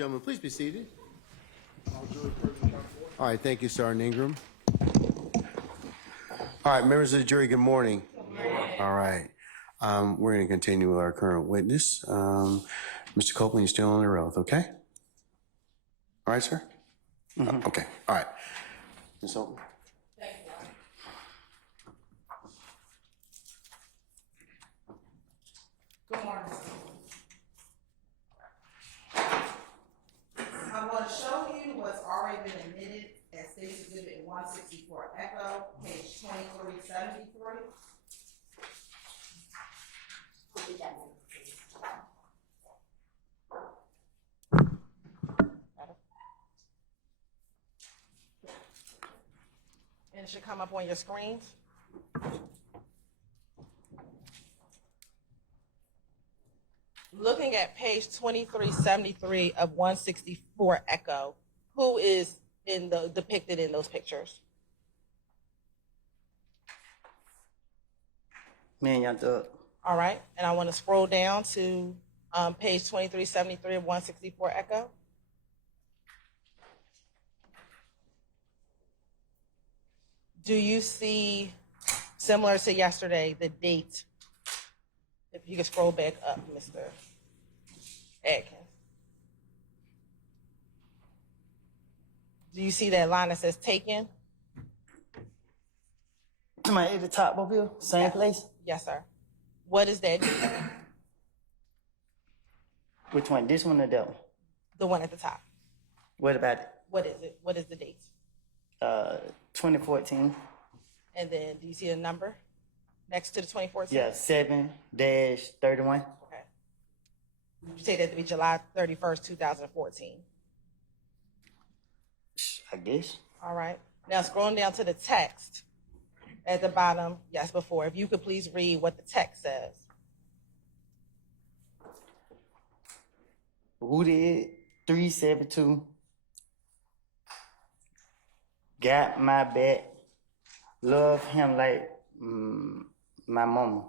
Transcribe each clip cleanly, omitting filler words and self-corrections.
gentlemen, please be seated. All right, thank you, Sergeant Ingram. All right, members of the jury, good morning. Good morning. All right, we're going to continue with our current witness. Mr. Copeland, you're still on your oath, okay? All right, sir? Mm-hmm. Okay, all right. Ms. Holton? Thank you. Good morning. I'm going to show you what's already been admitted as State's Exhibit 164 Echo, page 2373. And it should come up on your screens. Looking at page 2373 of 164 Echo, who is depicted in those pictures? Me and Young Thug. All right, and I want to scroll down to page 2373 of 164 Echo. Do you see, similar to yesterday, the date? If you could scroll back up, Mr. Atkins. Do you see that line that says taken? Somebody at the top up here, same Yes. place? Yes, sir. What is that? Which one, this one or that one? The one at the top. What about it? What is it? What is the date? 2014. And then do you see a number next to the 2014? Yeah, 7-31. Okay. Would you say that to be July 31st, 2014? I guess. All right. Now scrolling down to the text at the bottom, yes, before. If you could please read what the text says. Woody 372. Got my back. Love him like my mama.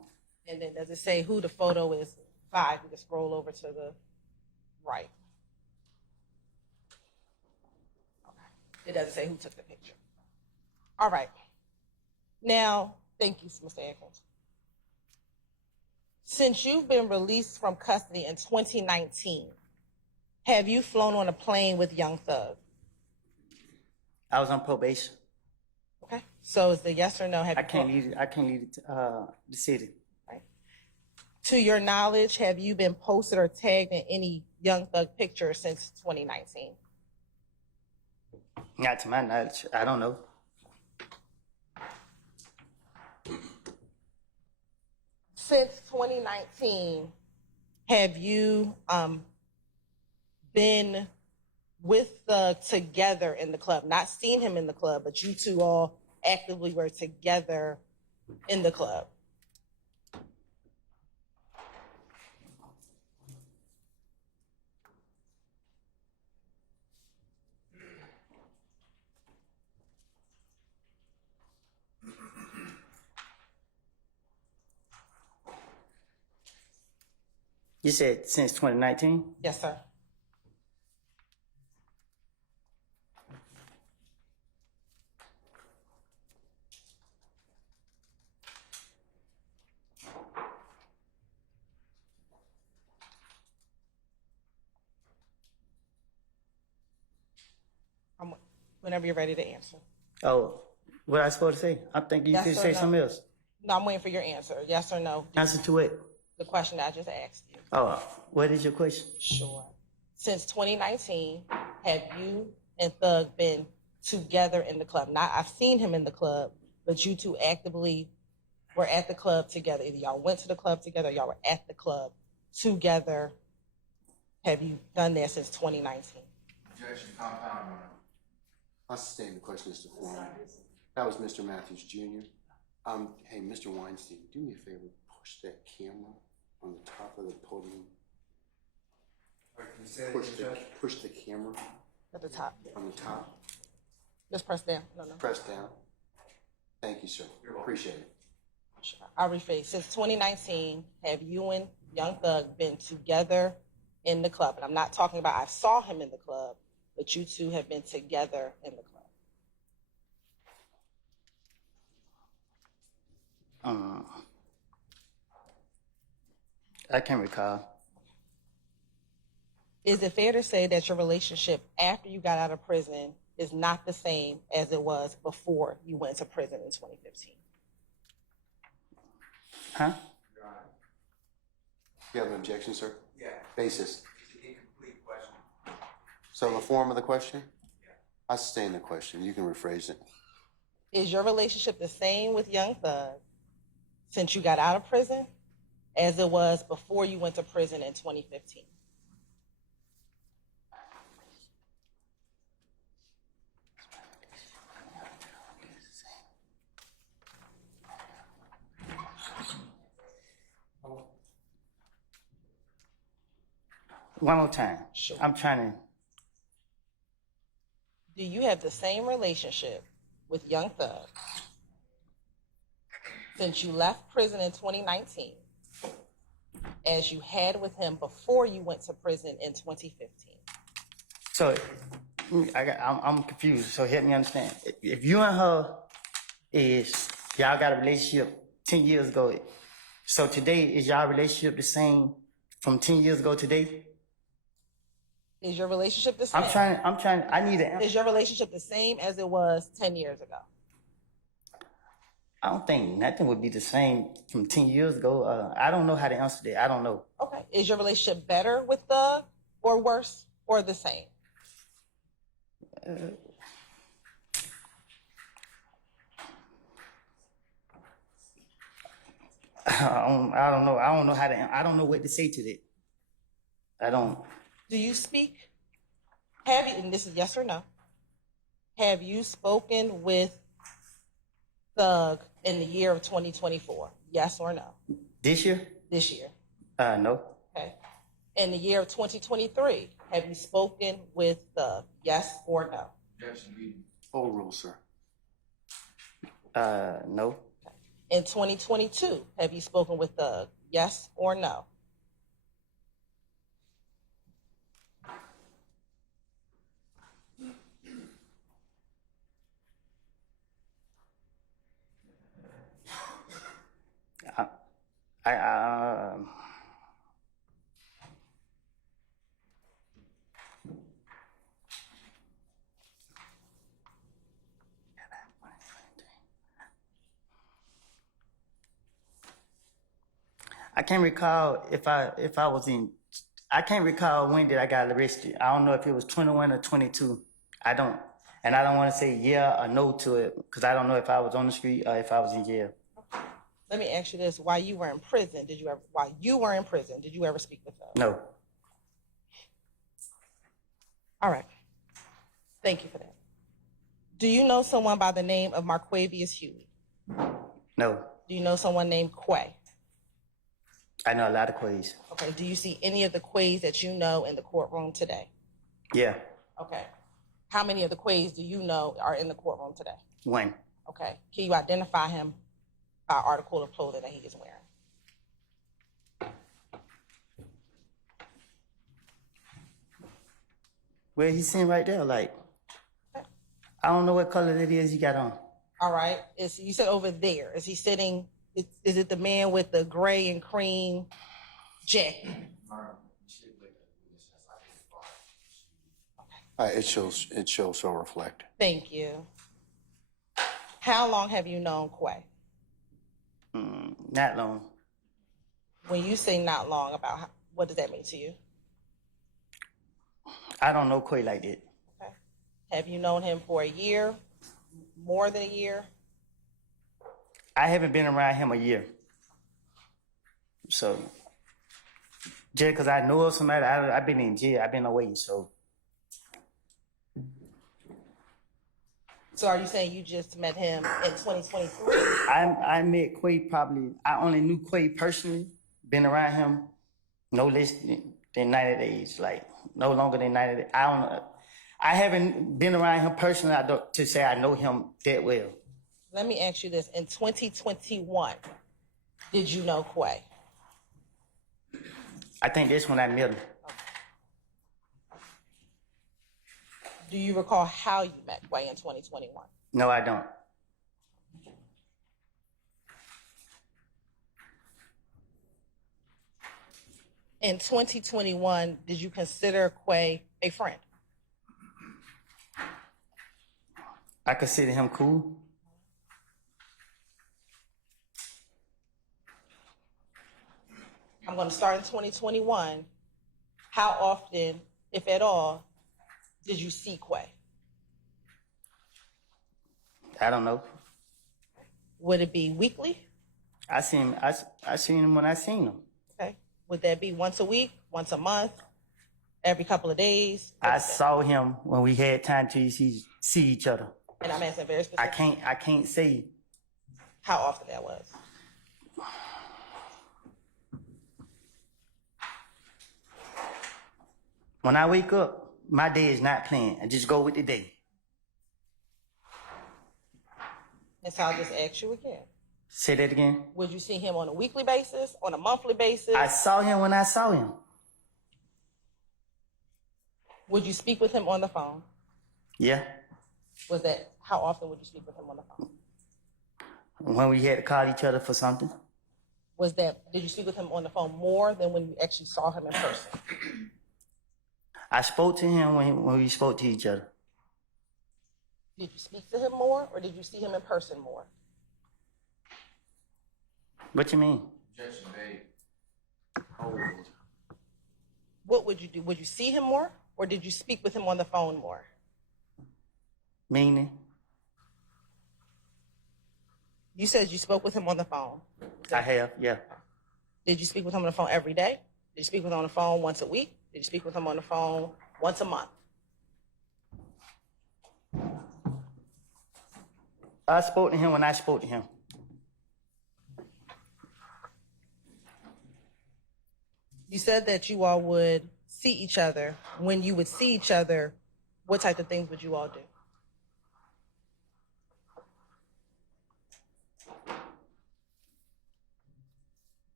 And then does it say who the photo is by? You can scroll over to the right. Okay. It doesn't say who took the picture. All right. Now, thank you, Mr. Atkins. Since you've been released from custody in 2019, have you flown on a plane with Young Thug? I was on probation. Okay. So is the yes or no? I can't leave the city. Right. To your knowledge, have you been posted or tagged in any Young Thug picture since 2019? Not to my knowledge. I don't know. Since 2019, have you been with Thug together in the club? Not seen him in the club, but you two all actively were together in the club. You said since 2019? Yes, sir. Whenever you're ready to answer. Oh, what I supposed to say? I'm thinking you Yes could or say no? something else. No, I'm waiting for your answer. Yes or no? Answer to it. The question that I just asked you. Oh, what is your question? Sure. Since 2019, have you and Thug been together in the club? Not, I've seen him in the club, but you two actively were at the club together. Either y'all went to the club together, or y'all were at the club together. Have you done that since 2019? Objection, compound. I'll sustain the question, Mr. Foreman. That was Mr. Matthews, Jr. Hey, Mr. Weinstein, do me a favor, push that camera on the top of the podium. Push the camera At the top. on the top. Just press down. No. Press down. Thank you, sir. Appreciate it. Sure. I'll rephrase. Since 2019, have you and Young Thug been together in the club. And I'm not talking about I saw him in the club, but you two have been together in the club. I can't recall. Is it fair to say that your relationship after you got out of prison is not the same as it was before you went to prison in 2015? Huh? You have an objection, sir? Yeah, Basis. it's an incomplete question. So the form of the question? I sustain the question. You can rephrase it. Is your relationship the same with Young Thug since you got out of prison as it was before you went to prison in 2015? One more time. Sure. I'm trying to. Do you have the same relationship with Young Thug since you left prison in 2019 as you had with him before you went to prison in 2015? So, I'm confused. So help me understand. If you and her y'all got a relationship 10 years ago, so today is y'all relationship the same from 10 years ago today? Is your relationship the same? I need an answer. Is your relationship the same as it was 10 years ago? I don't think nothing would be the same from 10 years ago. I don't know how to answer that. I don't know. Okay. Is your relationship better with Thug or worse or the same? I don't know. I don't know I don't know what to say to that. I don't. Do you speak? Have you, and this is yes or no, have you spoken with Thug in the year of 2024? Yes or no? This year? This year. No. Okay. In the year of 2023, have you spoken with Thug? Yes or no? Objection, reading. Full rule, sir. No. In 2022, have you spoken with Thug? Yes or no? I can't recall if I was in. I can't recall when did I got arrested. I don't know if it was 21 or 22. I don't, and I don't want to say yeah or no to it because I don't know if I was on the street or if I was in jail. Let me ask you this: while you were in prison, did you ever speak with Thug? No. All right. Thank you for that. Do you know someone by the name of Marquavius Huey? No. Do you know someone named Quay? I know a lot of Quays. Okay. Do you see any of the Quays that you know in the courtroom today? Yeah. Okay. How many of the Quays do you know are in the courtroom today? One. Okay. Can you identify him by article of clothing that he is wearing? Where he's sitting right there, like, I don't know what color it is he got on. All right. You said over there. Is he sitting? Is it the man with the gray and cream jacket? It shows so reflect. Thank you. How long have you known Quay? Not long. When you say not long, what does that mean to you? I don't know Quay like that. Okay. Have you known him for a year? More than a year? I haven't been around him a year. So, just because I know of somebody, I've been in jail, I've been away, so. So are you saying you just met him in 2023? I met Quay probably, I only knew Quay personally, been around him no less than 90 days, like no longer than 90 days. I don't know. I haven't been around him personally to say I know him that well. Let me ask you this. In 2021, did you know Quay? I think that's when I met him. Do you recall how you met Quay in 2021? No, I don't. In 2021, did you consider Quay a friend? I consider him cool. I'm going to start in 2021. How often, if at all, did you see Quay? I don't know. Would it be weekly? I seen him when I seen him. Okay. Would that be once a week, once a month, every couple of days? I saw him when we had time to see each other. And I'm asking very specific. I can't say. How often that was? When I wake up, my day is not planned. I just go with the day. And so I'll just ask you again. Say that again. Would you see him on a weekly basis, on a monthly basis? I saw him when I saw him. Would you speak with him on the phone? Yeah. Was that, how often would you speak with him on the phone? When we had to call each other for something. Was that, did you speak with him on the phone more than when you actually saw him in person? I spoke to him when we spoke to each other. Did you speak to him more or did you see him in person more? What you mean? Objection made. Hold. What would you do? Would you see him more or did you speak with him on the phone more? Meaning? You said you spoke with him on the phone. I have, yeah. Did you speak with him on the phone every day? Did you speak with him on the phone once a week? Did you speak with him on the phone once a month? I spoke to him when I spoke to him. You said that you all would see each other. When you would see each other, what type of things would you all do?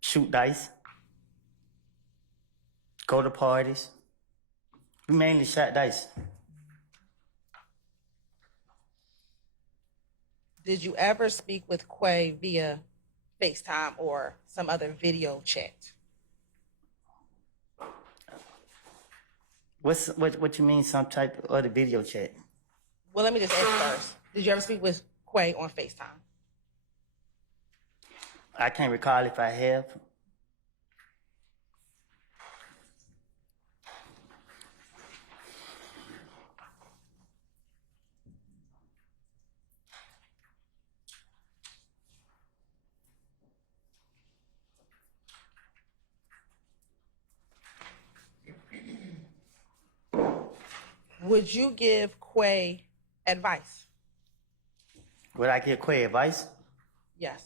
Shoot dice. Go to parties. We mainly shot dice. Did you ever speak with Quay via FaceTime or some other video chat? What you mean, some type of other video chat? Well, let me just ask first. Did you ever speak with Quay on FaceTime? I can't recall if I have. Would you give Quay advice? Would I give Quay advice? Yes.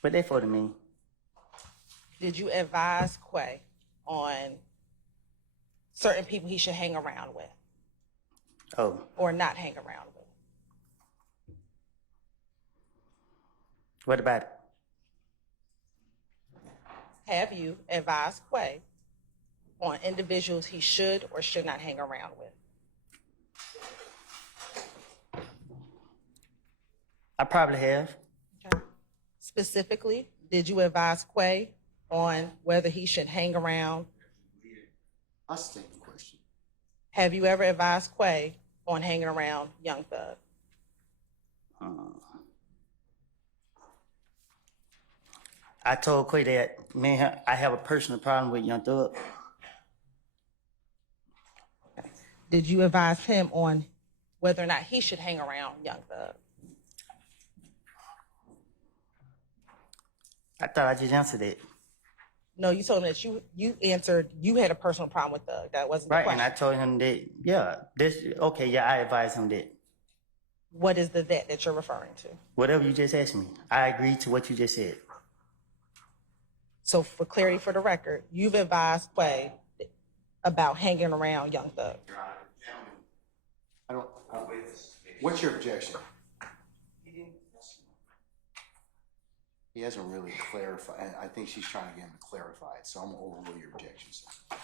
What they for to me? Did you advise Quay on certain people he should hang around with Oh, or not hang around with? what about it? Have you advised Quay on individuals he should or should not hang around with? I probably have. Okay. Specifically, did you advise Quay on whether he should hang around? I'll state the question. Have you ever advised Quay on hanging around Young Thug? I told Quay that, man, I have a personal problem with Young Thug. Did you advise him on whether or not he should hang around Young Thug? I thought I just answered it. No, you told him that you answered you had a personal problem with Thug. That wasn't the Right, question. and I told him that, yeah, I advised him that. What is the that you're referring to? Whatever you just asked me, I agreed to what you just said. So for clarity for the record, you've advised Quay about hanging around Young Thug. I don't, what's your objection? He hasn't really clarified. I think she's trying to get him to clarify it, so I'm gonna overrule your objection, sir.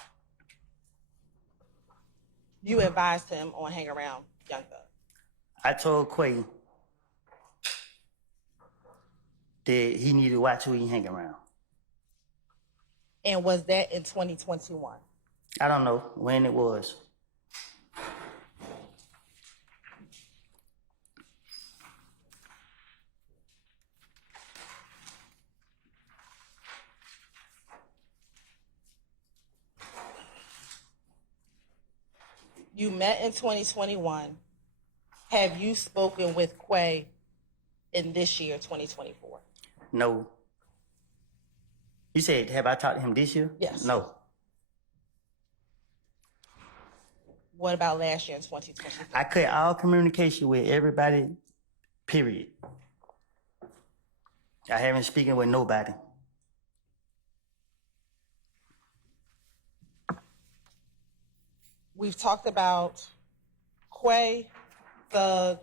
You advised him on hang around Young Thug. I told Quay that he needed to watch who he hang around. And was that in 2021? I don't know when it was. You met in 2021. Have you spoken with Quay in this year, 2024? No. You said, have I talked to him this year? Yes. No. What about last year in 2023? I cut all communication with everybody, period. I haven't spoken with nobody. We've talked about Quay, Thug,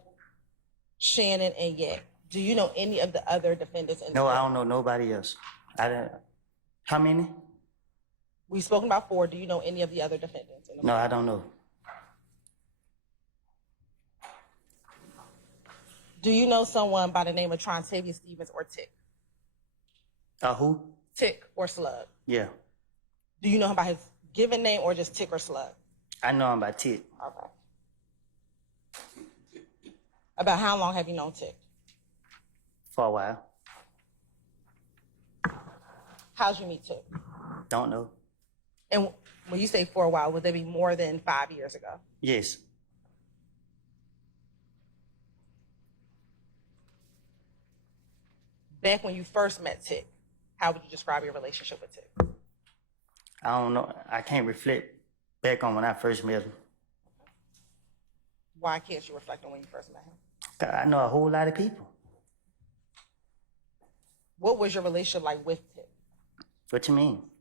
Shannon, and Yak. Do you know any of the other defendants in the No, I case? don't know nobody else. I don't. How many? We've spoken about 4. Do you know any of the other defendants in the No, I don't know. Do you know someone by the name of Trontavious Stevens or Tick? Who? Tick or Slug? Yeah. Do you know him by his given name or just Tick or Slug? I know him by Tit. Okay. About how long have you known Tick? For a while. How'd you meet Tick? Don't know. And when you say for a while, would that be more than 5 years ago? Yes. Back when you first met Tick, how would you describe your relationship with Tick? I don't know. I can't reflect back on when I first met him. Why can't you reflect on when you first met him? 'Cause I know a whole lot of people. What was your relationship like with Tick? What you mean?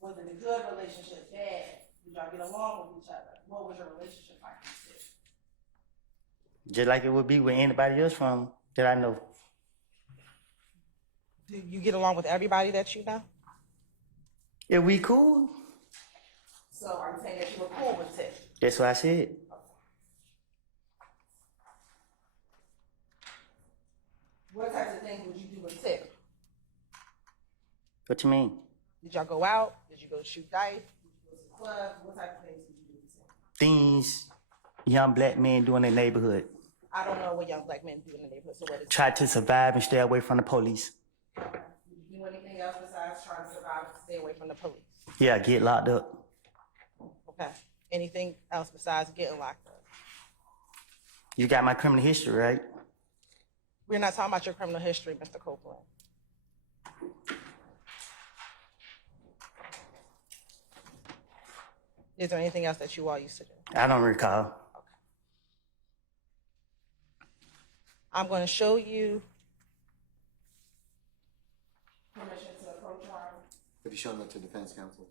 Was it a good relationship, bad? Did y'all get along with each other? What was your relationship like with Tick? Just like it would be with anybody else from that I know. Do you get along with everybody that you know? If we cool, So are you saying that you were cool with Tick? that's what I said. What types of things would you do with Tick? What you mean? Did y'all go out? Did you go shoot dice? Did you go to the club? What type of things did you do with Tick? Things young black men do in the neighborhood. I don't know what young black men do in the neighborhood, so what is Try to survive and stay away from the police. Did you do anything else besides trying to survive and stay away from the police? Yeah, get locked up. Okay. Anything else besides getting locked up? You got my criminal history, right? We're not talking about your criminal history, Mr. Copeland. Is there anything else that you all used to do? I don't recall. I'm going to show you permission to approach our Have you shown that to defense counsel?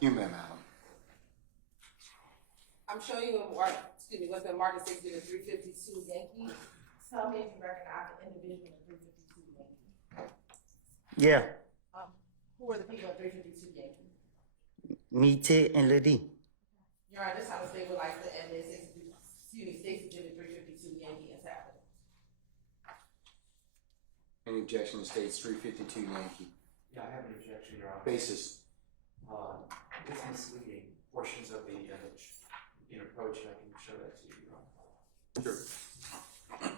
You may, madam. I'm showing you what's been marked as Exhibit 352 Yankee. Tell me if you recognize the individual in 352 Yankee. Yeah, Who are the people at 352 Yankee? me, Ted, and Lil D. Your Honor, this time the state would like to admit State's Exhibit 352 Yankee is happening. Any objection to state's 352 Yankee? Yeah, I have an objection, Your Honor. Basis. It's misleading. Portions of the image in approach, and I can show that to you, Your Honor. Sure.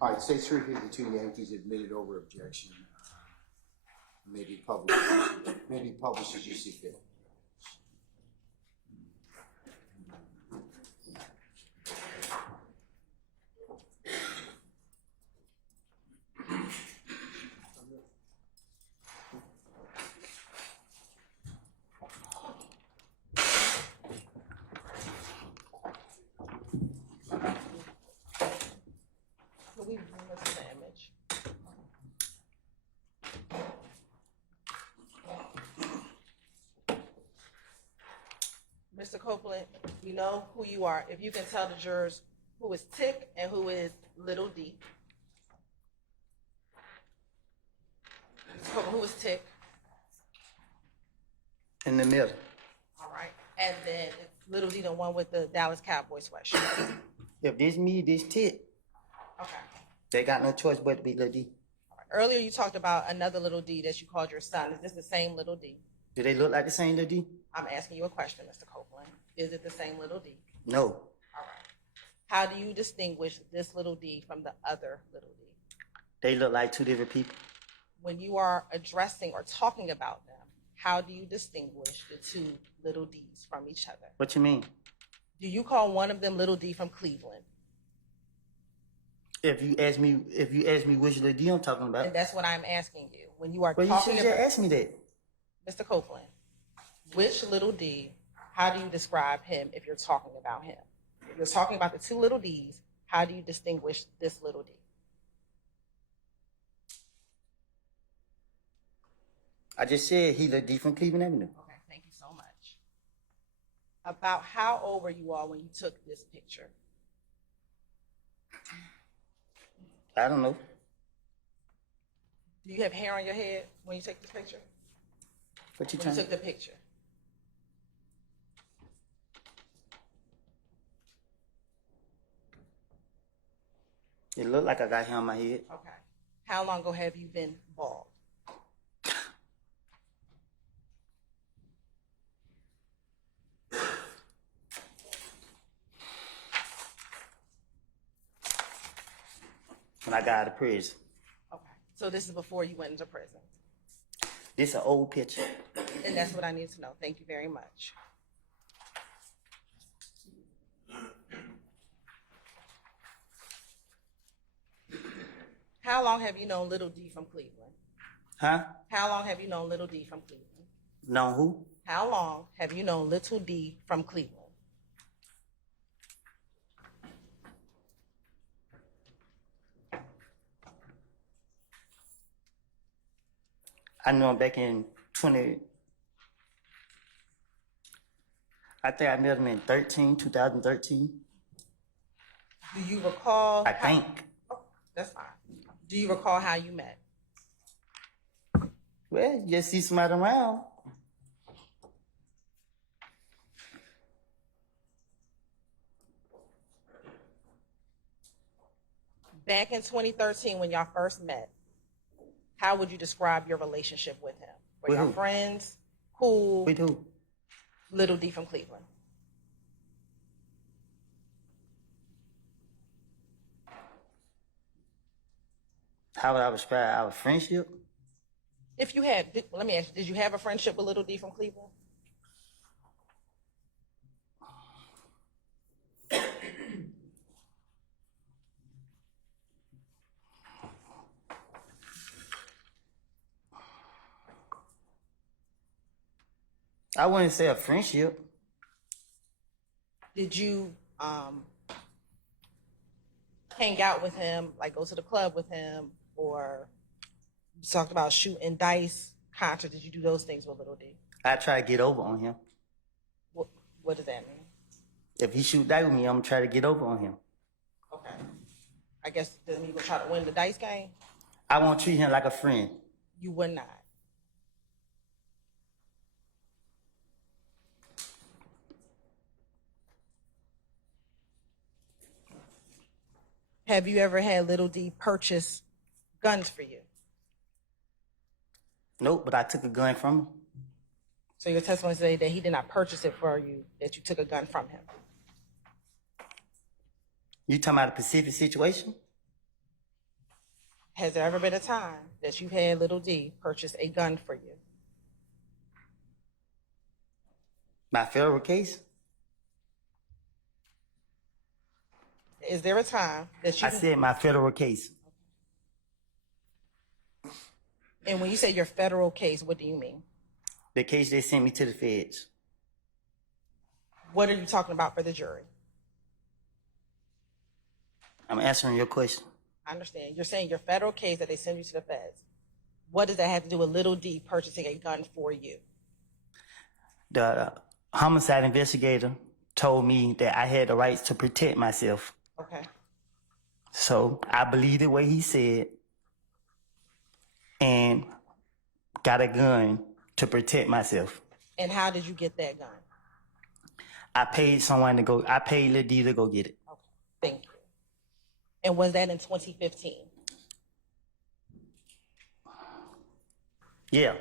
All right, state's 352 Yankees admitted over objection. Maybe published as you see fit. Can we bring us to the image? Mr. Copeland, we know who you are. If you can tell the jurors who is Tick and who is Little D. Mr. Copeland, who is Tick? In the middle. All right. And then it's Little D, the one with the Dallas Cowboy sweatshirt. If this me, this Ted, Okay. they got no choice but to be Lil D. All right. Earlier you talked about another Little D that you called your son. Is this the same Little D? Do they look like the same Lil D? I'm asking you a question, Mr. Copeland. Is it the same Little D? No. All right. How do you distinguish this Little D from the other Little D? They look like two different people. When you are addressing or talking about them, how do you distinguish the two Little Ds from each other? What you mean? Do you call one of them Little D from Cleveland? If you ask me which Lil D I'm talking about, And that's what I'm asking you. When you are well, you talking should just about ask me that. Mr. Copeland, which Little D, how do you describe him if you're talking about him? If you're talking about the two Little Ds, how do you distinguish this Little D? I just said he Lil D from Cleveland Avenue. Okay, thank you so much. About how old were you all when you took this picture? I don't know. Do you have hair on your head when you take this picture? What you When you trying? took the picture? It looked like I got hair on my head. Okay. How long ago have you been bald? When I got out of prison. Okay. So this is before you went into prison. This an old picture. And that's what I need to know. Thank you very much. How long have you known Little D from Cleveland? Huh? How long have you known Little D from Cleveland? Know who? How long have you known Little D from Cleveland? I knew him back in 20. I think I met him in 2013. Do you recall? I think. Oh, that's fine. Do you recall how you met? Well, you just see somebody around. Back in 2013, when y'all first met, how would you describe your relationship with him? Were With y'all who? friends? Cool? With who? Little D from Cleveland. How would I describe our friendship? If you had, let me ask you, did you have a friendship with Little D from Cleveland? I wouldn't say a friendship. Did you hang out with him, like go to the club with him, or you talked about shooting dice, concerts? Did you do those things with Little D? I try to get over on him. What does that mean? If he shoot dice with me, I'm gonna try to get over on him. Okay. I guess does he go try to win the dice game? I won't treat him like a friend. You would not. Have you ever had Little D purchase guns for you? Nope, but I took a gun from him. So your testimony today that he did not purchase it for you, that you took a gun from him. You talking about a specific situation? Has there ever been a time that you've had Little D purchase a gun for you? My federal case? Is there a time that you... I said my federal case. And when you say your federal case, what do you mean? The case they sent me to the feds. What are you talking about for the jury? I'm answering your question. I understand. You're saying your federal case that they send you to the feds. What does that have to do with Little D purchasing a gun for you? The homicide investigator told me that I had the rights to protect myself. Okay. So I believed the way he said and got a gun to protect myself. And how did you get that gun? I paid someone to go, I paid Lil D to go get it. Okay. Thank you. And was that in 2015? Yeah.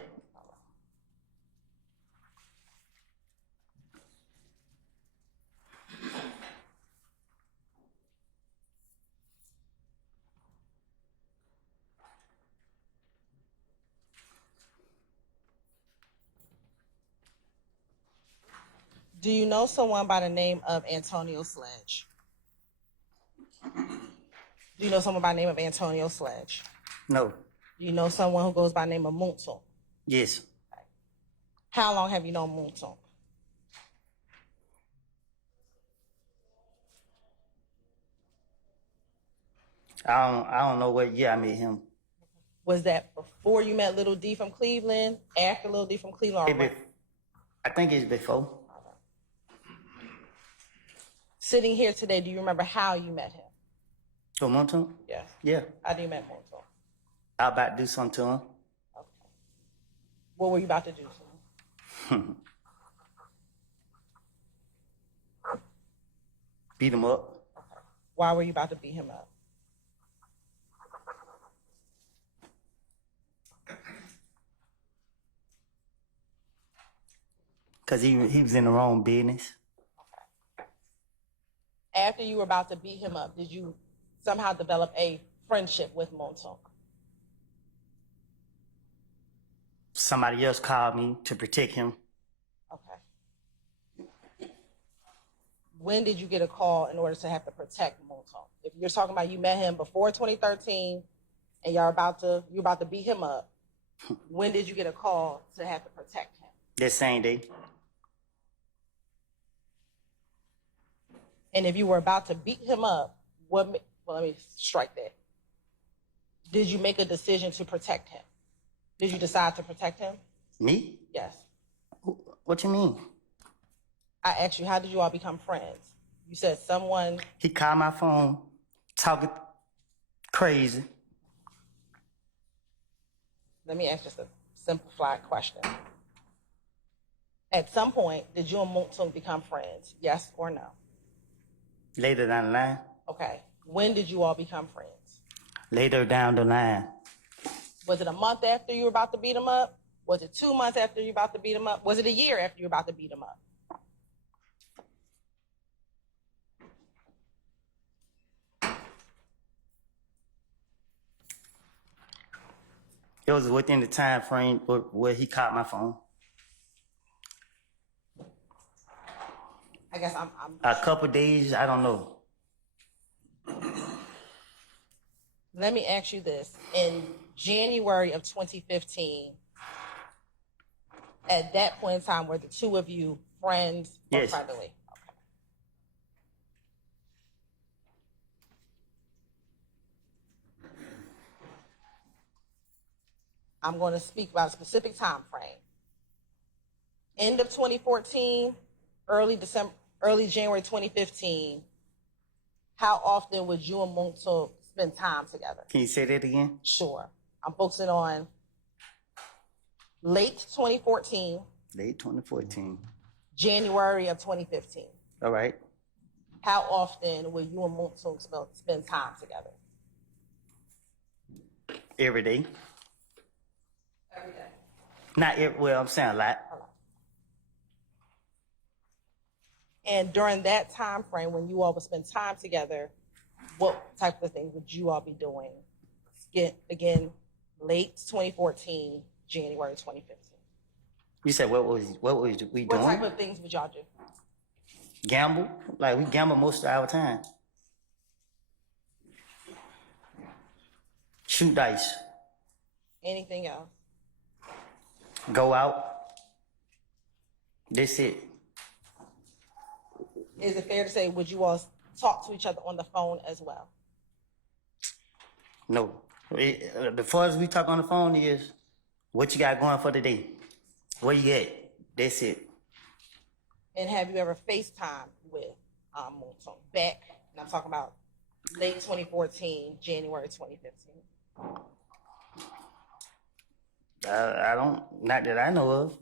Do you know someone by the name of Antonio Sledge? Do you know someone by the name of Antonio Sledge? No. Do you know someone who goes by the name of Moonson? Yes. How long have you known Moonson? I don't know what year I met him. Was that before you met Little D from Cleveland, after Little D from Cleveland? Or I think it's before. Sitting here today, do you remember how you met him? So Monton? Yes. Yeah. How do you met Moonson? I about to do something to him. Okay. What were you about to do to him? Beat him up. Why were you about to beat him up? Cause he was in the wrong business. After you were about to beat him up, did you somehow develop a friendship with Montauk? Somebody else called me to protect him. Okay. When did you get a call in order to have to protect Montauk? If you're talking about you met him before 2013 and you're about to beat him up, when did you get a call to have to protect him? That same day. And if you were about to beat him up, well, let me strike that. Did you make a decision to protect him? Did you decide to protect him? Me? Yes. What you mean? I asked you, how did you all become friends? You said someone. He called my phone, talking crazy. Let me ask just a simplified question. At some point, did you and Montauk become friends? Yes or no? Later down the line. Okay. When did you all become friends? Later down the line. Was it a month after you were about to beat him up? Was it 2 months after you were about to beat him up? Was it a year after you were about to beat him up? It was within the time frame where he caught my phone. I guess I'm A couple days, I don't know. Let me ask you this. In January of 2015, at that point in time, were the two of you friends or Yes. friendly? Okay. I'm going to speak about a specific time frame. End of 2014, early January 2015. How often would you and Montauk spend time together? Can you say that again? Sure. I'm focusing on late 2014, Late 2014. January of 2015. All right. How often would you and Montauk spend time together? Every day. Every day. Not every, well, I'm saying a lot. And during that time frame, when you all would spend time together, what type of things would you all be doing? Again, late 2014, January 2015. You said what was we What doing? type of things would y'all do? Gamble? Like we gamble most of our time. Shoot dice. Anything else? Go out. That's it. Is it fair to say, would you all talk to each other on the phone as well? No. The farthest we talk on the phone is what you got going for the day. Where you at? That's it. And have you ever FaceTime with Montauk? Back, and I'm talking about late 2014, January 2015. I don't, not that I know of.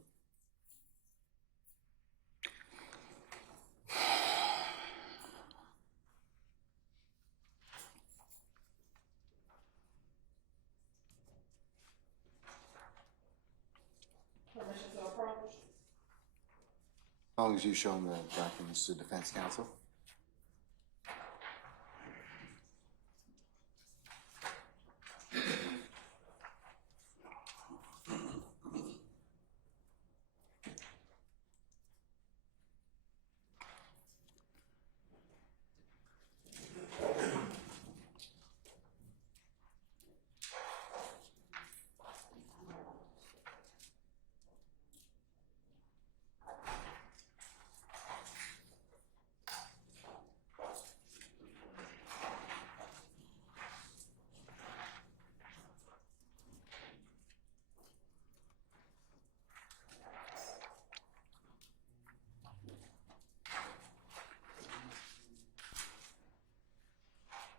Permission to approach? As long as you show them the documents to defense counsel.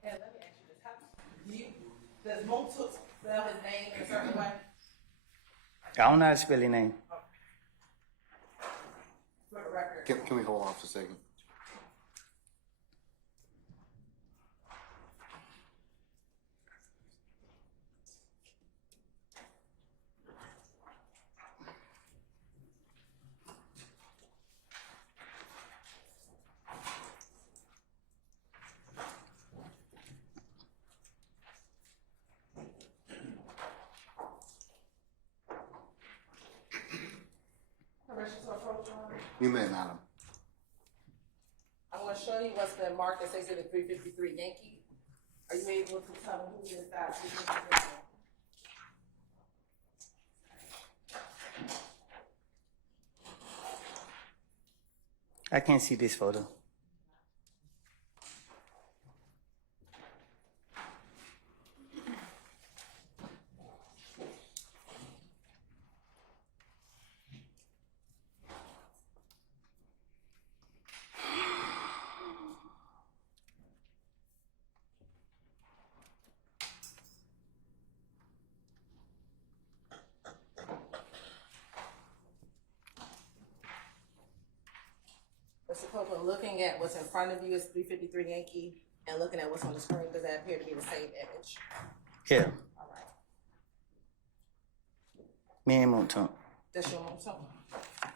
And let me ask you this. Does Montauk spell his name in a certain way? I don't know how to spell your name. For the record. Can we hold off a second? You may, madam. I'm going to show you what's been marked as Exhibit 353 Yankee. Are you able to tell me who is that? I can't see this photo. Mr. Copeland, looking at what's in front of you is 353 Yankee, and looking at what's on the screen, does that appear to be the same image? Yeah, All right. me and Monton. That's your own tone.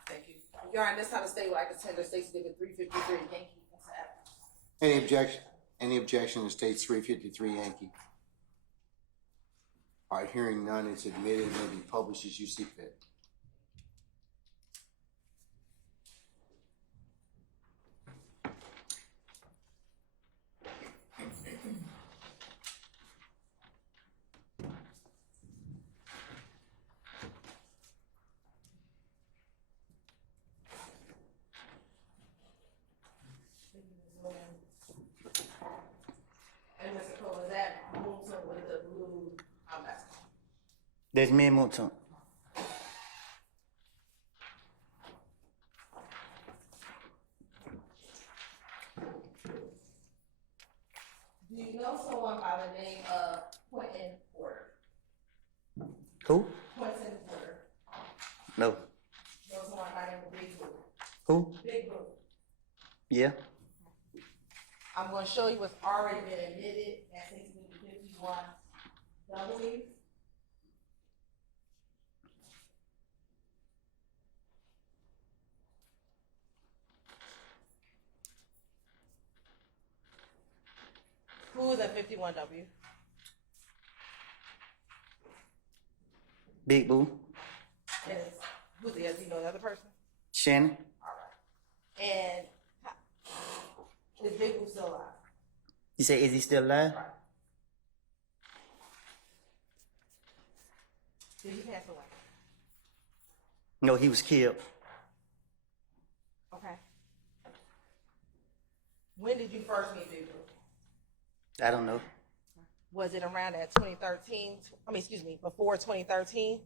Thank you. Your Honor, this time the state would like to tender State's Exhibit 353 Yankee into evidence. Any objection? Any objection to states 353 Yankee? All right, hearing none, it's admitted, may be published as you see fit. And Mr. Cole, is that Moulton with the blue mask? That's me and Monton. Do you know someone by the name of Quentin Porter? Who? Quentin Porter. No. Know someone by the name of Big Blue? Who? Big Blue. Yeah. I'm going to show you what's already been admitted at 1651 W. Who is at 51 W? Big Boo. And it's, who's the other? Do you know the other person? Shannon. All right. And is Big Blue still alive? You say, is he still alive? Right. Did he pass away? No, he was killed. Okay. When did you first meet Big Blue? I don't know. Was it around at 2013? I mean, excuse me, before 2013?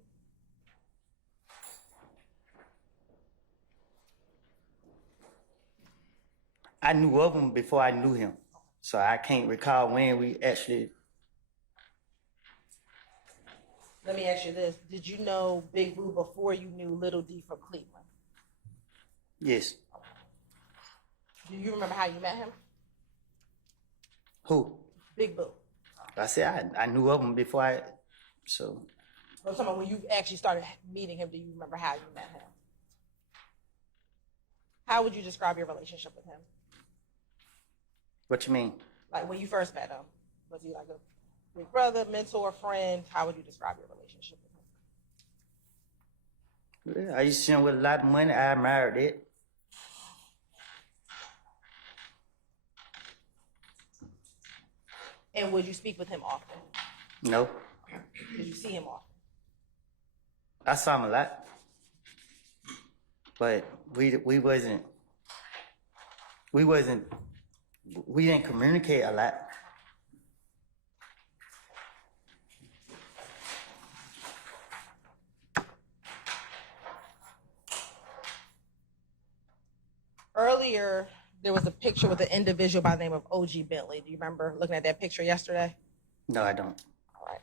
I knew of him before I knew him. So I can't recall when we actually. Let me ask you this. Did you know Big Blue before you knew Little D from Cleveland? Yes. Do you remember how you met him? Who? Big Blue. I said I knew of him before I. So I'm talking about when you actually started meeting him, do you remember how you met him? How would you describe your relationship with him? what you mean? Like when you first met him, was he like a big brother, mentor, friend? How would you describe your relationship with him? Yeah, I used to see him with a lot of money. I admired it. And would you speak with him often? No, Did you see him often? I saw him a lot, but we didn't communicate a lot. Earlier, there was a picture with an individual by the name of OG Bentley. Do you remember looking at that picture yesterday? No, I don't. All right.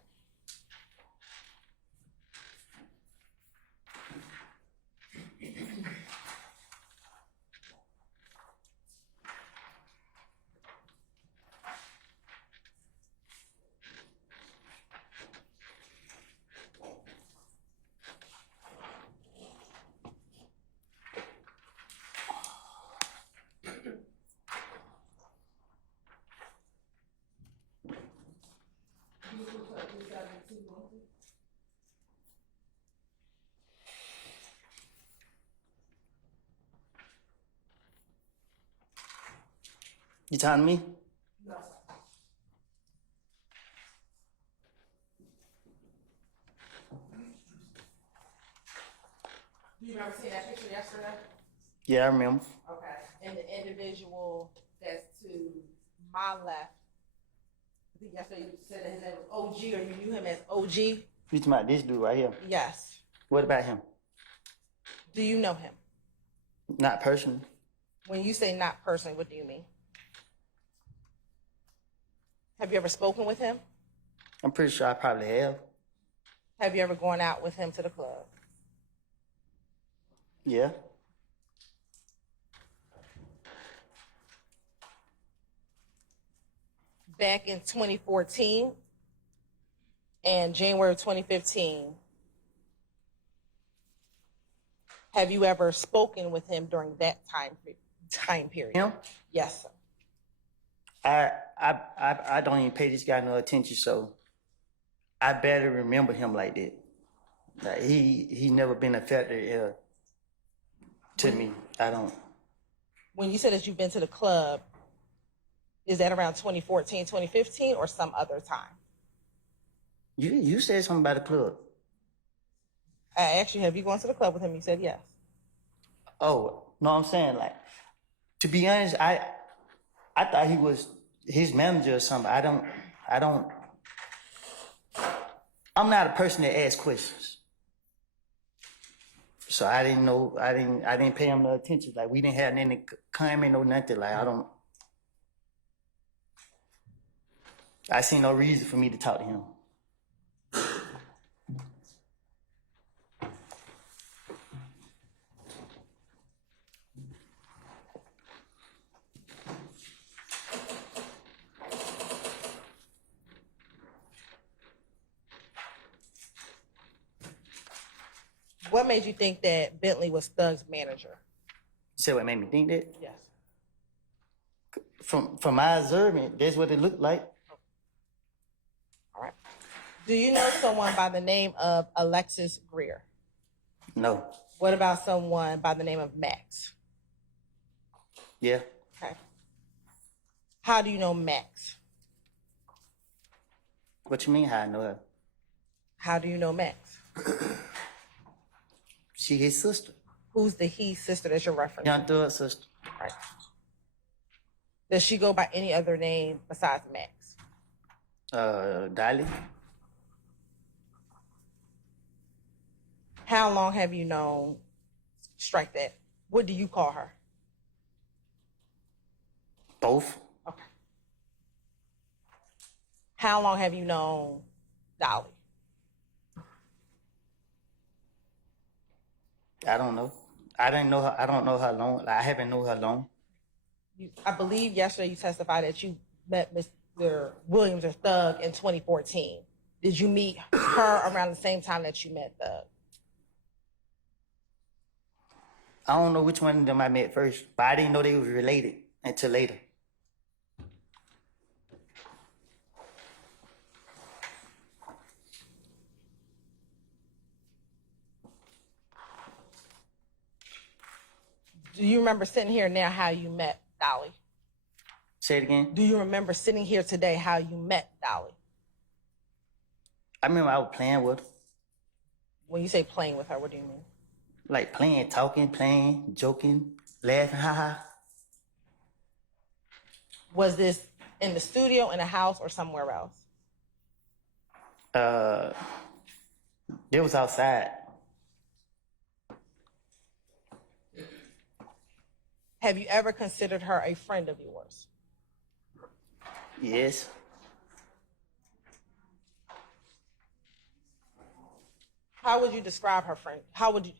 You talking to me? Do you remember seeing that picture yesterday? Yeah, I remember. Okay. And the individual that's to my left, I think yesterday you said that his name was OG, or you knew him as OG? You talking about this dude right here? Yes. What about him? Do you know him? Not personally. When you say not personally, what do you mean? Have you ever spoken with him? I'm pretty sure I probably have. Have you ever gone out with him to the club? Yeah. Back in 2014 and January of 2015, have you ever spoken with him during that time period? Him? Yes, sir. I don't even pay this guy no attention, so I barely remember him like that. Like he never been a factor to me. I don't. When you said that you've been to the club, is that around 2014, 2015, or some other time? You said something about a club. I asked you, have you gone to the club with him? You said yes. Oh no, I'm saying like, to be honest, I thought he was his manager or something. I'm not a person that asks questions. So I didn't know. I didn't pay him no attention. Like we didn't have any comment or nothing. Like I see no reason for me to talk to him. What made you think that Bentley was Thug's manager? You said what made me think that? Yes. From my observant, that's what it looked like. All right. Do you know someone by the name of Alexis Greer? No. What about someone by the name of Max? Yeah. Okay. How do you know Max? What you mean? How I know her? How do you know Max? She his sister. Who's the he sister that you're referencing? Young Thug sister. Right. Does she go by any other name besides Max? Dolly. How long have you known? Strike that. What do you call her? Both. Okay. How long have you known Dolly? I don't know. I didn't know her. I don't know her long. Like, I haven't known her long. I believe yesterday you testified that you met Mr. Williams or Thug in 2014. Did you meet her around the same time that you met Thug? I don't know which one of them I met first, but I didn't know they was related until later. Do you remember sitting here now how you met Dolly? Say it again. Do you remember sitting here today how you met Dolly? I remember I was playing with her. When you say playing with her, what do you mean? Like playing, talking, playing, joking, laughing, haha. Was this in the studio, in a house, or somewhere else? They was outside. Have you ever considered her a friend of yours? Yes. How would you describe her friend? How would you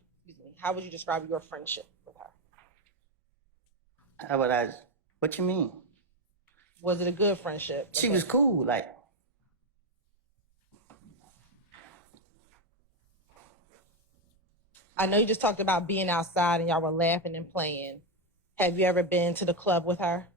describe your friendship with her? How would I? What you mean? Was it a good friendship? She was cool. Like I know you just talked about being outside and y'all were laughing and playing. Have you ever been to the club with her?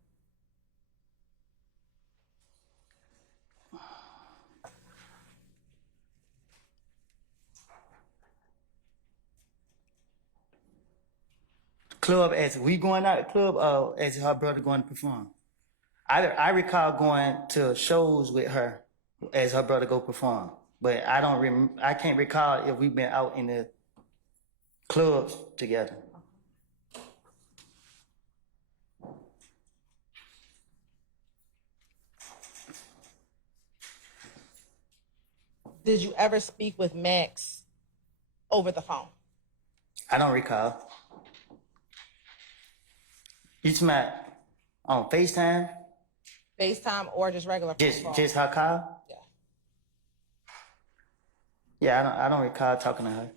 club as we going out the club, as her brother going to perform. I recall going to shows with her as her brother go perform, but I can't recall if we've been out in the clubs together. Did you ever speak with Max over the phone? I don't recall. You talking about on FaceTime? FaceTime or just regular phone call? Just her call? Yeah. Yeah, I don't recall talking to her.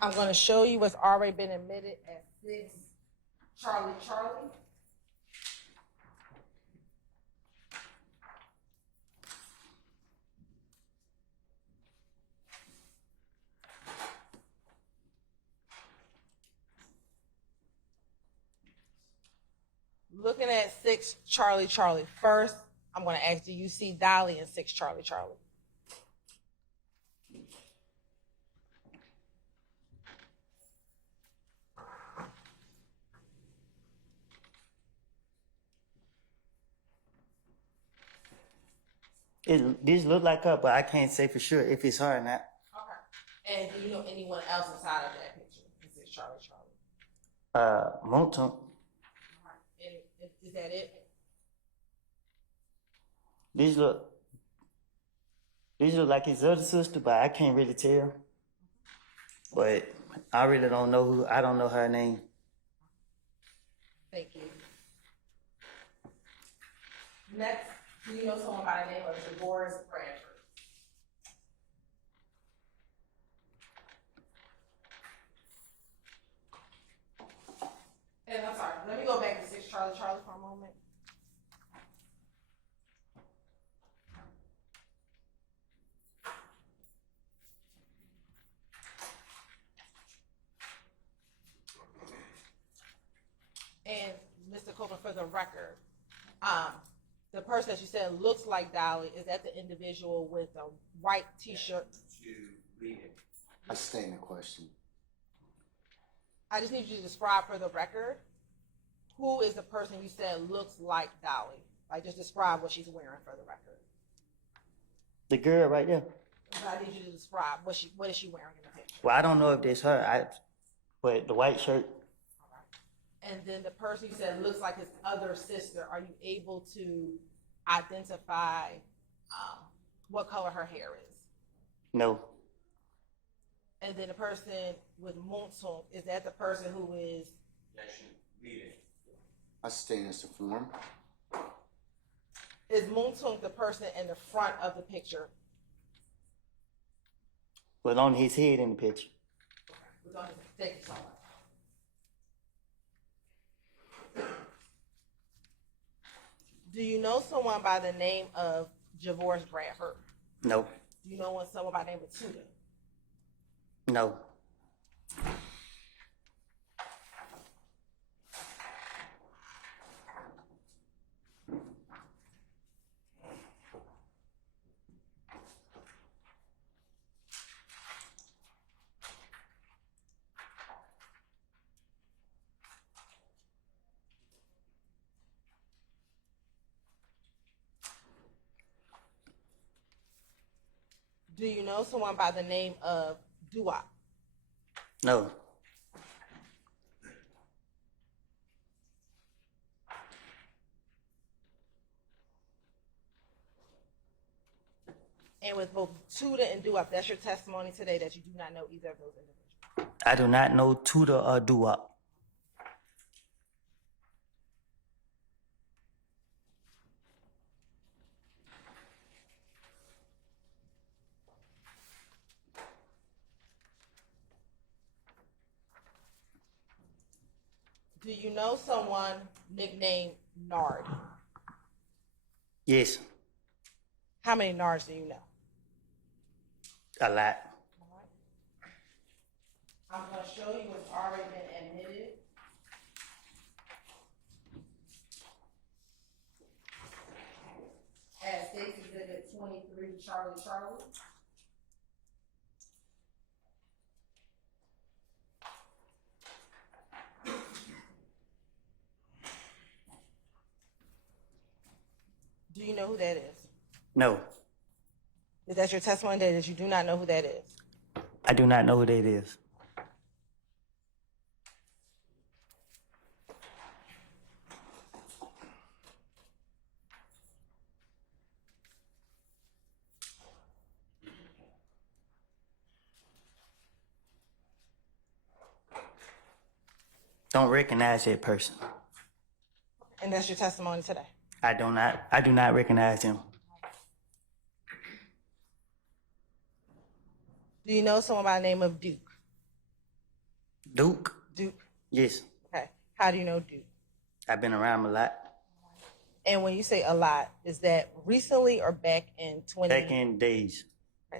I'm going to show you what's already been admitted at 6 Charlie. Looking at 6 Charlie. First, I'm going to ask, do you see Dolly in 6 Charlie? This look like her, but I can't say for sure if it's her or not. Okay. And do you know anyone else inside of that picture in 6 Charlie? Monton. And is that it? This look like his other sister, but I can't really tell. But I really don't know I don't know her name. Thank you. Next, do you know someone by the name of Divorce Bradford? And I'm sorry, let me go back to 6 Charlie for a moment. And Mr. Copeland, for the record, the person that you said looks like Dolly, is that the individual with the white t-shirt? To read it. I sustain the question. I just need you to describe for the record, who is the person you said looks like Dolly? Like, just describe what she's wearing for the record. The girl right there. I need you to describe what is she wearing in the picture. Well, I don't know if that's her. But the white shirt. And then the person you said looks like his other sister, are you able to identify what color her hair is? No. And then the person with Monson, is that the person who is? That should read it. I sustain this to form. Is Monson the person in the front of the picture? With on his head in the picture. Thank you so much. Do you know someone by the name of Divorce Bradford? No. Do you know someone by the name of Tudor? No. Do you know someone by the name of Dua? No. And with both Tudor and Dua, that's your testimony today that you do not know either of those individuals. I do not know Tudor or Doo-Wop. Do you know someone nicknamed Nard? Yes, How many Nards do you know? a lot. I'm going to show you what's already been admitted. 23 Charlie Charlie. Do you know who that is? No, Is that your testimony that you do not know who that is? I do not know who that is. Don't recognize that person. And that's your testimony today? I do not recognize him. Do you know someone by the name of Duke? Duke? Duke. Yes. Okay. How do you know Duke? I've been around him a lot. And when you say a lot, is that recently or back in 20? Back in days.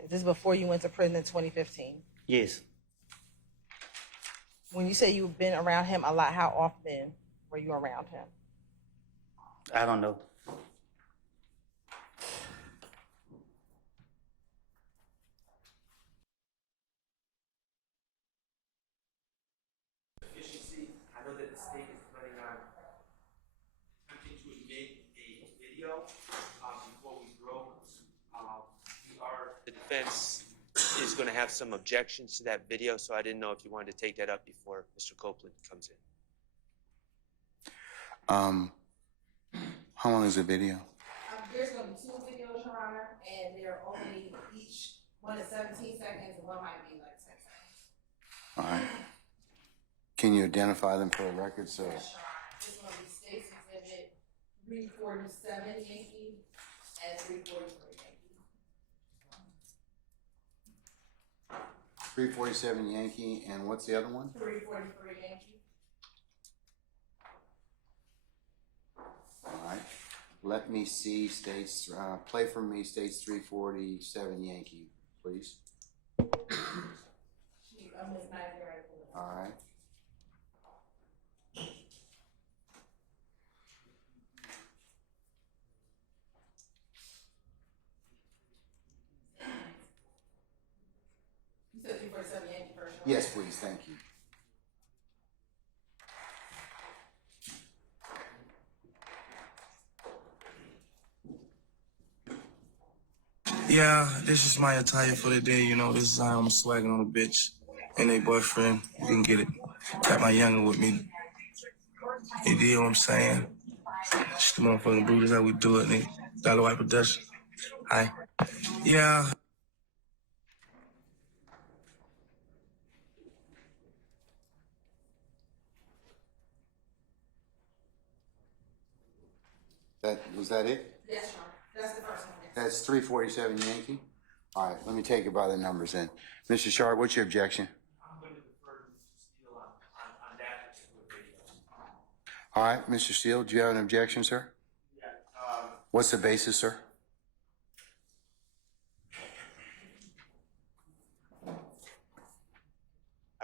This is before you went to prison in 2015. Yes. When you say you've been around him a lot, how often were you around him? I don't know. Efficiency, I know that the state is planning on attempting to make a video before we grow. The defense is going to have some objections to that video, so I didn't know if you wanted to take that up before Mr. Copeland comes in. How long is the video? There's going to be 2 videos, Your Honor, and they're only each one is 17 seconds and one might be like 10 seconds. All right. Can you identify them for the record? So. Yes, Your Honor. This is going to be State's Exhibit 347 Yankee and 343 Yankee. 347 Yankee, and what's the other one? 343 Yankee. All right. Let me see states. Play for me states 347 Yankee, please. Miss Nigeria. All right. You said 347 Yankee first. Right? Yes, please. Thank you. Yeah, this is my attire for the day, you know. This is how I'm swagging on a bitch and a boyfriend. You can get it. Got my younger with me. You deal what I'm saying? Just the motherfucking brute is how we do it, nigga. Dollar White Production. Hi. Yeah. Was that it? Yes, Your Honor. That's the first one. Yes. That's 347 Yankee. All right. Let me take it by the numbers then. Mr. Sharp, what's your objection? I'm going to defer to Mr. Steele on that particular video. All right, Mr. Steele, do you have an objection, sir? Yeah. What's the basis, sir? I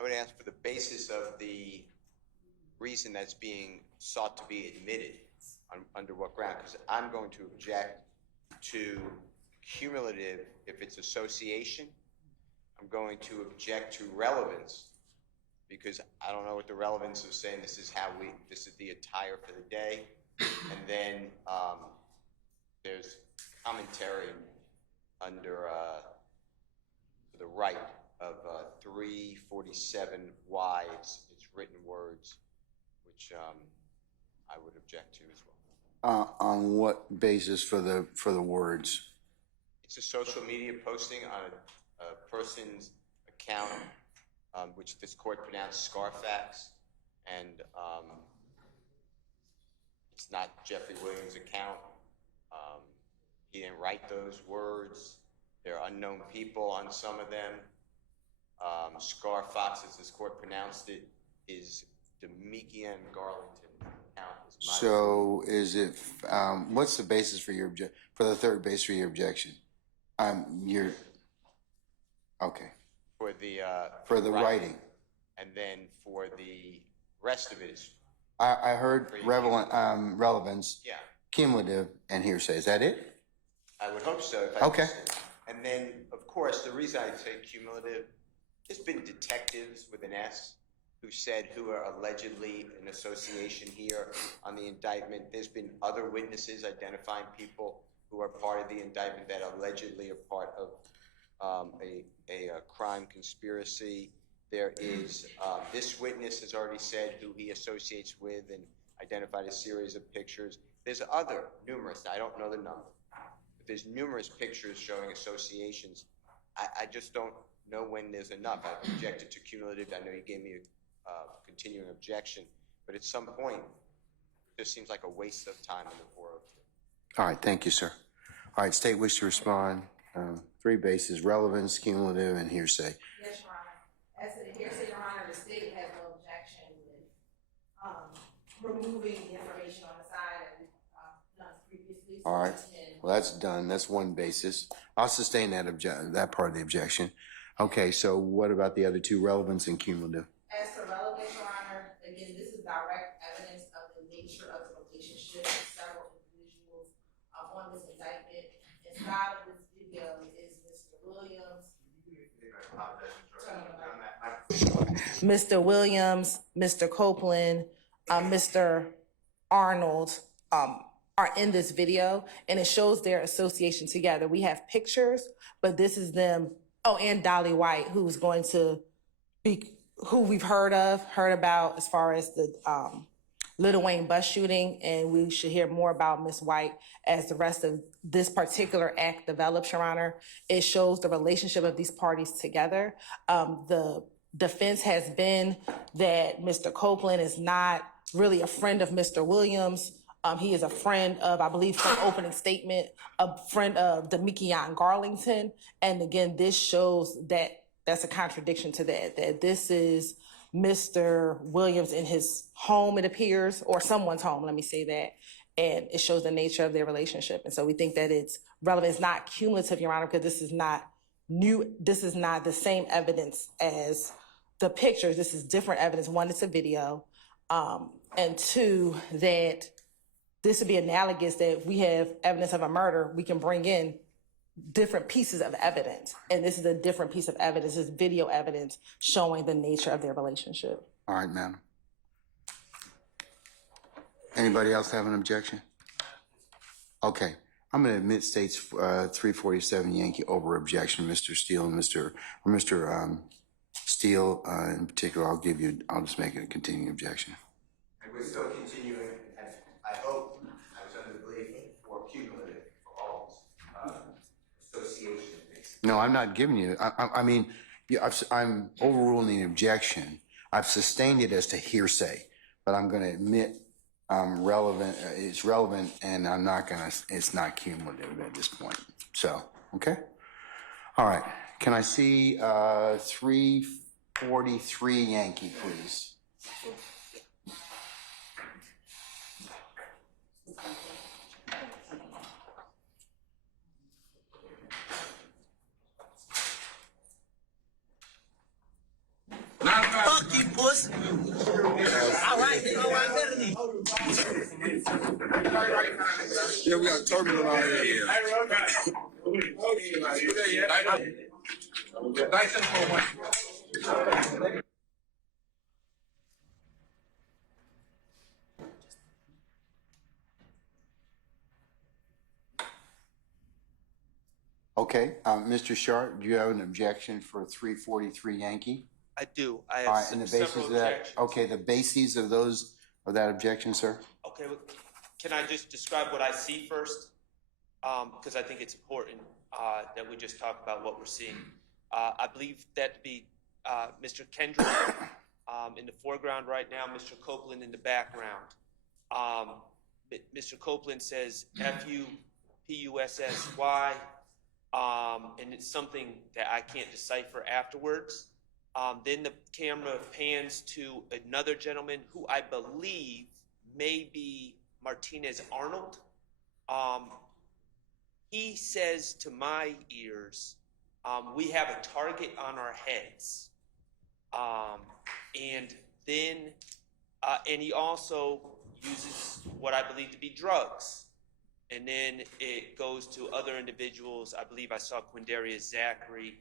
would ask for the basis of the reason that's being sought to be admitted, under what ground, because I'm going to object to cumulative if it's association. I'm going to object to relevance, because I don't know what the relevance of saying this is the attire for the day. And then there's commentary under the right of 347Y. It's written words, which I would object to as well. On what basis for the words? It's a social media posting on a person's account, which this court pronounced Scarfax, and it's not Jeffrey Williams' account. He didn't write those words. There are unknown people on some of them. Scarfax, as this court pronounced it, is Demikian Garlington account. So is it? What's the basis for your for the third base for your objection? You're okay. For the writing, and then for the rest of it is. I heard relevance, Yeah. cumulative, and hearsay. Is that it? I would hope so. If I Okay. And then, of course, the reason I say cumulative, there's been detectives with an S who are allegedly in association here on the indictment. There's been other witnesses identifying people who are part of the indictment that allegedly are part of a crime conspiracy. There is, this witness has already said who he associates with and identified a series of pictures. There's other, numerous, I don't know the number, but there's numerous pictures showing associations. I just don't know when there's enough. I've objected to cumulative. I know you gave me a continuing objection, but at some point, it just seems like a waste of time in the 402. All right, thank you, sir. All right, state wish to respond. Three bases: relevance, cumulative, and hearsay. Yes, Your Honor. As to the hearsay, Your Honor, the state has no objection with removing the information on the side that we've done previously. All right. Well, that's done. That's one basis. I'll sustain that part of the objection. Okay, so what about the other two, relevance and cumulative? As to relevance, Your Honor, again, this is direct evidence of the nature of the relationship of several individuals on this indictment. Inside of this video is Mr. Williams. Mr. Williams, Mr. Copeland, Mr. Arnold are in this video, and it shows their association together. We have pictures, but this is them. Oh, and Dolly White, who's going to be, who we've heard about as far as the Lil Wayne bus shooting, and we should hear more about Miss White as the rest of this particular act develops, Your Honor. It shows the relationship of these parties together. The defense has been that Mr. Copeland is not really a friend of Mr. Williams. He is a friend of, I believe from opening statement, a friend of Demikion Garlington. And again, this shows that that's a contradiction to that this is Mr. Williams in his home, it appears, or someone's home, let me say that. And it shows the nature of their relationship. And so we think that it's relevant. It's not cumulative, Your Honor, because this is not new. This is not the same evidence as the pictures. This is different evidence. One, it's a video. And two, that this would be analogous that if we have evidence of a murder, we can bring in different pieces of evidence. And this is a different piece of evidence. This is video evidence showing the nature of their relationship. All right, madam. Anybody else have an objection? Okay, I'm going to admit states 347 Yankee over objection, Mr. Steele and Mr. Steele in particular. I'll just make it a continuing objection. And we're still continuing, and I hope, I was under the belief for cumulative for all association things. No, I'm not giving you. I mean, I'm overruling the objection. I've sustained it as to hearsay, but I'm going to admit relevant. It's relevant, and I'm not going to. It's not cumulative at this point. So, okay. All right. Can I see 343 Yankee, please? Fuck you, pussy. All right, better than you. Yeah, we got turbulent out here. Okay, Mr. Sharp, do you have an objection for 343 Yankee? I do. I All have right, and the basis several of that. objections. Okay, the bases of that objection, sir. Okay, well, can I just describe what I see first? Because I think it's important that we just talk about what we're seeing. I believe that to be Mr. Kendrick in the foreground right now, Mr. Copeland in the background. Mr. Copeland says F-U-P-U-S-S-Y, and it's something that I can't decipher afterwards. Then the camera pans to another gentleman who I believe may be Martinez Arnold. He says to my ears, we have a target on our heads. And then he also uses what I believe to be drugs. and then it goes to other individuals. I believe I saw Quindarius Zachary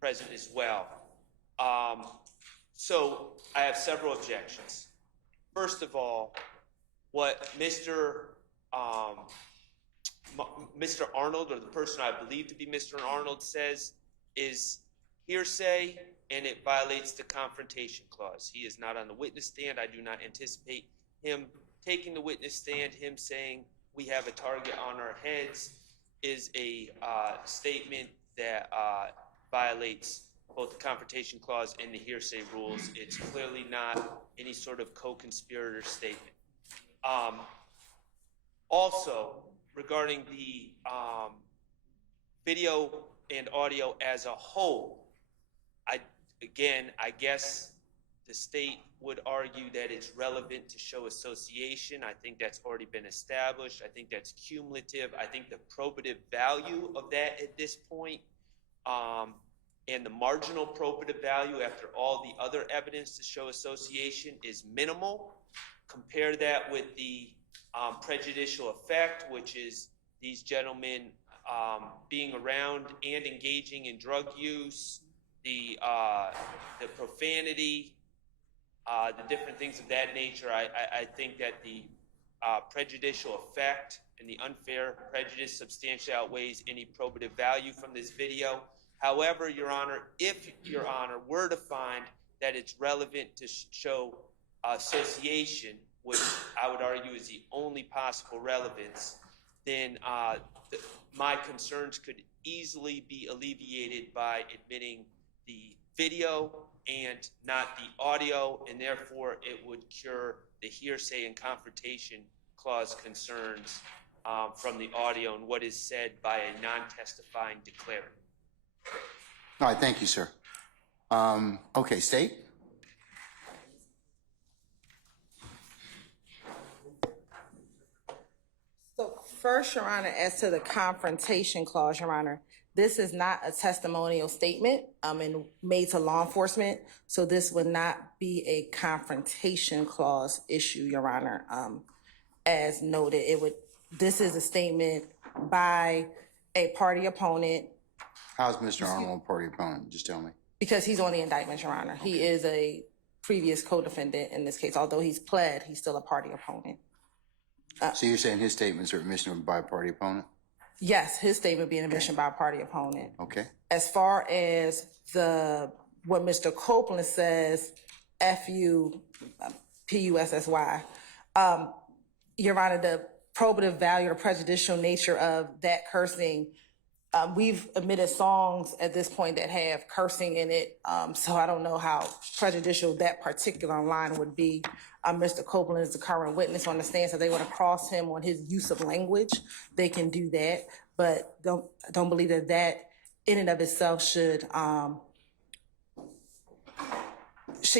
present as well. So I have several objections. First of all, what Mr. Arnold, or the person I believe to be Mr. Arnold, says is hearsay, and it violates the confrontation clause. He is not on the witness stand. I do not anticipate him taking the witness stand. Him saying we have a target on our heads is a statement that violates both the confrontation clause and the hearsay rules. It's clearly not any sort of co-conspirator statement. Also, regarding the video and audio as a whole, I guess the state would argue that it's relevant to show association. I think that's already been established. I think that's cumulative. I think the probative value of that at this point, and the marginal probative value after all the other evidence to show association, is minimal. Compare that with the prejudicial effect, which is these gentlemen being around and engaging in drug use, the profanity, the different things of that nature. I think that the prejudicial effect and the unfair prejudice substantially outweighs any probative value from this video. However, Your Honor, if Your Honor were to find that it's relevant to show association, which I would argue is the only possible relevance, then my concerns could easily be alleviated by admitting the video and not the audio, and therefore it would cure the hearsay and confrontation clause concerns from the audio and what is said by a non-testifying declarant. All right, thank you, sir. Okay, State? So first, Your Honor, as to the confrontation clause, Your Honor, this is not a testimonial statement and made to law enforcement. So this would not be a confrontation clause issue, Your Honor. As noted, this is a statement by a party opponent. How's Mr. Arnold a party opponent? Just tell me. Because he's on the indictment, Your Honor. He is a previous co-defendant in this case. Although he's pled, he's still a party opponent. So you're saying his statements are admission by a party opponent? Yes, his statement being admission by a party opponent. Okay. As far as what Mr. Copeland says, F-U, P-U-S-S-Y, Your Honor, the probative value or prejudicial nature of that cursing, we've admitted songs at this point that have cursing in it, so I don't know how prejudicial that particular line would be. Mr. Copeland is the current witness on the stand, so they want to cross him on his use of language. They can do that, but don't believe that in and of itself should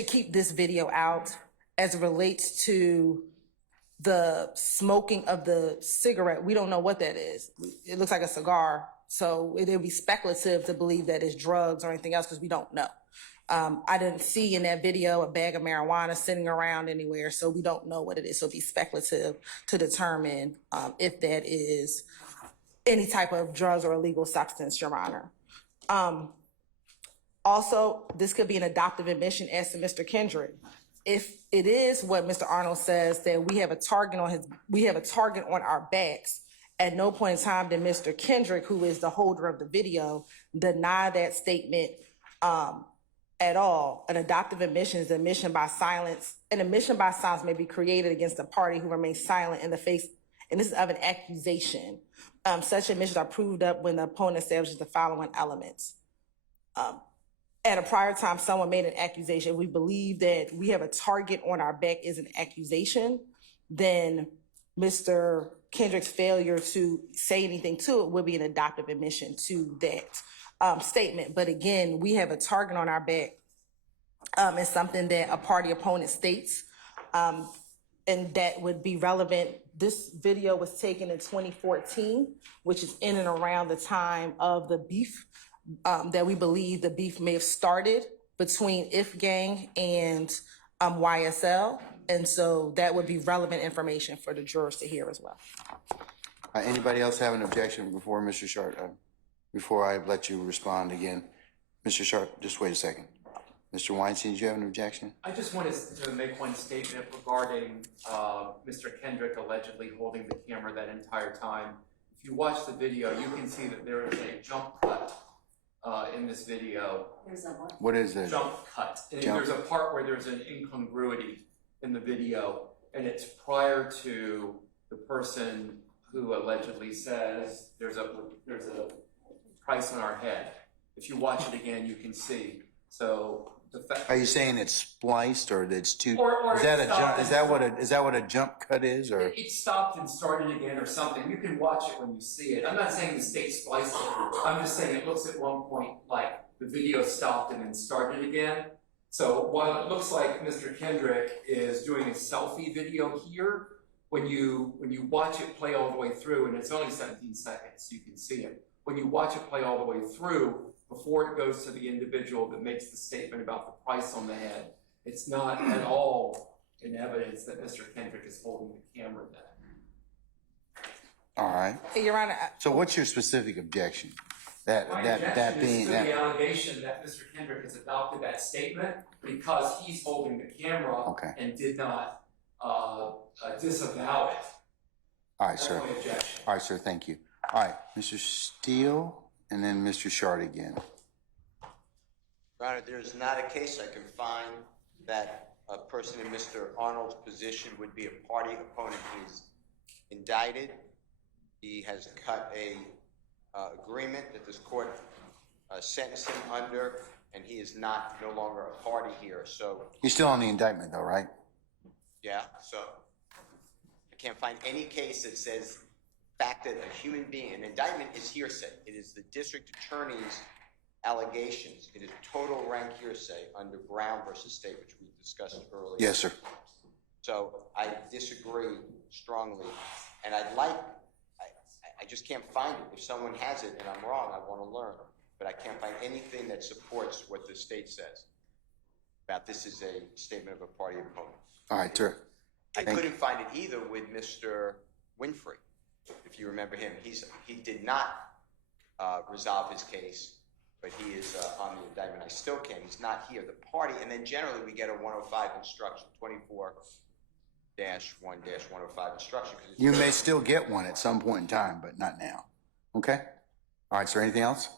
keep this video out. As it relates to the smoking of the cigarette, we don't know what that is. It looks like a cigar. So it would be speculative to believe that it's drugs or anything else because we don't know. I didn't see in that video a bag of marijuana sitting around anywhere, so we don't know what it is. So it'd be speculative to determine if that is any type of drugs or illegal substance, Your Honor. Also, this could be an adoptive admission as to Mr. Kendrick. If it is what Mr. Arnold says, that we have a target on our backs, at no point in time did Mr. Kendrick, who is the holder of the video, deny that statement at all. An adoptive admission is admission by silence. An admission by silence may be created against a party who remains silent in the face, and this is of an accusation. Such admissions are proved up when the opponent establishes the following elements. At a prior time, someone made an accusation. We believe that we have a target on our back is an accusation. Then Mr. Kendrick's failure to say anything to it would be an adoptive admission to that statement. But again, we have a target on our back. It's something that a party opponent states, and that would be relevant. This video was taken in 2014, which is in and around the time of the beef, that we believe the beef may have started between If Gang and YSL. And so that would be relevant information for the jurors to hear as well. Anybody else have an objection before Mr. Sharp? Before I let you respond again? Mr. Sharp, just wait a second. Mr. Weinstein, do you have an objection? I just wanted to make one statement regarding Mr. Kendrick allegedly holding the camera that entire time. If you watch the video, you can see that there is a jump cut in this video. What is it? Jump cut. And there's a part where there's an incongruity in the video, and it's prior to the person who allegedly says there's a price on our head. If you watch it again, you can see. So the fact. Are you saying it's spliced or that it's too? Or is that a it's jump? stopped. Is that what a jump cut is? Or It stopped and started again or something. You can watch it when you see it. I'm not saying the state spliced it. I'm just saying it looks at one point like the video stopped and then started again. So while it looks like Mr. Kendrick is doing a selfie video here, when you watch it play all the way through, and it's only 17 seconds, you can see it. When you watch it play all the way through, before it goes to the individual that makes the statement about the price on the head, it's not at all in evidence that Mr. Kendrick is holding the camera then. all right. Your Honor, So what's your specific objection? My That objection being is to that. the allegation that Mr. Kendrick has adopted that statement because he's holding the camera Okay. and did not disavow it. All right, That's sir. my objection. All right, sir. Thank you. All right, Mr. Steele, and then Mr. Shard again. Your Honor, there's not a case I can find that a person in Mr. Arnold's position would be a party opponent who is indicted. He has cut a agreement that this court sentenced him under, and he is no longer a party here. So, You're still on the indictment, though, right? yeah, so I can't find any case that says fact that a human being, an indictment is hearsay. It is the district attorney's allegations. It is total rank hearsay under Brown versus State, which we discussed earlier. Yes, sir. So I disagree strongly, and I just can't find it. If someone has it and I'm wrong, I want to learn. But I can't find anything that supports what the state says about this is a statement of a party opponent. All right, sir. I couldn't find it either with Mr. Winfrey, if you remember him. He did not resolve his case, but he is on the indictment. I still can. He's not here. The party, and then generally we get a 105 instruction, 24-1-105 instruction. You may still get one at some point in time, but not now. Okay? All right, sir. Anything else?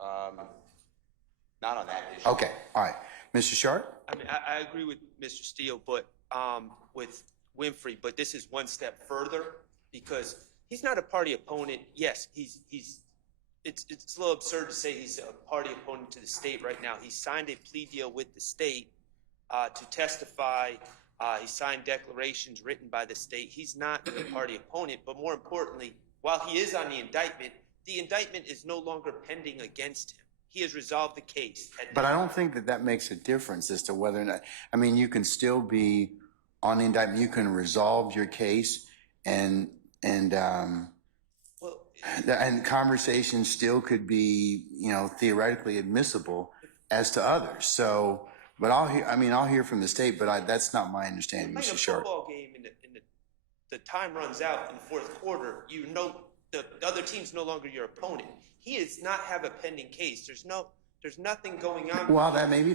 Not on that issue. Okay. All right. Mr. Shard? I mean, I agree with Mr. Steele, but with Winfrey, but this is one step further because he's not a party opponent. Yes, it's a little absurd to say he's a party opponent to the state right now. He signed a plea deal with the state to testify. He signed declarations written by the state. He's not a party opponent, but more importantly, while he is on the indictment is no longer pending against him. He has resolved the case. But I don't think that makes a difference as to whether or not, I mean, you can still be on the indictment. You can resolve your case and conversations still could be, theoretically admissible as to others. So, but I'll hear from the state, but that's not my understanding, Playing Mr. a Shard. football game and the time runs out in the fourth quarter, the other team's no longer your opponent. He does not have a pending case. There's nothing going on. While that may be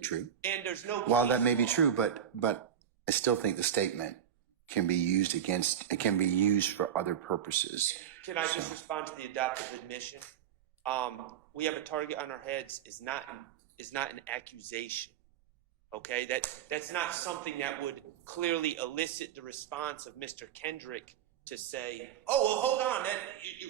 true. And there's no. While that may be true, but I still think the statement can be used for other purposes. Can I just respond to the adoptive admission? We have a target on our heads is not an accusation. Okay, that's not something that would clearly elicit the response of Mr. Kendrick to say, "Oh, well, hold on,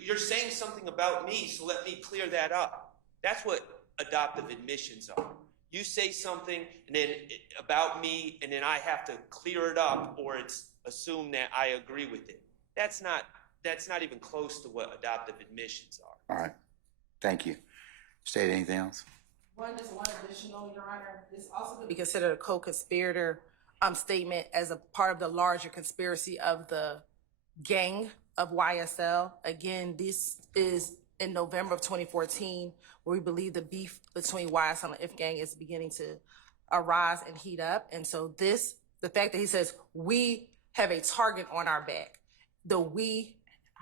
you're saying something about me, so let me clear that up." That's what adoptive admissions are. You say something and then about me, and then I have to clear it up, or it's assumed that I agree with it. That's not even close to what adoptive admissions are. All right. Thank you. State anything else? One additional, Your Honor. This also could be considered a co-conspirator statement as a part of the larger conspiracy of the gang of YSL. Again, this is in November of 2014, where we believe the beef between YSL and If Gang is beginning to arise and heat up. And so this The fact that he says, we have a target on our back. The we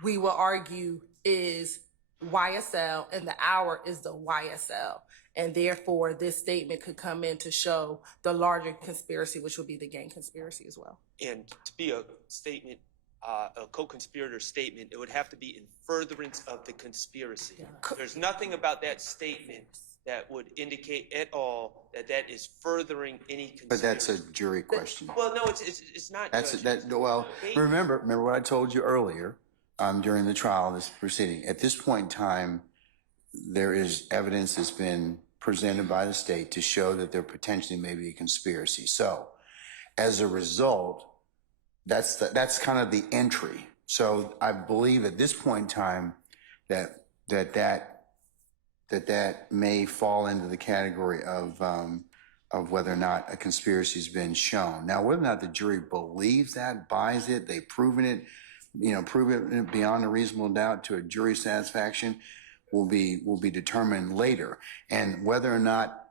will argue, is YSL, and the our is the YSL. And therefore, this statement could come in to show the larger conspiracy, which would be the gang conspiracy as well. And to be a statement, a co-conspirator statement, it would have to be in furtherance of the conspiracy. There's nothing about that statement that would indicate at all that that is furthering any conspiracy. But that's a jury question. Well, no, it's not. That's Judge. that. Well, remember what I told you earlier during the trial, this proceeding. At this point in time, there is evidence that's been presented by the state to show that there potentially may be a conspiracy. So, as a result, that's kind of the entry. So, I believe at this point in time that may fall into the category of whether or not a conspiracy has been shown. Now, whether or not the jury believes that, buys it, they've proven it, prove it beyond a reasonable doubt to a jury satisfaction will be determined later. And whether or not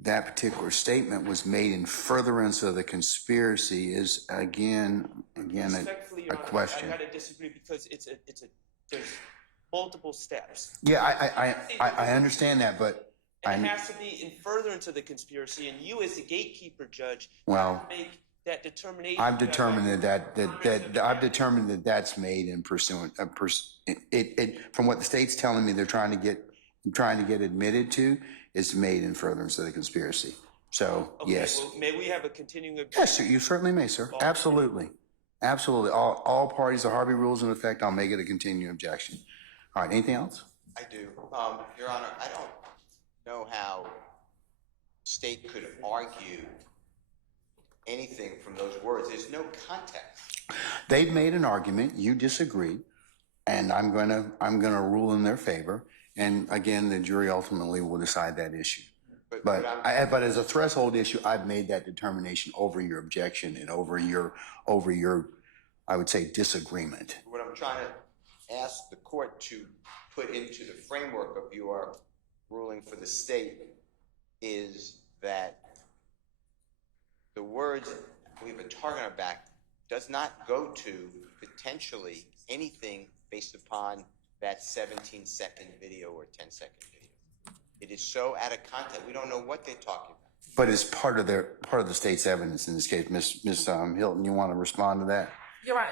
that particular statement was made in furtherance of the conspiracy is again Respectfully, a Your Honor, question. I gotta disagree because there's multiple steps. Yeah, I understand that, but And it has to be in furtherance of the conspiracy, and you as the gatekeeper, Judge, well, have to make that determination. I've determined that that's made in pursuant from what the state's telling me they're trying to get admitted to is made in furtherance of the conspiracy. So Okay, yes, well, may we have a continuing objection? yes, sir, you certainly may, sir. Absolutely, absolutely. All parties, the Harvey rules in effect. I'll make it a continuing objection. All right. Anything else? I do. Your Honor, I don't know how state could argue anything from those words. There's no context. They've made an argument. You disagree, and I'm gonna rule in their favor. And again, the jury ultimately will decide that issue. But as a threshold issue, I've made that determination over your objection and over your, I would say, disagreement. What I'm trying to ask the court to put into the framework of your ruling for the state is that the words, we have a target on our back, does not go to potentially anything based upon that 17-second video or 10-second video. It is so out of context. We don't know what they're talking about. But it's part of the state's evidence in this case. Miss Hilton, you want to respond to that? You're right.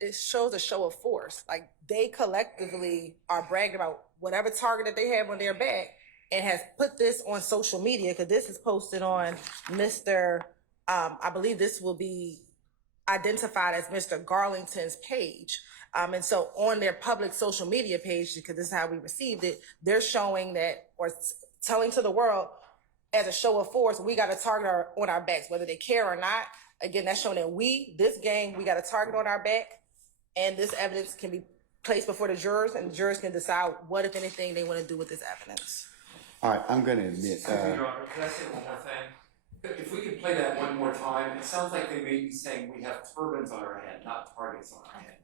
It shows a show of force. Like, they collectively are bragging about whatever target that they have on their back and has put this on social media, because this is posted on Mr. I believe this will be identified as Mr. Garlington's page. And so on their public social media page, because this is how we received it, they're showing that, or telling to the world as a show of force, we got a target on our backs, whether they care or not. Again, that's showing that this gang, we got a target on our back, and this evidence can be placed before the jurors, and the jurors can decide what, if anything, they want to do with this evidence. All right, I'm going to admit. Your Honor, can I say one more thing? If we could play that one more time, it sounds like they may be saying we have turbans on our head, not targets on our head.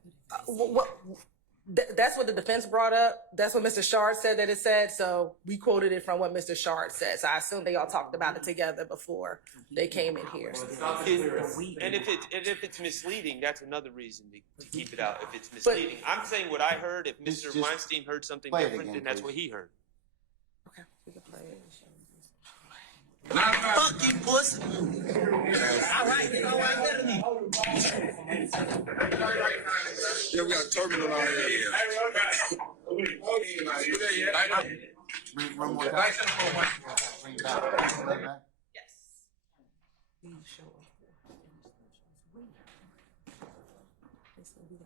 That's what the defense brought up. That's what Mr. Shard said that it said. So we quoted it from what Mr. Shard said. So I assume they all talked about it together before they came in here. Well, it's not the clearest. And if it's misleading, that's another reason to keep it out. If it's misleading, I'm saying what I heard. If Mr. Just Weinstein heard something play it different, again, then that's please. what he heard. Okay, we can play it. Fuck you, pussy. All right, Yeah, we got turbulent on here. One more time. Bring it back. Yes.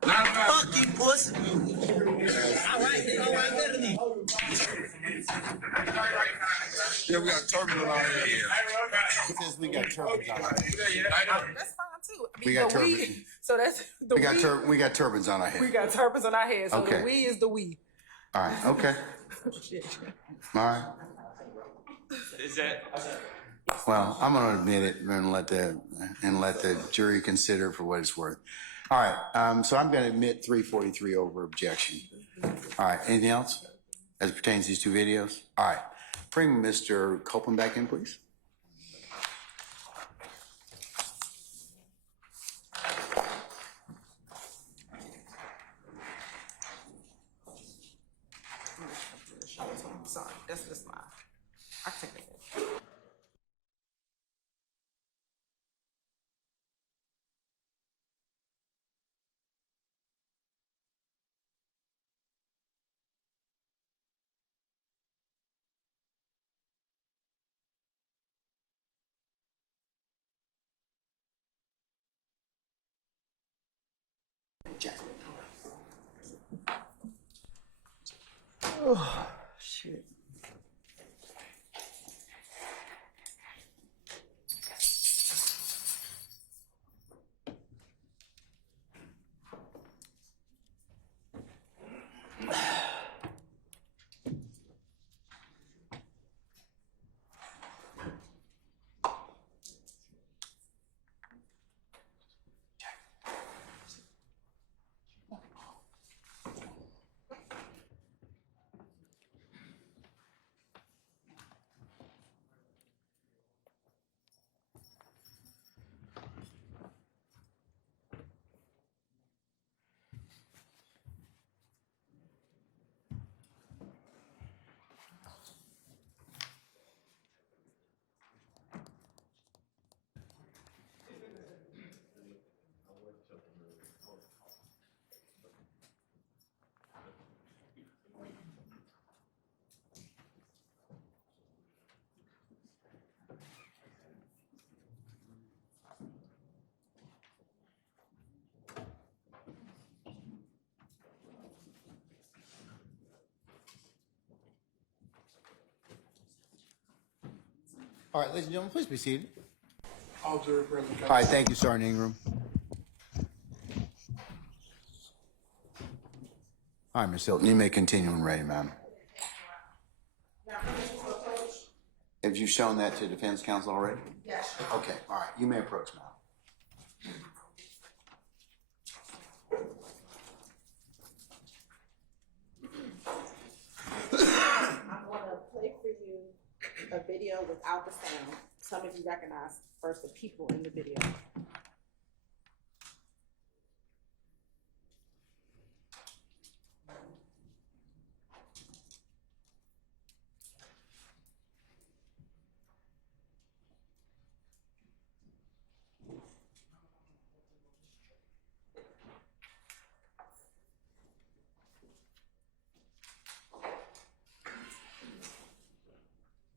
Fuck you, pussy. All right, Yeah, we got turbulent on here. It says we got turbans on our head. That's fine too. I mean, We got the we, turbans. so that's the We got turbans on our head. we got turbans on our head. So Okay. the we is the we. All right. Okay. All right. Is that? Well, I'm going to admit it and let the jury consider for what it's worth. All right. So I'm going to admit 343 over objection. All right. Anything else as it pertains to these two videos? All right. Bring Mr. Copeland back in, please. sorry. That's just mine. I can take it. Shit. All right, ladies and gentlemen, please be seated. All jury present. All right, thank you, Sergeant Ingram. All right, Ms. Hilton, you may continue when ready, ma'am. Have you shown that to defense counsel already? Yes. Okay, all right, you may approach, ma'am. I'm going to play for you a video without the sound. Some of you recognize first the people in the video.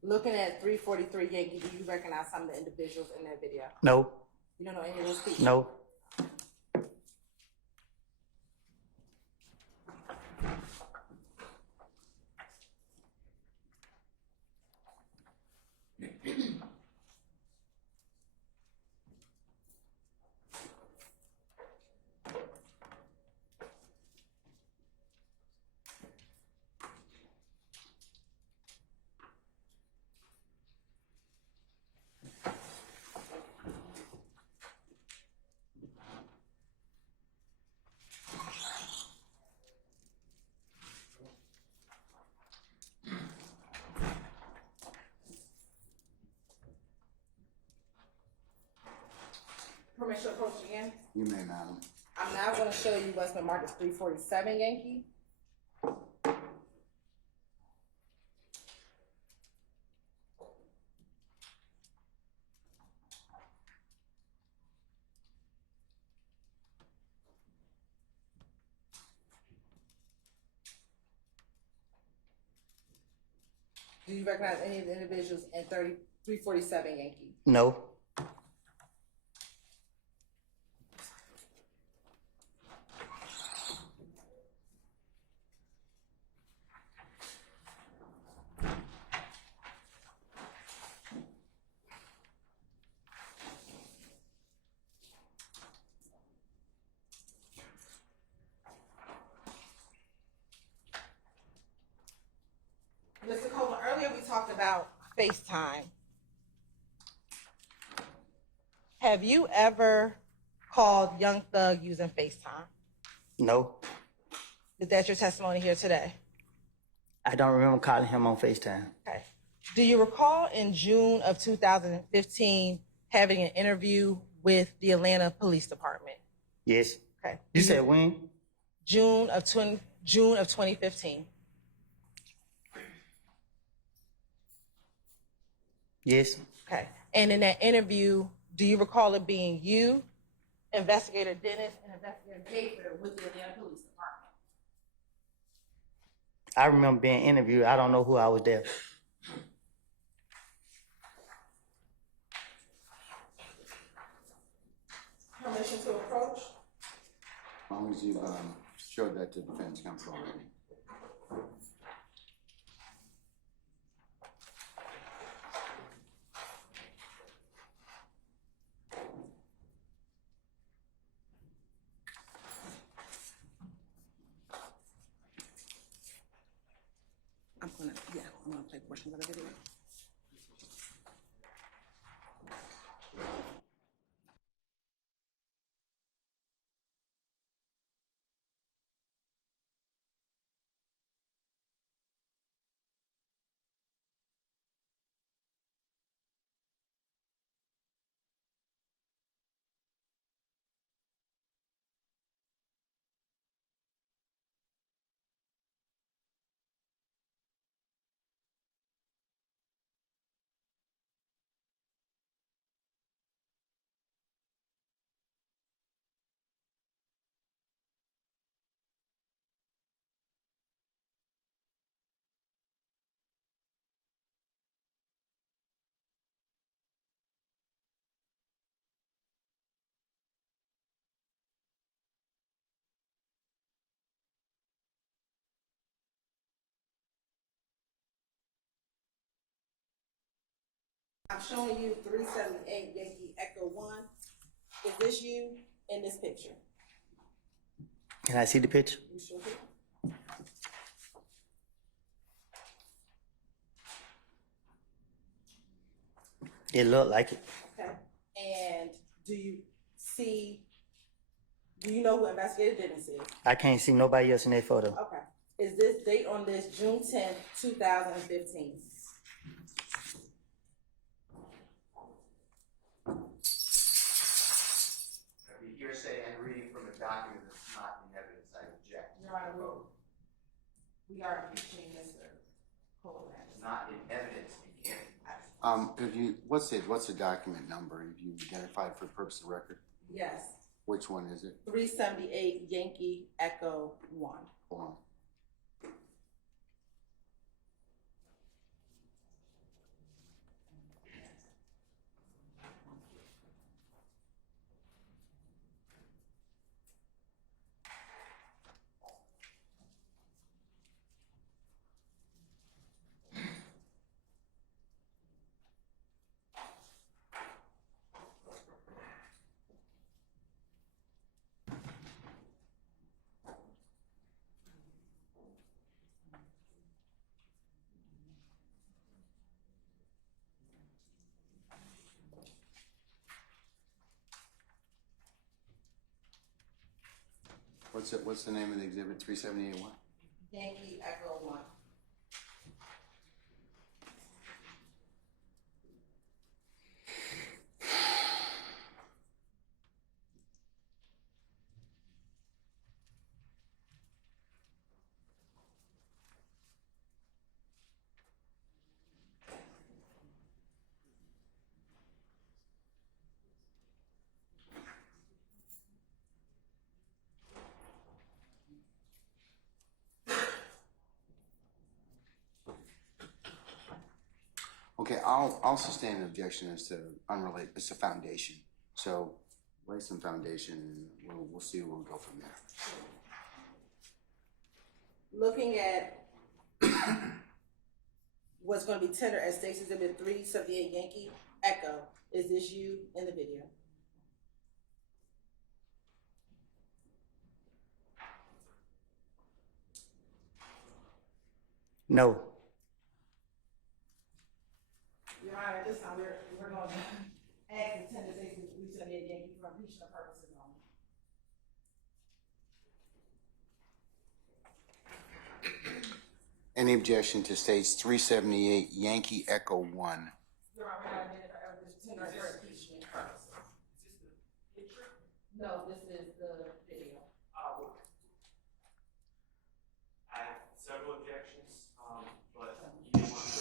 Looking at 343 Yankee, do you recognize some of the individuals in that video? No. You don't know any of those people? No. Permission to approach again? You may, madam. I'm now going to show you what's been marked as 347 Yankee. Do you recognize any of the individuals in 347 Yankee? No. Mr. Copeland, earlier we talked about FaceTime. Have you ever called Young Thug using FaceTime? No. Is that your testimony here today? I don't remember calling him on FaceTime. Okay. Do you recall in June of 2015 having an interview with the Atlanta Police Department? Yes. Okay. You said when? June of 2015. Yes. Okay. And in that interview, do you recall it being you, Investigator Dennis, and Investigator Gaither with the Atlanta Police Department? I remember being interviewed. I don't know who I was there. Permission to approach? As long as you've showed that to defense counsel already. I'm gonna play portions of the video. I'm showing you 378 Yankee Echo 1. Is this you in this picture? Can I see the picture? You sure do? It looked like it. Okay. And do you know who Investigator Dennis is? I can't see nobody else in that photo. Okay. Is this date on this June 10th, 2015? Hearsay and reading from a document that's not in evidence, I object. Your Honor, we are impeaching Mr. Copeland. It's not in evidence, you can't. What's the document number? Have you identified for the purpose of the record? Yes. Which one is it? 378 Yankee Echo 1. Hold on. What's the name of the exhibit? 378 what? Yankee Echo 1. Okay, I'll sustain an objection as to unrelated. It's a foundation, so lay some foundation, and we'll see where we'll go from there. Looking at what's going to be tendered as State's Exhibit 378 Yankee Echo, is this you in the video? No. Your Honor, at this time we're going to ask the tender State's Exhibit 378 Yankee for impeachment purposes only. Any objection to states 378 Yankee Echo 1? Your Honor, we're not admitting for evidence tender for impeachment purposes. Is this the picture? No, this is the video. I have several objections, but you didn't want to.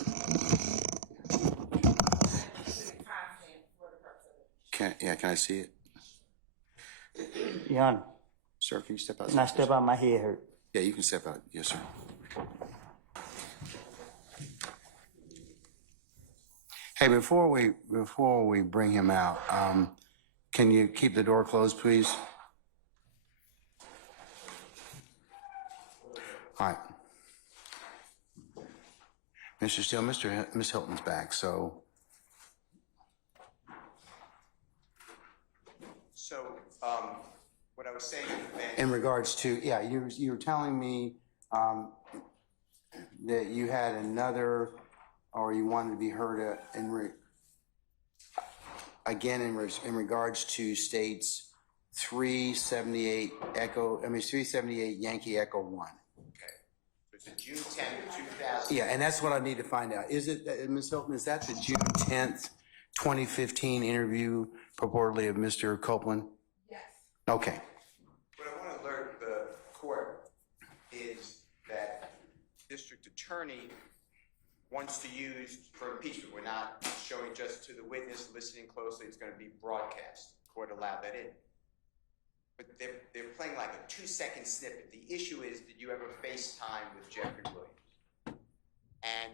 Can I see it? Your Honor, Sir, can you step can I outside? step out? My head hurt. Yeah, you can step out. Yes, sir. Hey, before we bring him out, can you keep the door closed, please? All right. Mr. Steele, Miss Hilton's back, so. So, what I was saying to the bench. In regards to, yeah, you were telling me, that you had another, or you wanted to be heard in regards to states 378 378 Yankee Echo 1. It's a June 10th, 2000. Yeah, and that's what I need to find out. Is it, Ms. Hilton, is that the June 10th, 2015 interview purportedly of Mr. Copeland? Yes. Okay. What I want to alert the court is that district attorney wants to use for impeachment. We're not showing just to the witness, listening closely. It's going to be broadcast. Court allowed that in. But they're playing like a 2-second snippet. The issue is, did you ever FaceTime with Jeffrey Williams? And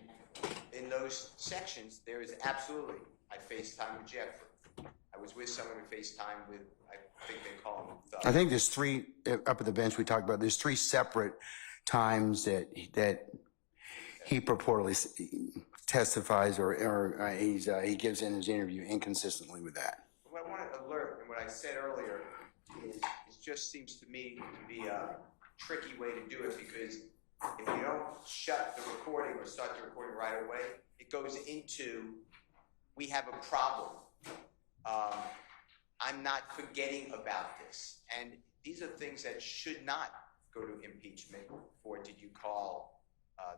in those sections, there is absolutely, I FaceTime with Jeffrey. I was with someone who FaceTime with, I think they call him Thug. I think there's three, up at the bench we talked about, there's 3 separate times that he purportedly testifies or he gives in his interview inconsistently with that. What I want to alert, and what I said earlier, is it just seems to me to be a tricky way to do it, because if you don't shut the recording or start the recording right away, it goes into, we have a problem. I'm not forgetting about this. And these are things that should not go to impeachment for, did you call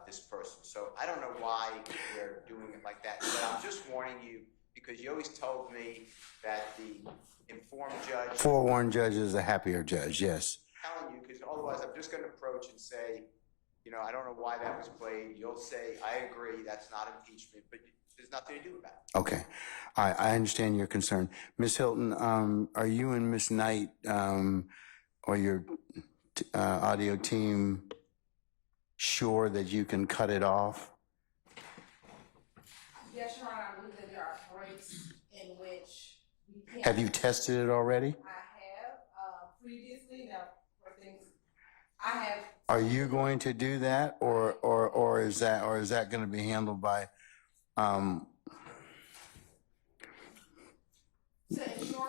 this person? So I don't know why they're doing it like that, but I'm just warning you, because you always told me that the informed judge. Forewarned judge is a happier judge, yes. I'm telling you, because otherwise I'm just going to approach and say, I don't know why that was played. You'll say, I agree, that's not impeachment, but there's nothing to do about it. Okay. I understand your concern. Ms. Hilton, are you and Ms. Knight or your audio team sure that you can cut it off? Yes, Your Honor, I believe that there are breaks in which we can. Have you tested it already? I have previously. Now, for things, I have. Are you going to do that, or is that going to be handled by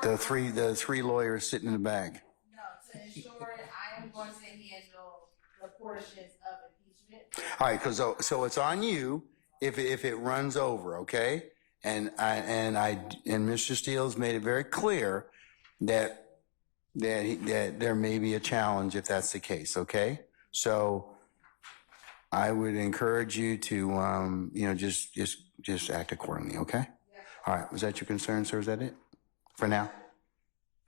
the three lawyers sitting in the bag? No, to ensure that I am going to handle the portions of impeachment. All right, because so it's on you if it runs over, okay? And Mr. Steele's made it very clear that there may be a challenge if that's the case, okay? So I would encourage you to just act accordingly, okay? All right, was that your concern, sir? Is that it for now?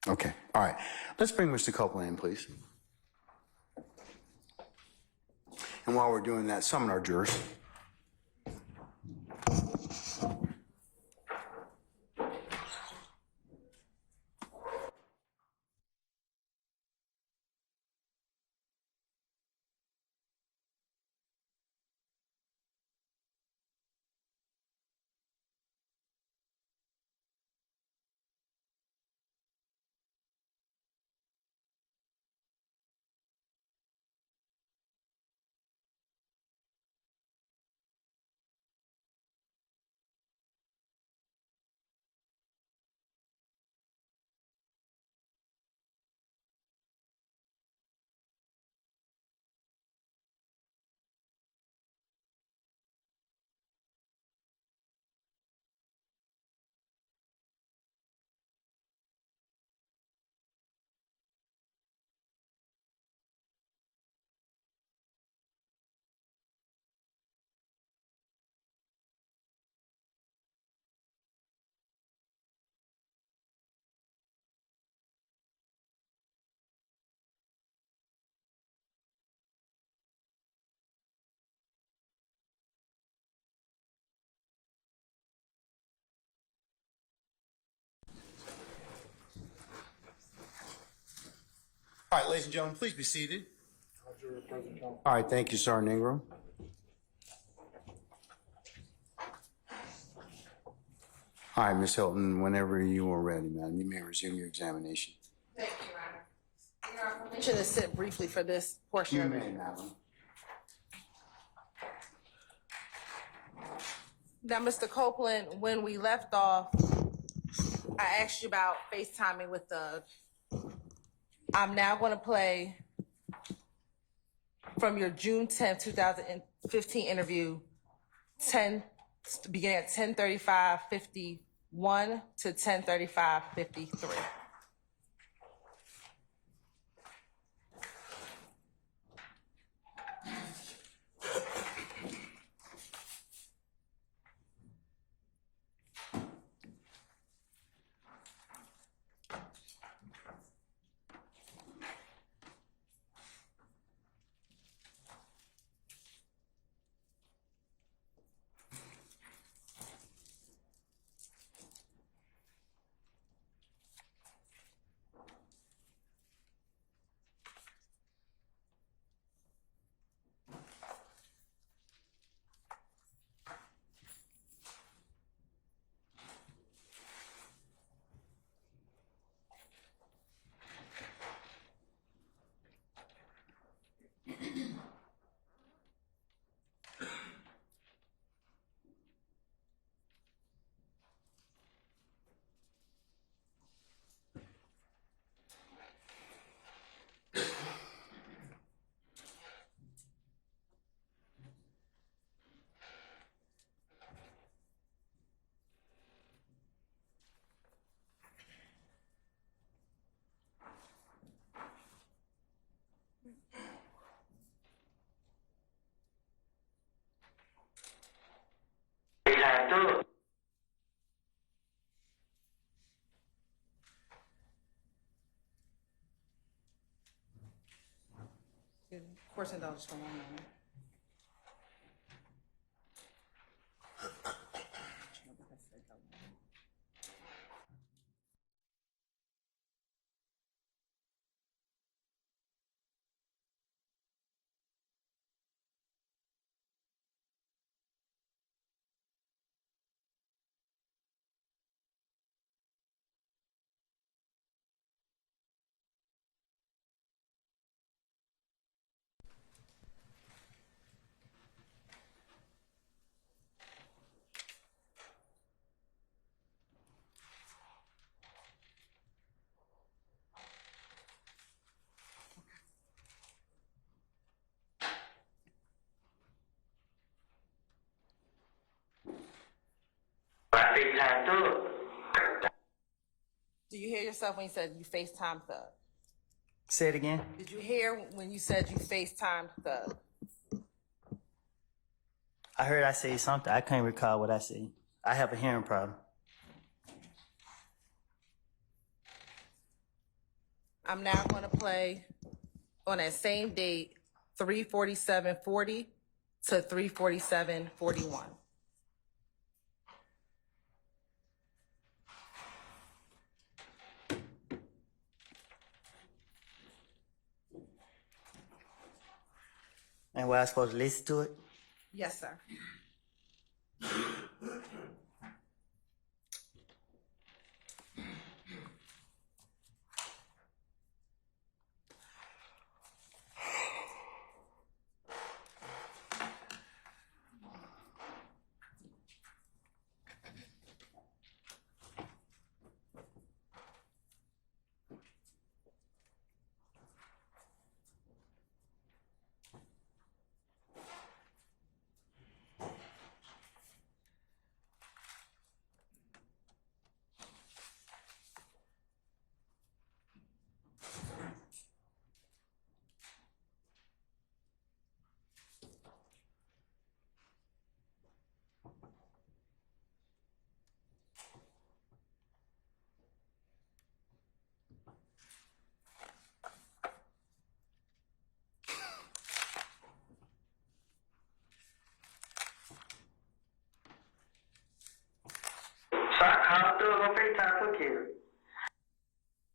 Okay, all right. Let's bring Mr. Copeland in, please. And while we're doing that, summon our jurors. All right, ladies and gentlemen, please be seated. All right, thank you, Sergeant Ingram. All right, Ms. Hilton, whenever you are ready, ma'am, you may resume your examination. Thank you, Your Honor. Your Honor, permission to sit briefly for this portion You of may, it. madam. Now, Mr. Copeland, when we left off, I asked you about FaceTiming with Thug. I'm now going to play from your June 10th, 2015 interview, beginning at 10:35:51 to 10:35:53. Of course, indulge for 1 moment. Do you hear yourself when you said you FaceTime Thug? Say it again. Did you hear when you said you FaceTime Thug? I heard I say something. I can't recall what I said. I have a hearing problem. I'm now going to play on that same date, 3:47:40 to 3:47:41. And where I supposed to listen to it? Yes, sir.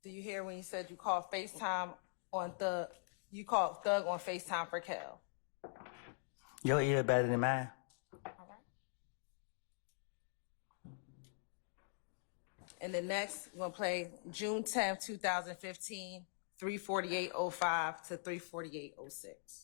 Do you hear when you said you called FaceTime on Thug. You called Thug on FaceTime for Kel. Your ear better than mine. All right. And the next, we're gonna play June 10th, 2015, 3:48:05 to 3:48:06.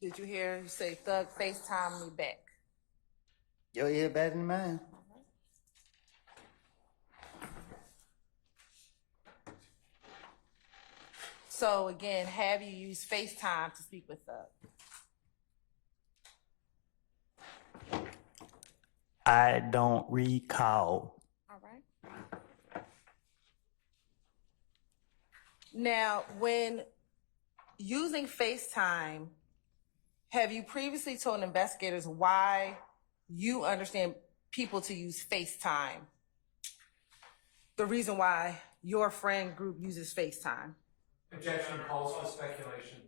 Did you hear you say Thug FaceTime me back? Your ear better than mine. So again, have you used FaceTime to speak with Thug? I don't recall. All right. Now, when using FaceTime, have you previously told investigators why you understand people to use FaceTime? The reason why your friend group uses FaceTime? Objection calls for speculation.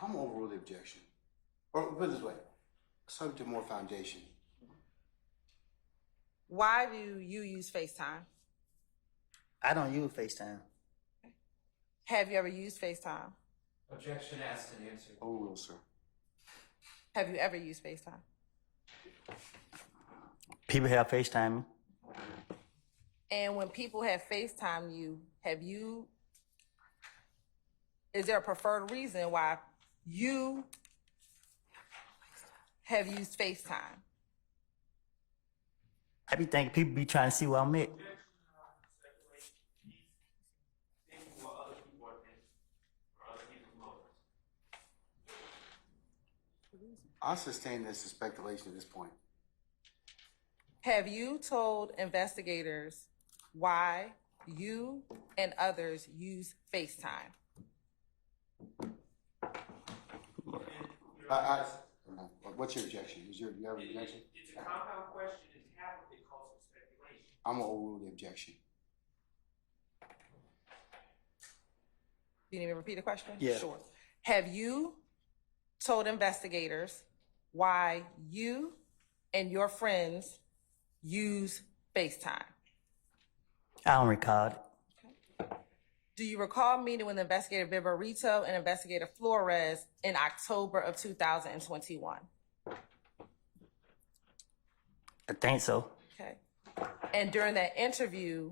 I'm gonna overrule the objection. Or put it this way, subject to more foundation. Why do you use FaceTime? I don't use FaceTime. Have you ever used FaceTime? Objection asked and answered. Overrule, sir. Have you ever used FaceTime? People have FaceTime me. And when people have FaceTime you, is there a preferred reason why you have used FaceTime? I be thinking people be trying to see where I'm at. I'll sustain this as speculation at this point. Have you told investigators why you and others use FaceTime? What's your objection? You have an objection? It's a compound question, and half of it calls for speculation. I'm gonna overrule the objection. You need me to repeat the question? Yeah. Sure. Have you told investigators why you and your friends use FaceTime? I don't recall it. Do you recall meeting with investigator Viverito and investigator Flores in October of 2021? I think so. Okay. And during that interview,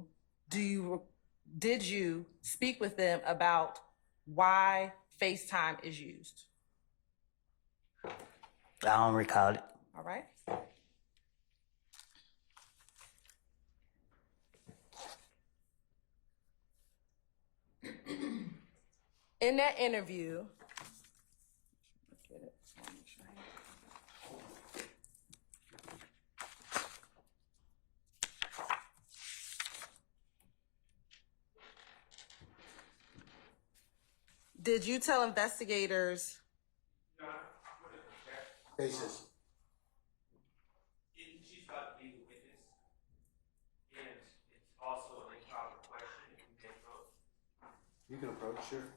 did you speak with them about why FaceTime is used? I don't recall it. All right. In that interview, did you tell investigators? Basis. She's about to be the witness, and it's also an improper question if you can vote. You can approach, sure.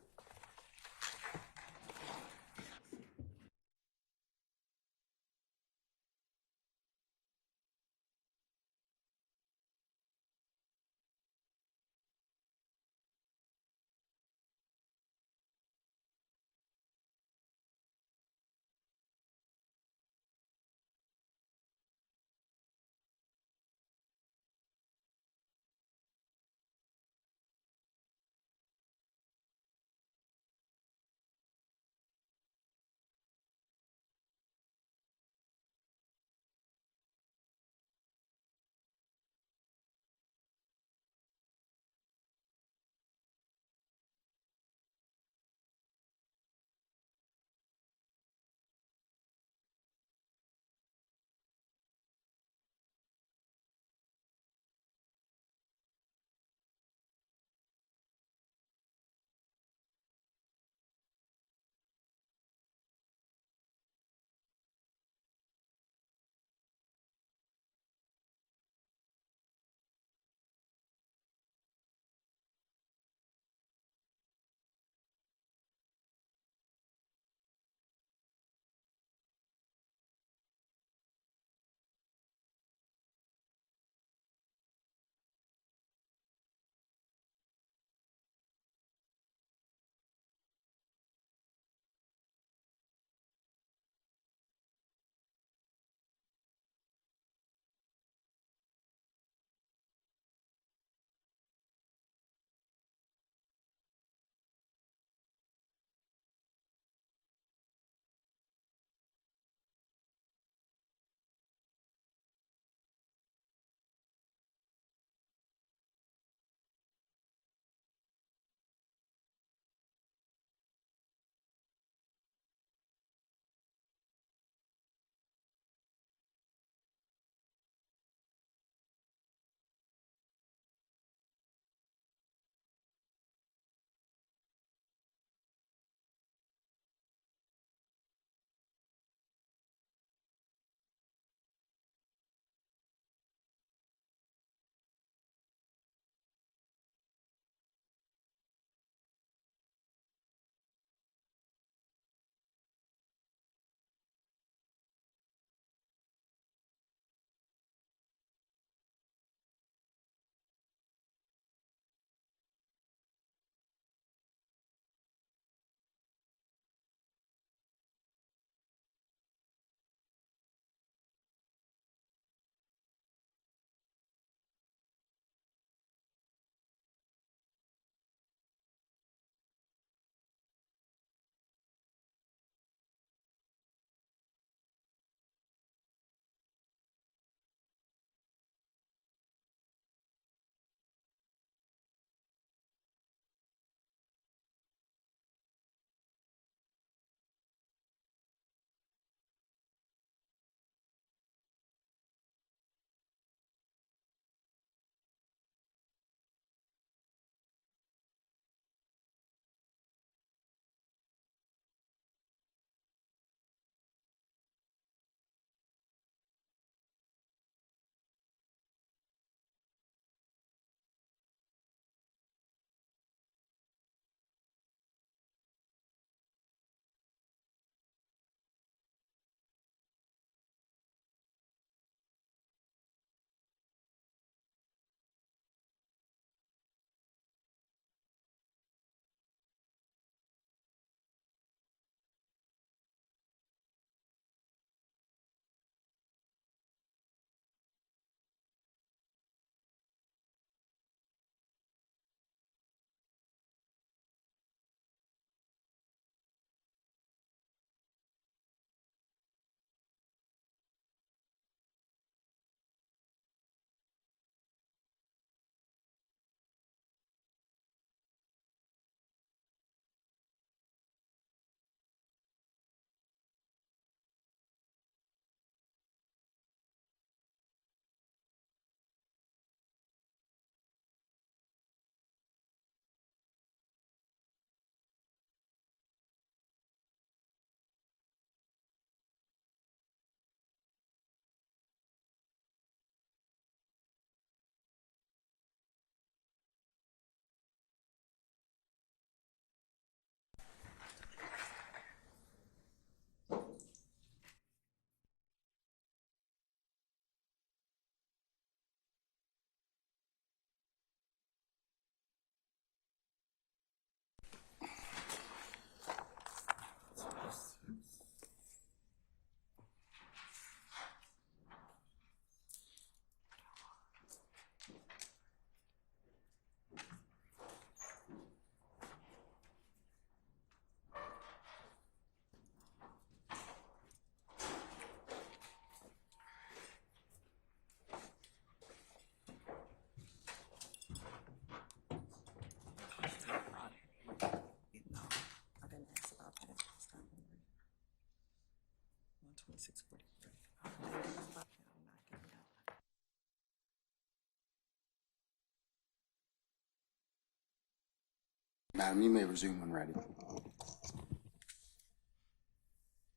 Madam, you may resume when ready.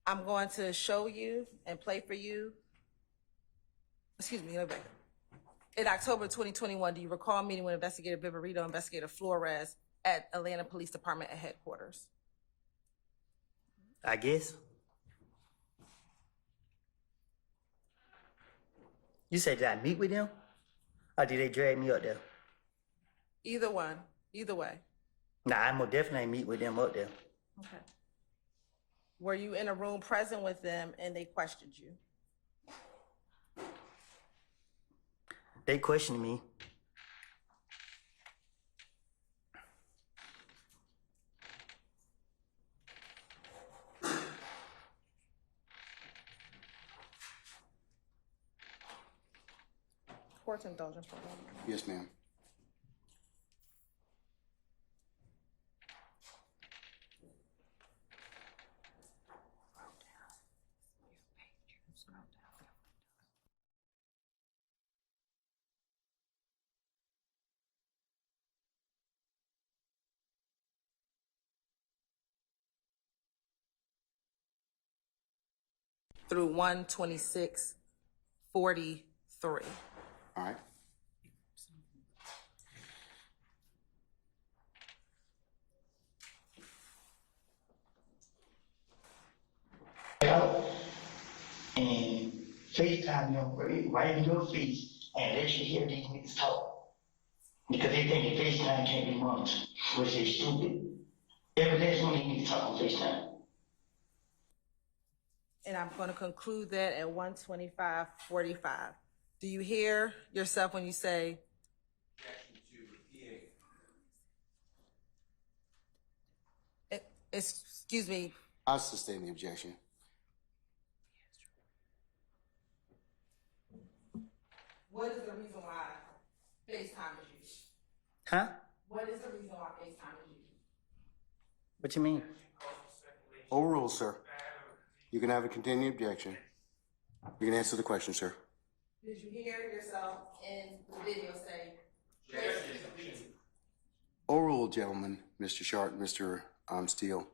I'm going to show you and play for you. Excuse me, let me back up. In October 2021, do you recall meeting with Investigator Viverito, Investigator Flores at Atlanta Police Department at headquarters? I guess. You said, did I meet with them? Or did they drag me up there? Either one, either way. Nah, I most definitely meet with them up there. Okay. Were you in a room present with them and they questioned you? They questioned me. Court's indulgence for a moment. Yes, ma'am. Through 126:43. All right. And FaceTime them right in your face and let you hear these niggas talk. Because they think that FaceTime can't be monitored, which is stupid. Every last one of these niggas talk on FaceTime. And I'm going to conclude that at 125:45. Do you hear yourself when you say, excuse me, I'll sustain the objection. what is the reason why FaceTime is used? Huh? What is the reason why FaceTime is used? What you mean? Overruled, sir. You can have a continued objection. You can answer the question, sir. Did you hear yourself in the video say, Overruled, gentlemen. Mr. Sharp, Mr. Steele.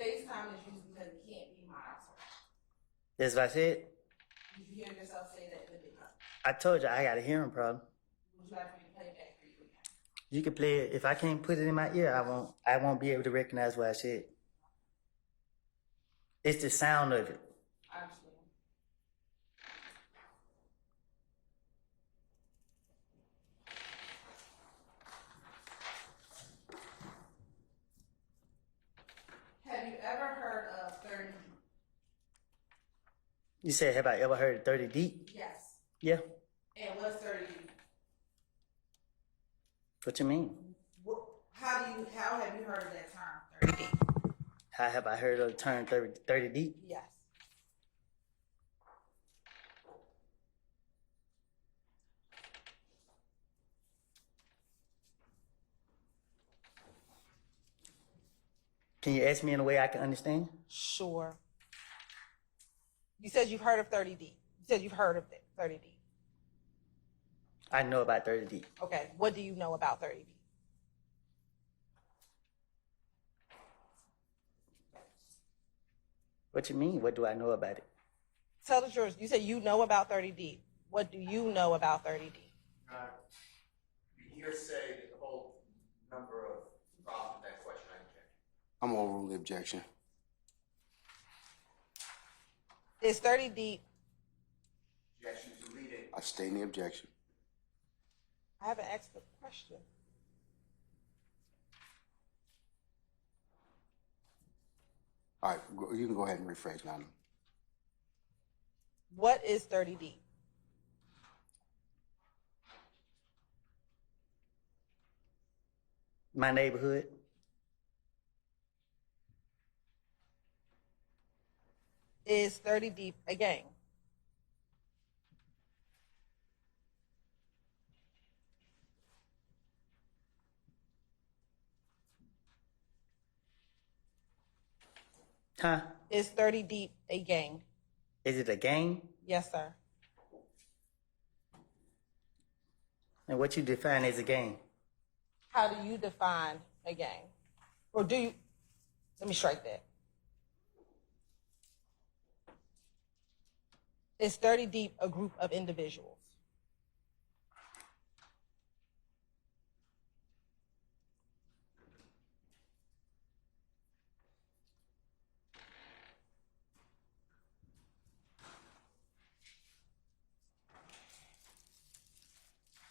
FaceTime is used because it can't be monitored? That's what I said. Did you hear yourself say that in the video? I told you I got a hearing problem. Would you like me to play it back for you again? You can play it. If I can't put it in my ear, I won't be able to recognize what I said. It's the sound of it. I understand. Have you ever heard of 30? You said, have I ever heard of 30 deep? Yes. Yeah. And what's 30? What you mean? How have you heard of that term, 30? How have I heard of the term 30 deep? Yes. Can you ask me in a way I can understand? Sure. You said you've heard of 30D. You said you've heard of it, 30D. I know about 30 deep. Okay, what do you know about 30D? What you mean? What do I know about it? Tell the jurors, you said you know about 30D. What do you know about 30D? You hearsay the whole number of problems with that question, I object. I'm overruled the objection. Is 30D, Objection to reading. I sustain the objection. I haven't asked the question. All right, you can go ahead and rephrase, madam. What is 30D? My neighborhood. Is 30D a gang? Huh? Is 30D a gang? Is it a gang? Yes, sir. And what you define as a gang? How do you define a gang? Or do you, let me strike that. Is 30 Deep a group of individuals?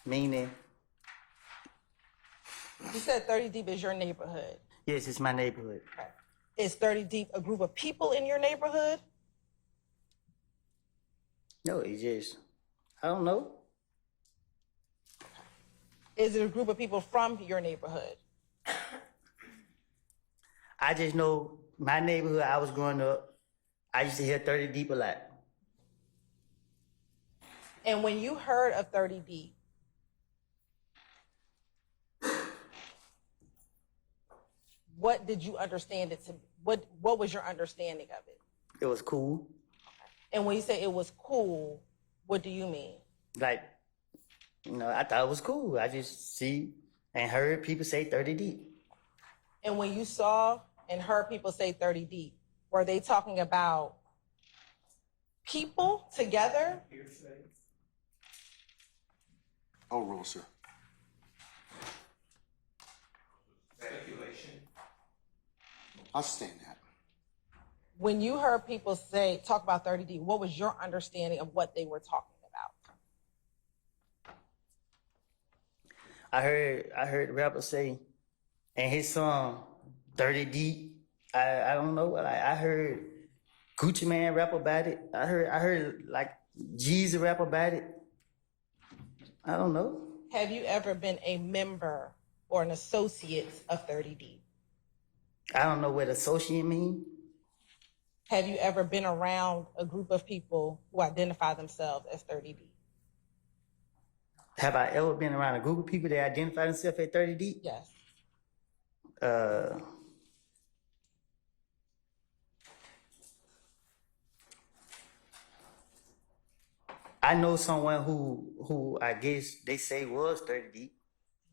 Meaning, You said 30 Deep is your neighborhood. yes, it's my neighborhood. Okay. Is 30 Deep a group of people in your neighborhood? No, it's just, I don't know. Is it a group of people from your neighborhood? I just know my neighborhood, I was growing up, I used to hear 30 Deep a lot. And when you heard of 30 Deep, what did you understand it to be? What was your understanding of it? It was cool. And when you say it was cool, what do you mean? Like, you know, I thought it was cool. I just see and heard people say 30 Deep. And when you saw and heard people say 30 Deep, were they talking about people together? Overrule, sir. Speculation. I'll stand that. When you heard people talk about 30 Deep, what was your understanding of what they were talking about? I heard the rapper say, and his song 30 Deep. I don't know. I heard Gucci Man rap about it. I heard like Jeezy rap about it. I don't know. Have you ever been a member or an associate of 30 Deep? I don't know what associate mean. Have you ever been around a group of people who identify themselves as 30 Deep? Have I ever been around a group of people that identify themselves at 30 Deep? Yes. I know someone who I guess they say was 30 Deep.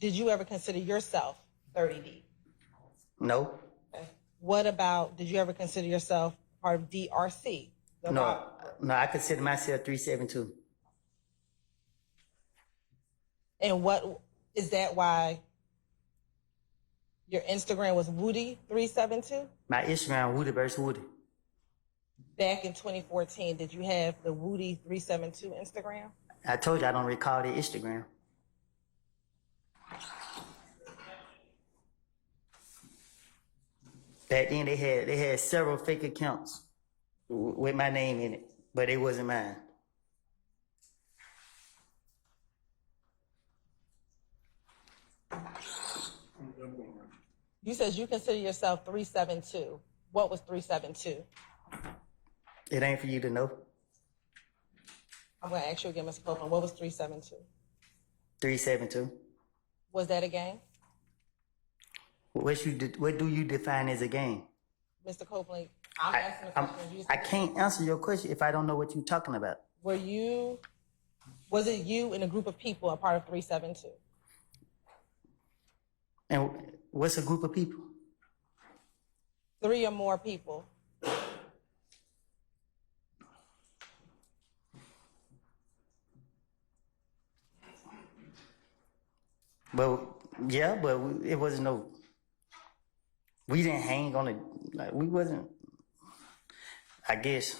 Did you ever consider yourself 30 Deep? No, Okay. What about, did you ever consider yourself part of DRC? no, I consider myself 372. And what, is that why your Instagram was Woody 372? My Instagram, Woody versus Woody. Back in 2014, did you have the Woody 372 Instagram? I told you I don't recall the Instagram. Back then they had several fake accounts with my name in it, but it wasn't mine. You said you consider yourself 372. What was 372? It ain't for you to know. I'm going to ask you again, Mr. Copeland. What was 372? 372. Was that a gang? What do you define as a game? Mr. Copeland, I'm asking a question. I can't answer your question if I don't know what you're talking about. Was it you and a group of people a part of 372? And what's a group of people? 3 or more people. Well, yeah, but it wasn't no. We didn't hang on it. Like we wasn't. I guess.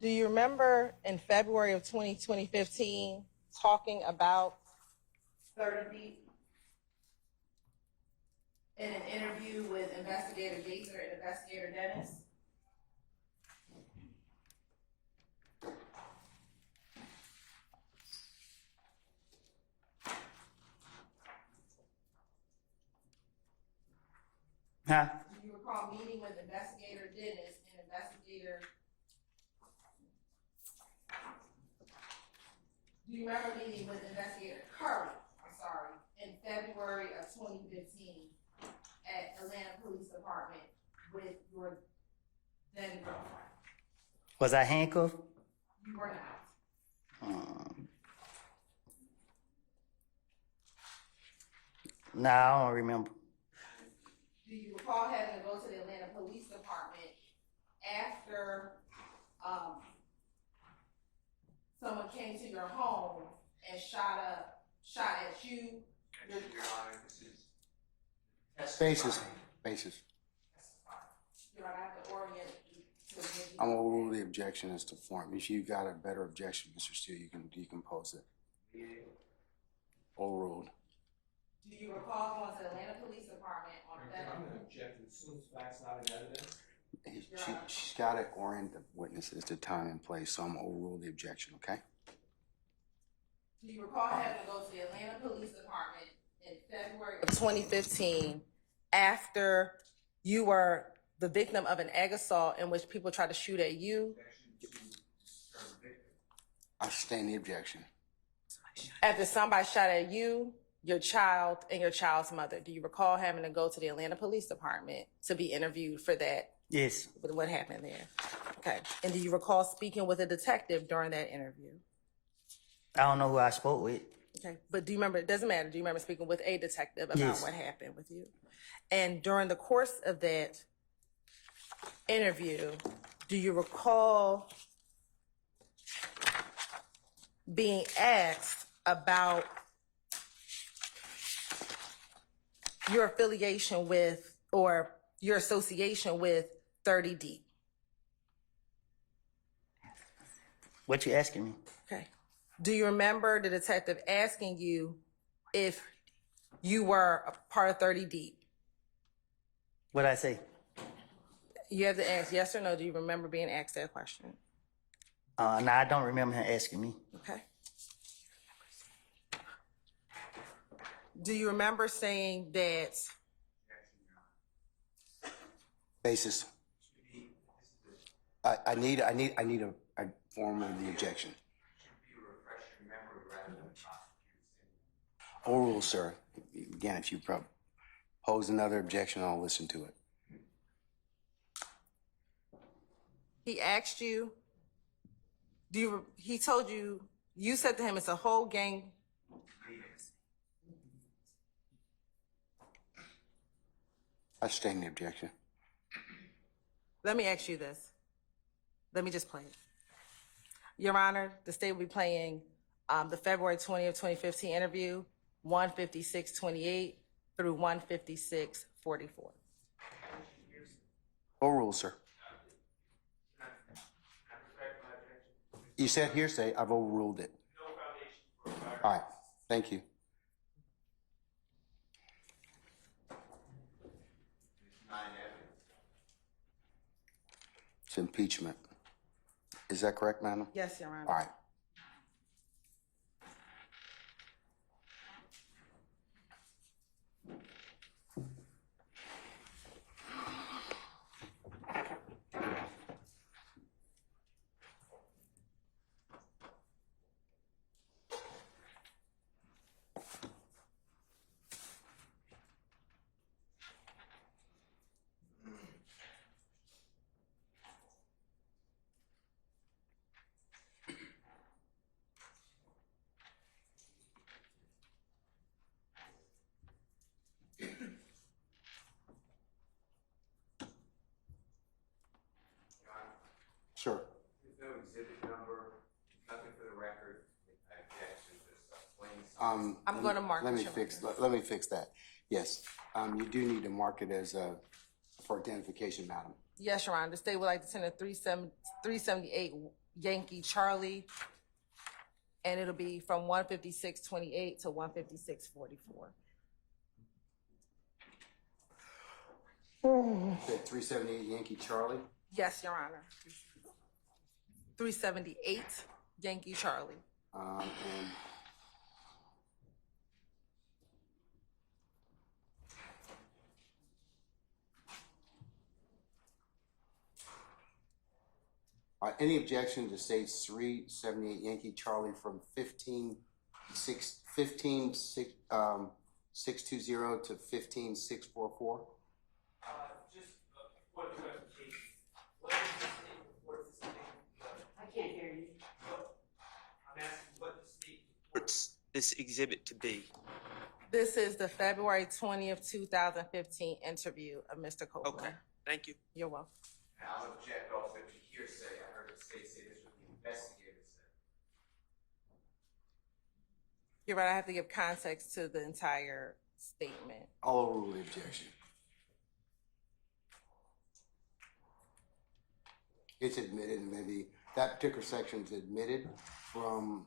Do you remember in February of 2015 talking about 30 Deep in an interview with Investigator Gaither and Investigator Dennis? Huh? Do you recall meeting with Investigator Dennis and Investigator? Do you remember meeting with Investigator Curry, in February of 2015 at Atlanta Police Department with your then girlfriend? Was I handcuffed? You were not. Nah, I don't remember. Do you recall having to go to the Atlanta Police Department after someone came to your home and shot at you? Your Honor, this is Basis. Basis. You're gonna have to orient you to what you- I'm gonna rule the objection as to form. If you got a better objection, Mr. Steele, you can decompose it. Overruled. Do you recall going to the Atlanta Police Department on February? I'm gonna object as soon as facts not in evidence. She's got to orient the witnesses to time and place, so I'm gonna overrule the objection, okay? Do you recall having to go to the Atlanta Police Department in February of 2015 after you were the victim of an egg assault in which people tried to shoot at you? I sustain the objection. After somebody shot at you, your child, and your child's mother. Do you recall having to go to the Atlanta Police Department to be interviewed for that? Yes. What happened there? Okay. And do you recall speaking with a detective during that interview? I don't know who I spoke with. Okay. But do you remember, it doesn't matter, do you remember speaking with a detective about Yes. what happened with you? And during the course of that interview, do you recall being asked about your affiliation with or your association with 30 Deep? What you asking me? Okay. Do you remember the detective asking you if you were a part of 30 Deep? What I say? You have to ask yes or no. Do you remember being asked that question? Nah, I don't remember him asking me. Okay. Do you remember saying that? Basis. I need a form of the objection. Overruled, sir. Again, if you pose another objection, I'll listen to it. He asked you, he told you, you said to him, it's a whole gang. I sustain the objection. Let me ask you this. Let me just play it. Your Honor, the state will be playing the February 20th, 2015 interview, 156-28 through 156-44. Overruled, sir. You said hearsay, I've overruled it. All right, thank you. It's impeachment. Is that correct, madam? Yes, Your Honor. All right. Sure. There's no exhibit number, nothing for the record. I object to this plain. I'm going to mark Let it, me Your fix. Honor. Let me fix that. Yes, you do need to mark it as for identification, madam. Yes, Your Honor. The state would like to send a 378 Yankee Charlie, and it'll be from 156-28 to 156-44. Said 378 Yankee Charlie. Yes, Your Honor. 378 Yankee Charlie. And any objection to states 378 Yankee Charlie from 15-620 to 15-644? Just point of clarification. What is the state report this thing? I can't hear you. I'm asking what the state reports this exhibit to be. This is the February 20th, 2015 interview of Mr. Copeland. Okay, thank you. You're welcome. And I'll object also to hearsay. I heard the state say this was the investigator said. You're right, I have to give context to the entire statement. I'll overrule the objection. It's admitted, and maybe that particular section's admitted from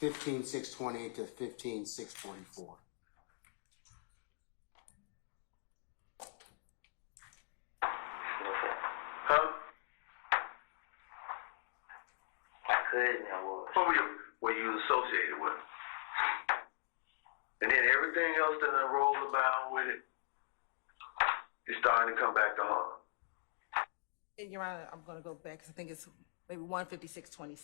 (15,620) to (15,644). Huh? My cousin I was. Who were you associated with? And then everything else that done rolled about with it, it's starting to come back to haunt. And Your Honor, I'm going to go back because I think it's maybe 156.27.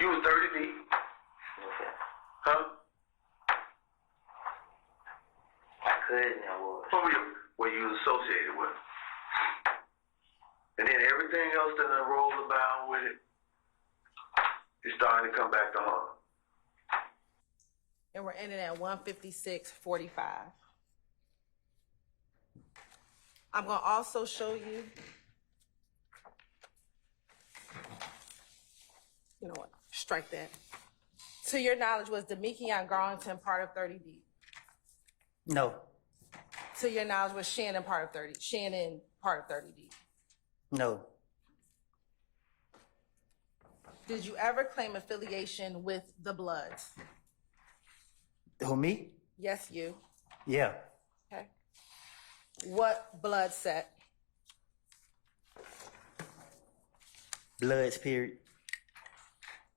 You was 30 deep, huh? My cousin I was. Who were you associated with? And then everything else that done rolled about with it, it's starting to come back to haunt. And we're ending at 156.45. I'm going to also show you, you know what, strike that. To your knowledge, was Demekion Garlington part of 30D? No, To your knowledge, was Shannon part of 30D? no, Did you ever claim affiliation with the Bloods? who, me? Yes, you. Yeah, Okay. What blood set? Bloods, period.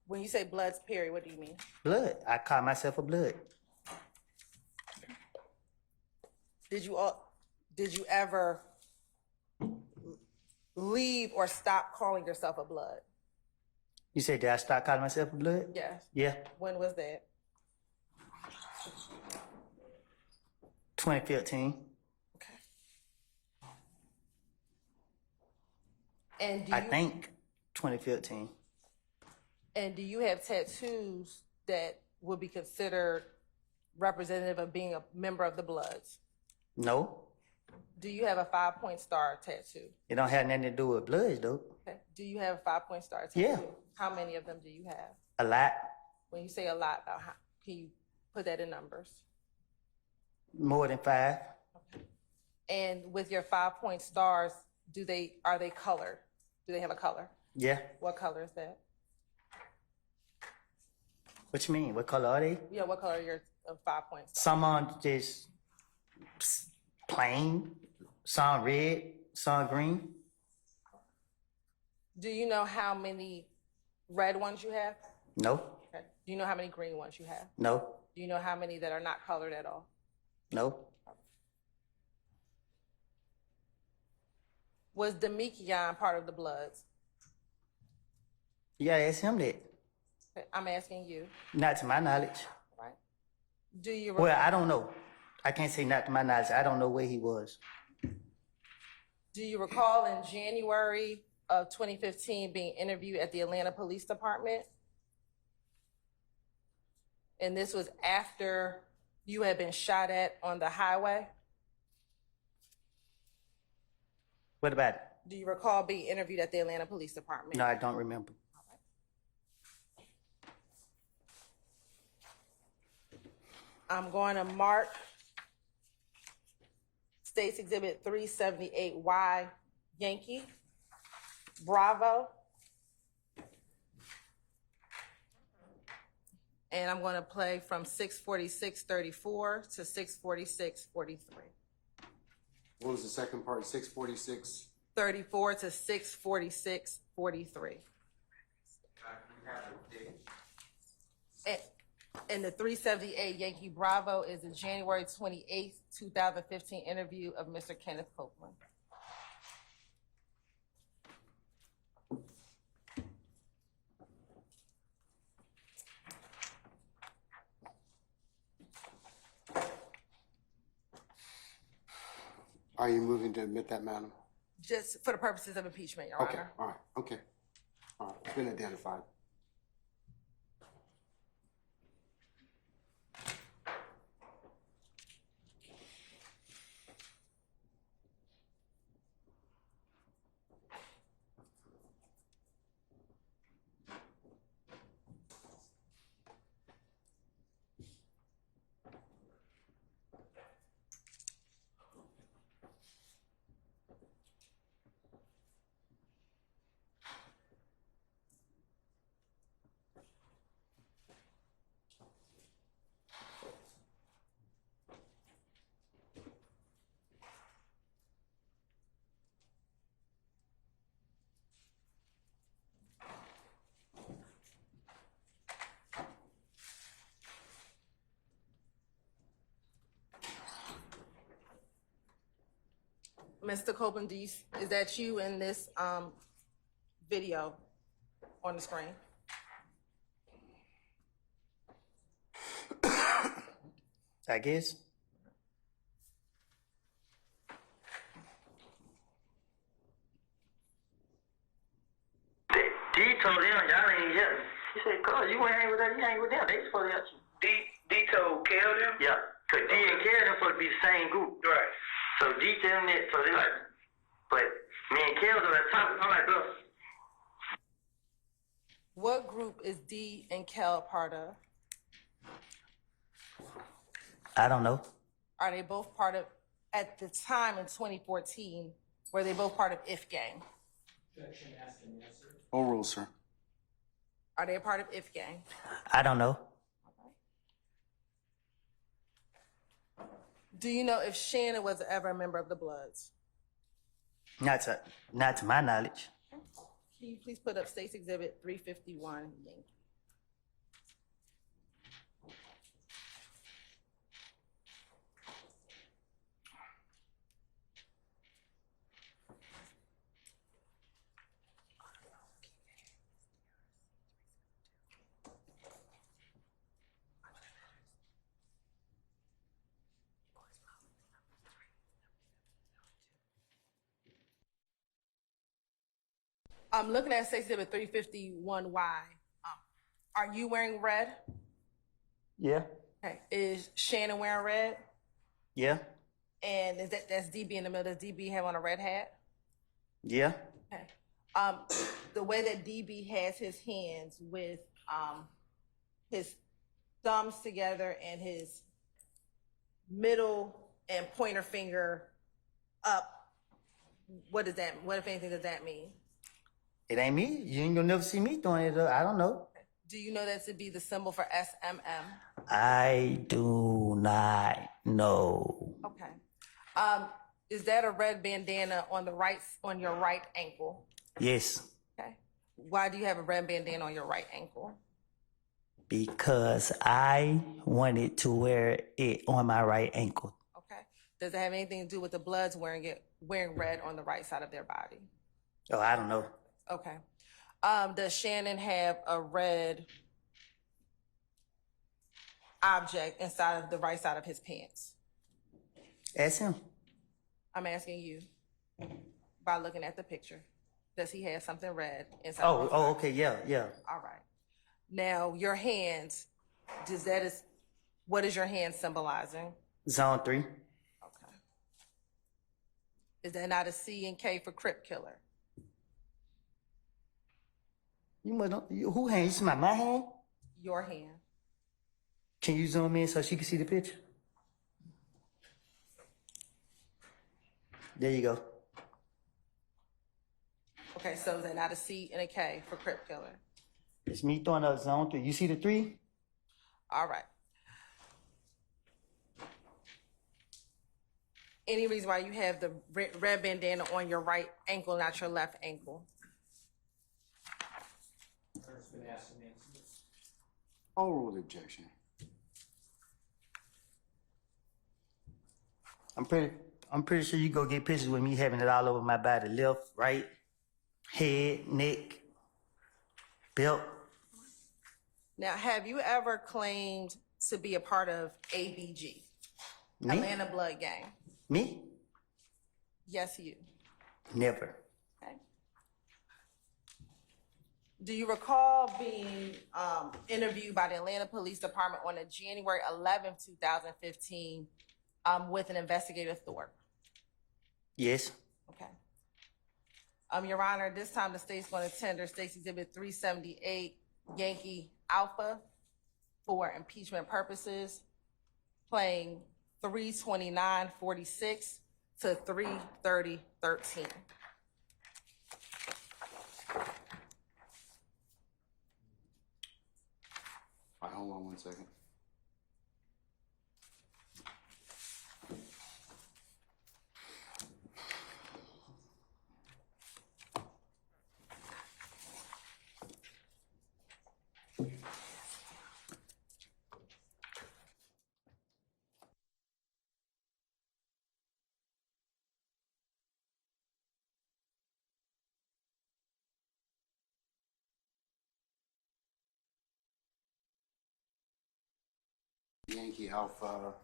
When you say Bloods, period, what do you mean? Blood. I call myself a blood. Did you ever leave or stop calling yourself a Blood? You said, did I start calling myself a blood? Yes. Yeah, When was that? 2015. Okay. And I think 2015. And do you have tattoos that would be considered representative of being a member of the Bloods? No, Do you have a 5-point star tattoo? it don't have nothing to do with bloods, though. Okay. Do you have a 5-point star tattoo? Yeah. How many of them do you have? A lot, When you say a lot, about how, can you put that in numbers? more than 5. And with your 5-point stars, are they colored? Do they have a color? Yeah. What color is that? What you mean? What color are they? Yeah, what color are your 5-point stars? Some are just plain, some red, some green. Do you know how many red ones you have? No, Okay. Do you know how many green ones you have? no, Do you know how many that are not colored at all? no. Was Demekion part of the Bloods? Yeah, ask him that. Okay, I'm asking you, Not to my knowledge. right? Do you Well, I don't know. I can't say not to my knowledge. I don't know where he was. do you recall in January of 2015 being interviewed at the Atlanta Police Department? And this was after you had been shot at on the highway? What about it? Do you recall being interviewed at the Atlanta Police Department? No, I don't remember. I'm going to mark States Exhibit 378Y Yankee, Bravo. And I'm going to play from 646.34 to 646.43. What was the second part? 646. 34 to 6/46/43. And the 378 Yankee Bravo is the January 28th, 2015 interview of Mr. Kenneth Copeland. Are you moving to admit that, madam? Just for the purposes of impeachment, Your Okay, Honor. all right, okay. All right, it's been identified. Mr. Copeland, is that you in this video on the screen? I guess. D told them y'all ain't help me. He said, "Cuz you ain't hang with them, you hang with them. They supposed to help you." D told Kel them? Yeah, cause D and Kel them supposed to be the same group. Right. So D tell them that, so they like, but me and Kel on that top. I'm like, bro, What group is D and Kel part of? I don't know. Are they both part of, at the time in 2014, were they both part of If Gang? Overrule, sir. Are they a part of If Gang? I don't know. Do you know if Shannon was ever a member of the Bloods? Not to my knowledge. Can you please put up State's Exhibit 351, Yankee? I'm looking at State's Exhibit 351Y. Are you wearing red? Yeah. Okay. Is Shannon wearing red? Yeah. And that's DB in the middle? Does DB have on a red hat? Yeah. Okay. The way that DB has his hands with his thumbs together and his middle and pointer finger up, what if anything does that mean? It ain't me. You ain't gonna never see me doing it. I don't know. Do you know that to be the symbol for SMM? I do not know. Okay. Is that a red bandana on your right ankle? Yes. Okay. Why do you have a red bandana on your right ankle? Because I wanted to wear it on my right ankle. Okay. Does it have anything to do with the Bloods wearing red on the right side of their body? Oh, I don't know. Okay. Does Shannon have a red object inside of the right side of his pants? Ask him. I'm asking you by looking at the picture. Does he have something red inside? Oh, okay, yeah. All right. Now your hands. What is your hand symbolizing? Zone 3. Okay. Is that not a C and K for Crip Killer? You must know. Who hand? You see my hand? Your hand. Can you zoom in so she can see the picture? There you go. Okay, so is that not a C and a K for Crip Killer? It's me throwing up zone 3. You see the 3? All right. Any reason why you have the red bandana on your right ankle, not your left ankle? It's been asked and answered. Overrule the objection. I'm pretty sure you go get pictures with me having it all over my body, left, right, head, neck, belt. Now, have you ever claimed to be a part of ABG, Me? Atlanta Blood Gang? Me? Yes, you. Never. Okay. Do you recall being interviewed by the Atlanta Police Department on a January 11th, 2015, with an investigative Thorpe? Yes. Okay. Your Honor, this time the state's going to tender State's Exhibit 378 Yankee Alpha for impeachment purposes, playing 329:46 to 3:30:13. All right, hold on 1 second. Yankee Alpha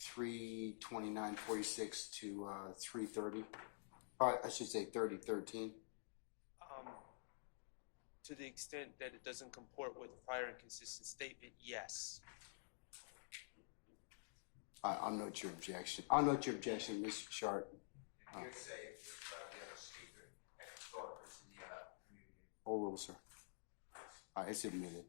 329:46 to 3:30. I should say 30:13. To the extent that it doesn't comport with prior inconsistent statement, yes. I'll note your objection. I'll note your objection, Ms. Sharp. You're saying the other speaker and thought was in the community. Overrule, sir. All right, it's admitted.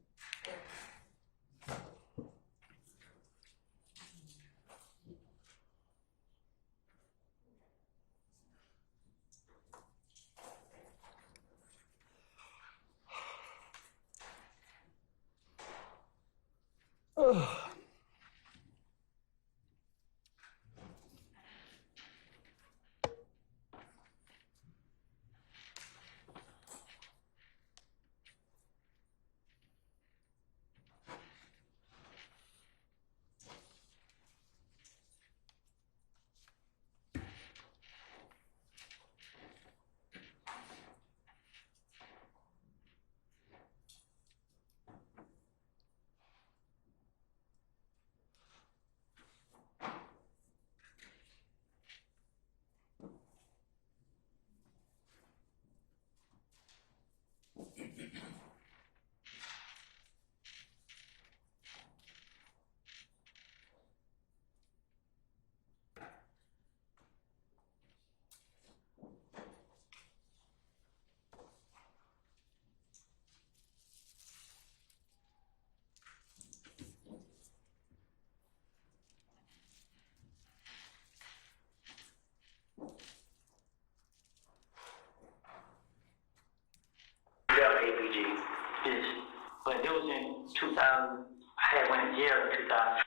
APG. But it was in 2000, I had went to jail in 2000.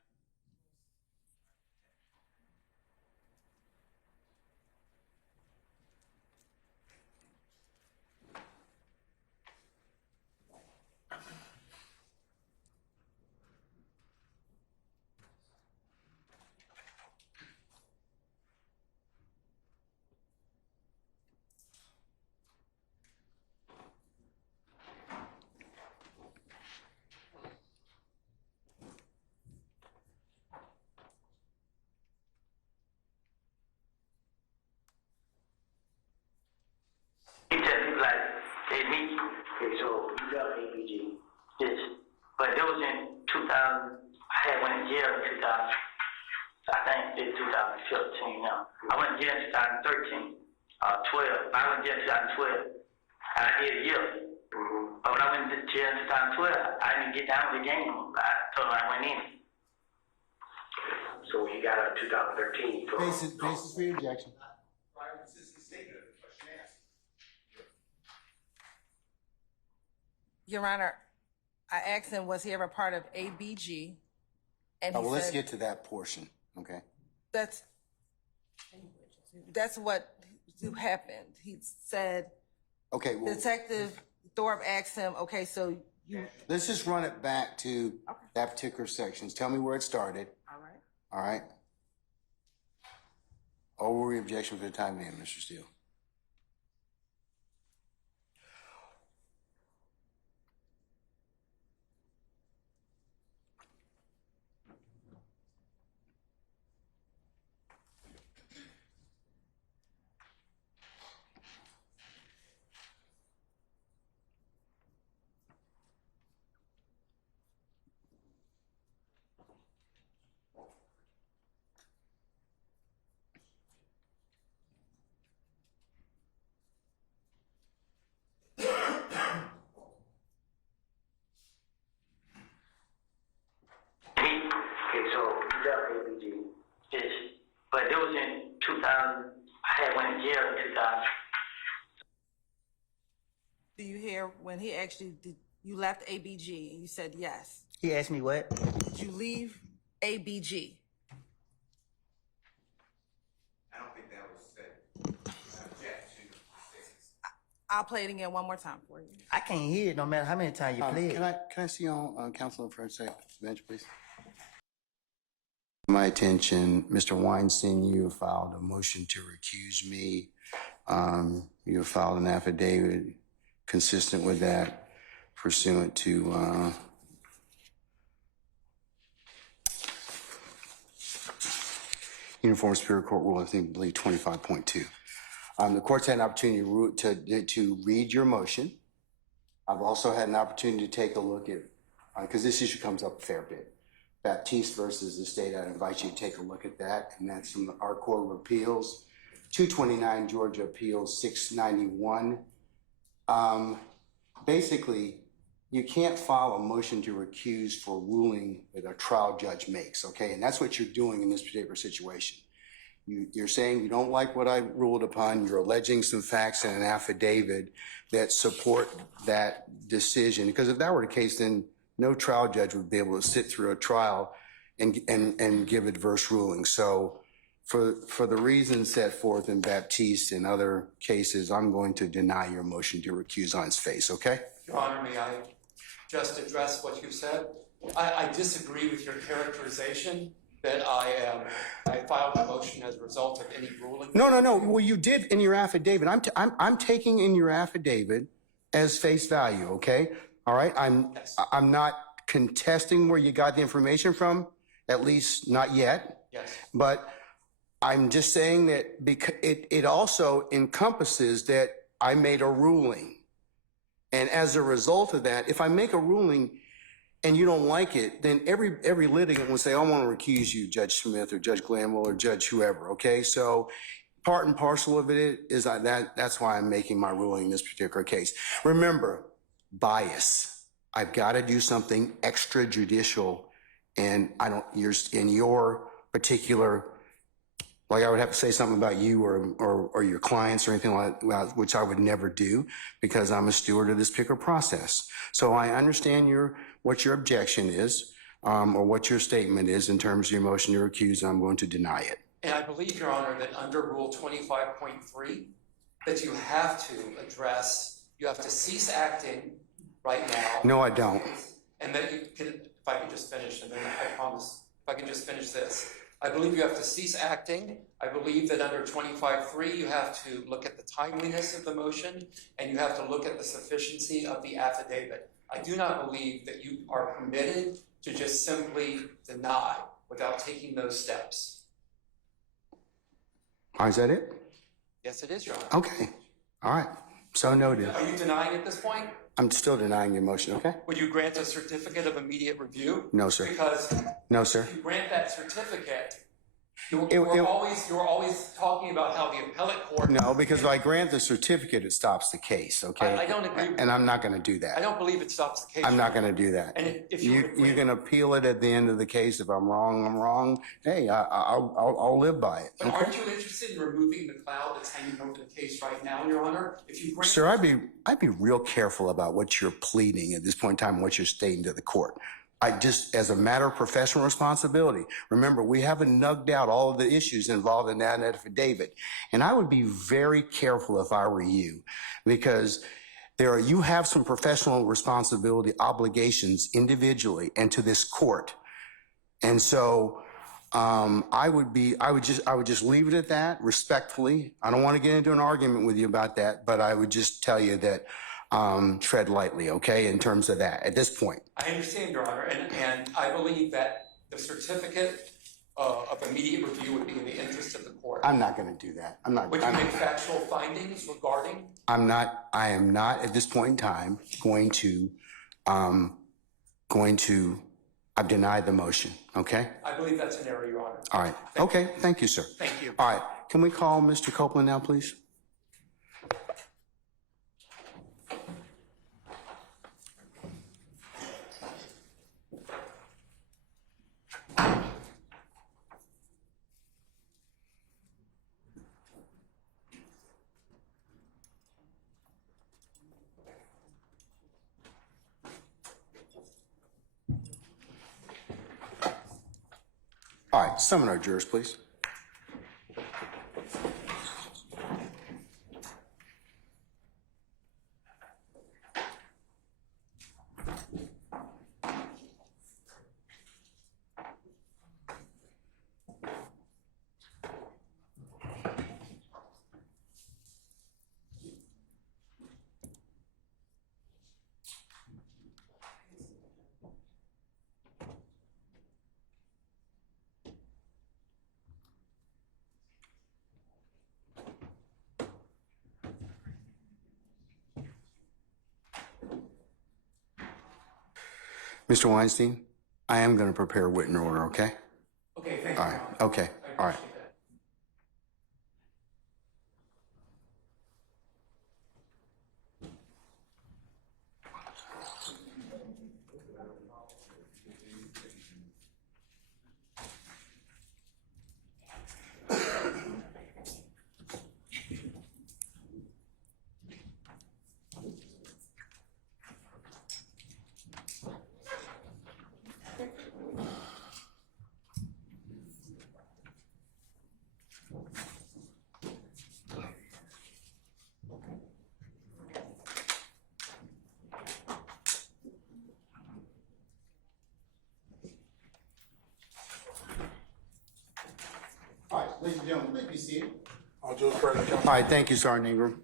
He tell people like, they meet you. Okay, so you left APG. Yes. But it was in 2000, I had went to jail in 2000. I think it's 2015 now. I went to jail in 2013, 12. I went to jail in 2012. I did a year. But when I went to jail in 2012, I didn't get down with the game. I told them I went in. So you got out in 2013. Basis for your objection. Prior consistent statement of the question asked. Your Honor, I asked him, was he ever part of ABG? And he Well, let's said, get to that portion, okay? that's That's what happened. He said, Okay, well, Detective Thorpe asked him, okay, so you, let's just run it back to that particular section. Tell me where it started. all right. All right. Over objection for the time being, Mr. Steele. Okay, so you got ABG. But it was in 2000. I had went to jail in 2000. Do you hear when he actually did, you left ABG and you said yes. He asked me what? Did you leave ABG? I don't think that was said. I object to the statements. I'll play it again one more time for you. I can't hear it no matter how many times you play it. Can I see you on counsel for a second, bench, please? My attention, Mr. Weinstein, you have filed a motion to recuse me. You have filed an affidavit consistent with that, pursuant to Uniform Superior Court Rule, I believe 25.2. The court's had an opportunity to read your motion. I've also had an opportunity to take a look at, because this issue comes up a fair bit. Baptiste versus the state, I'd invite you to take a look at that, and that's from our Court of Appeals, 229 Georgia Appeals 691. Basically, you can't file a motion to recuse for ruling that a trial judge makes, okay? And that's what you're doing in this particular situation. You're saying you don't like what I ruled upon. You're alleging some facts in an affidavit that support that decision. Because if that were the case, then no trial judge would be able to sit through a trial and give adverse rulings. So for the reasons set forth in Baptiste and other cases, I'm going to deny your motion to recuse on its face, okay? Your Honor, may I just address what you said? I disagree with your characterization that I filed a motion as a result of any ruling. No. Well, you did in your affidavit. I'm taking in your affidavit as face value, okay? All right, Yes. I'm not contesting where you got the information from, at least not yet. Yes. But I'm just saying that because it also encompasses that I made a ruling. And as a result of that, if I make a ruling and you don't like it, then every litigant will say, I want to recuse you, Judge Smith or Judge Glanville or Judge whoever, okay? So part and parcel of it is that's why I'm making my ruling in this particular case. Remember, bias. I've got to do something extrajudicial, and you're in your particular, like I would have to say something about you or your clients or anything like that, which I would never do because I'm a steward of this particular process. So I understand what your objection is, or what your statement is in terms of your motion to recuse, and I'm going to deny it. And I believe, Your Honor, that under Rule 25.3, that you have to cease acting right now. No, I don't. And that you can, if I can just finish, and then I promise, if I can just finish this. I believe you have to cease acting. I believe that under 25.3, you have to look at the timeliness of the motion, and you have to look at the sufficiency of the affidavit. I do not believe that you are permitted to just simply deny without taking those steps. Is that it? Yes, it is, Your Honor. Okay. All right. So noted. Are you denying at this point? I'm still denying your motion, okay? Would you grant a certificate of immediate review? No, sir. Because No, sir. if you grant that certificate, you It- were always talking about how the appellate court. No, because if I grant the certificate, it stops the case, okay? I don't agree with And I'm not going to do I that. don't believe it stops the case. I'm not going to do that. And if you would You can appeal it at the end of the case. If I'm wrong, I'm wrong. Hey, I'll live by it. But Okay? aren't you interested in removing the cloud that's hanging over the case right now, Your Honor? If you grant. Sir, I'd be real careful about what you're pleading at this point in time, what you're stating to the court. as a matter of professional responsibility, remember, we haven't nugged out all of the issues involved in that affidavit. And I would be very careful if I were you, because you have some professional responsibility obligations individually and to this court. And so I would just leave it at that respectfully. I don't want to get into an argument with you about that, but I would just tell you that tread lightly, okay, in terms of that at this point. I understand, Your Honor, and I believe that the certificate of immediate review would be in the interest of the court. I'm not going to do that. Would you make factual findings regarding? I am not at this point in time going to, I've denied the motion, okay? I believe that's an error, Your Honor. All right, okay, thank you, sir. Thank you. All right, can we call Mr. Copeland now, please? All right, summon our jurors, please. Mr. Weinstein, I am going to prepare a written order, okay? Okay, thank you. All right, okay, all right. All right, ladies and gentlemen, please be seated. I'll do it for the All right, thank you, Sergeant Ingram.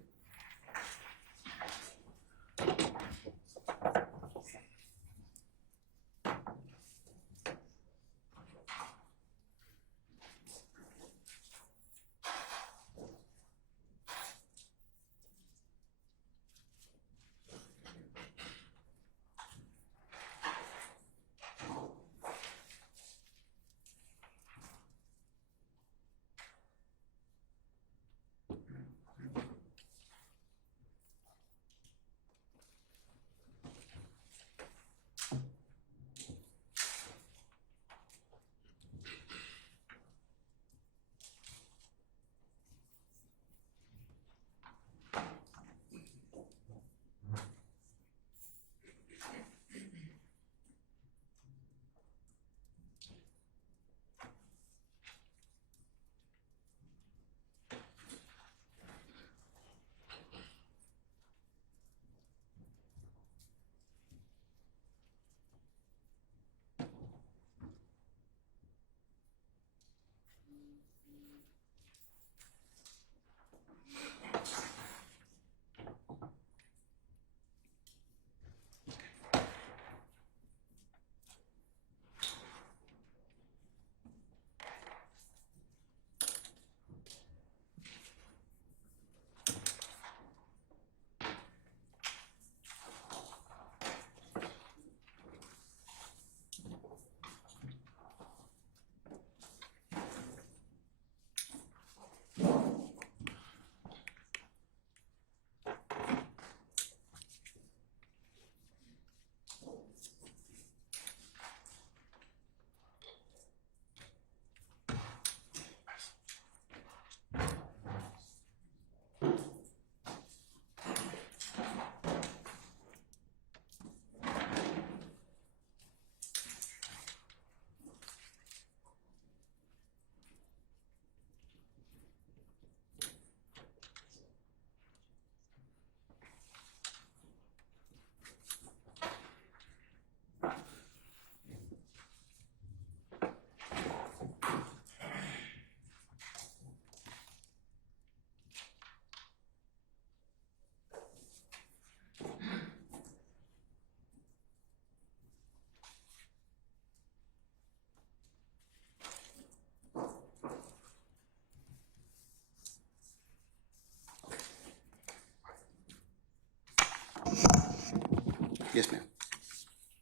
Yes, ma'am.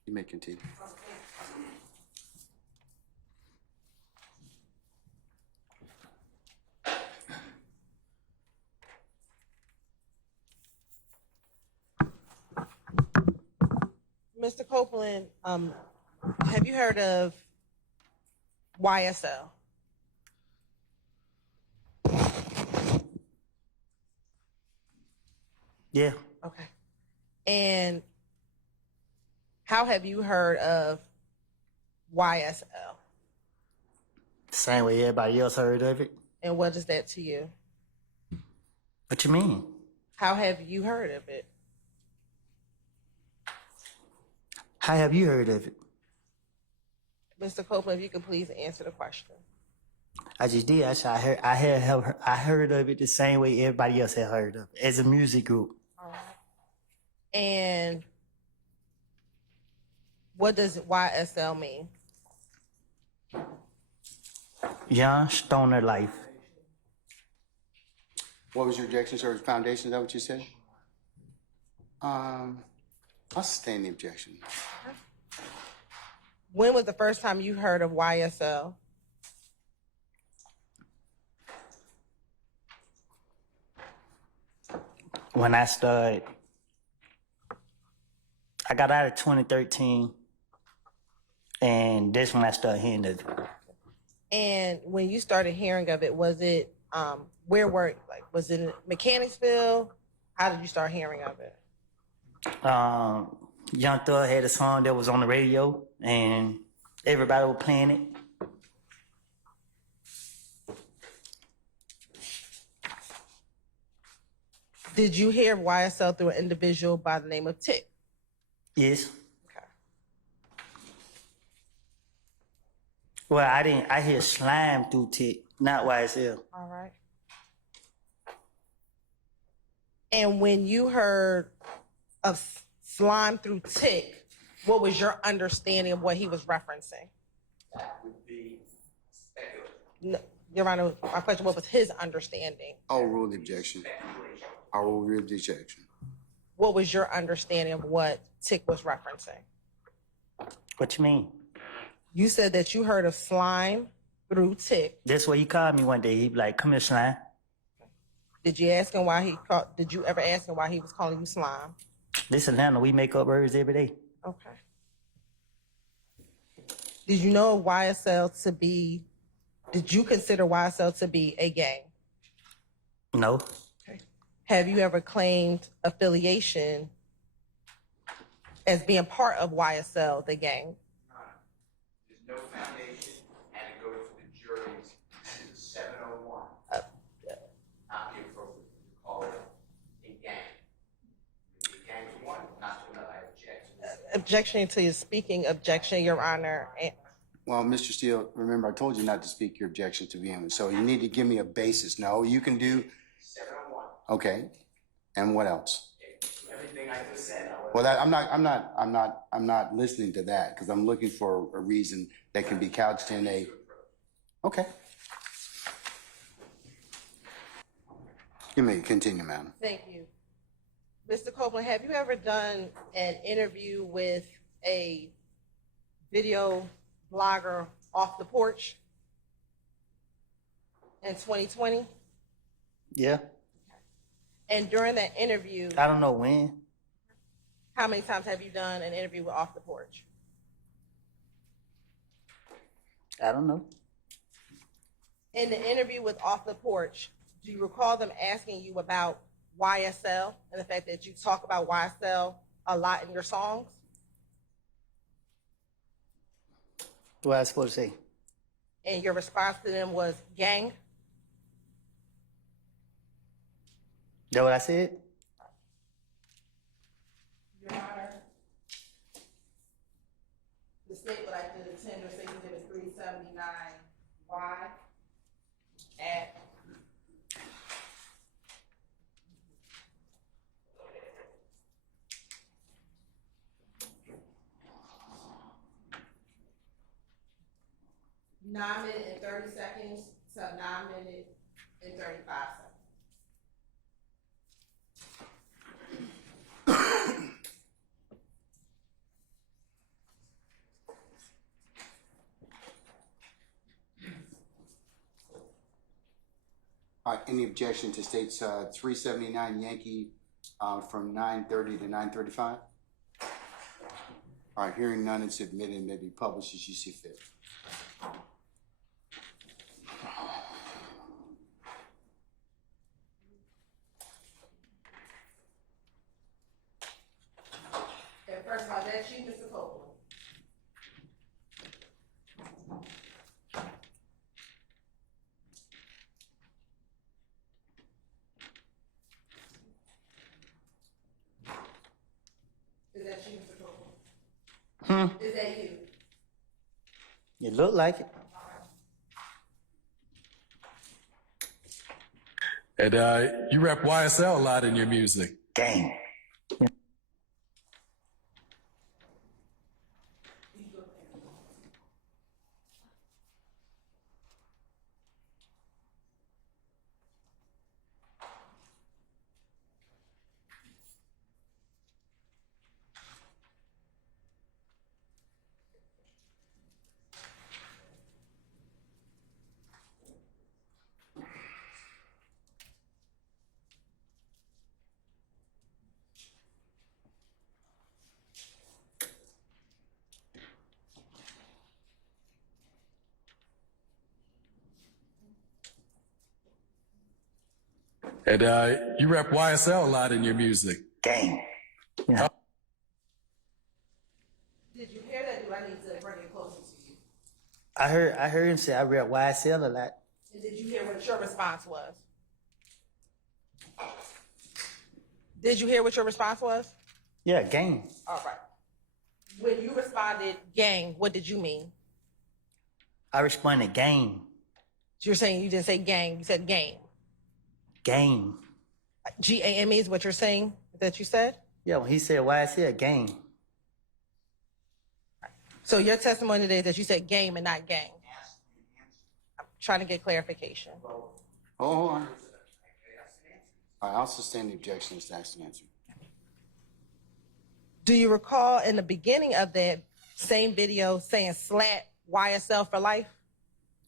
You may continue. Mr. Copeland, have you heard of YSL? Yeah. Okay. And how have you heard of YSL? The same way everybody else heard of it. And what is that to you? What you mean? How have you heard of it? How have you heard of it? Mr. Copeland, if you could please answer the question. I just did. I said I heard of it the same way everybody else had heard of it, as a music group. All right. And what does YSL mean? Young Stoner Life. What was your objection, sir? Foundation, is that what you said? I'll sustain the objection. When was the first time you heard of YSL? When I started, I got out of 2013, and that's when I started hearing of it. And when you started hearing of it, was it where were was it in Mechanicsville? How did you start hearing of it? Young Thug had a song that was on the radio, and everybody was playing it. Did you hear of YSL through an individual by the name of Tick? Yes. Okay. Well, I didn't. I hear Slime through Tick, not YSL. All right. And when you heard of Slime through Tick, what was your understanding of what he was referencing? That would be speculative. No, Your Honor, my question, what was his understanding? I'll rule the objection. I will rule the objection. What was your understanding of what Tick was referencing? What you mean? You said that you heard of Slime through Tick. That's what he called me one day. He be like, "Come here, Slime." Did you ask him why he called? Did you ever ask him why he was calling you Slime? This Atlanta, we make up words every day. Okay. Did you know YSL to be? Did you consider YSL to be a gang? No. Okay. Have you ever claimed affiliation as being part of YSL, the gang? There's no foundation, and it goes to the jury's 701. Not the appropriate to call it a gang. The gang to one, not to another. I object. Objection to your speaking. Objection, Your Honor. Well, Mr. Steele, remember I told you not to speak your objection to begin with, so you need to give me a basis. No, you can do, 701. okay, and what else? Everything I just said. Well, I'm not listening to that, because I'm looking for a reason that can be couched in a, okay. You may continue, ma'am. Thank you. Mr. Copeland, have you ever done an interview with a video blogger off the porch in 2020? Yeah. And during that interview, I don't know when. how many times have you done an interview with Off the Porch? I don't know. In the interview with Off the Porch, do you recall them asking you about YSL and the fact that you talk about YSL a lot in your songs? What I was supposed to say? And your response to them was gang? That what I said? Your Honor, the state would like to tender State Exhibit 379Y at (9 minutes and 30 seconds to 9 minutes and 35 seconds. Any objection to states 379 Yankee from 9:30 to 9:35? All right, hearing none, it's admitted and may be published as you see fit. And first of all, that's you, Mr. Copeland. Is that you, Mr. Copeland? Is that you? It looked like it. And you rep YSL a lot in your music. Gang. And you rep YSL a lot in your music. Gang. Yeah. Did you hear that? Do I need to bring it closer to you? I heard him say I read YSL a lot. And did you hear what your response was? Did you hear what your response was? Yeah, gang. All right. When you responded, gang, what did you mean? I responded gang. So you're saying you didn't say gang, you said game. Gang. GAME is what you're saying that you said? Yeah, when he said YSL, gang. So your testimony today is that you said game and not gang. I'm trying to get clarification. Oh, hold on. All right, I'll sustain the objection as that's the answer. Do you recall in the beginning of that same video saying slat YSL for life?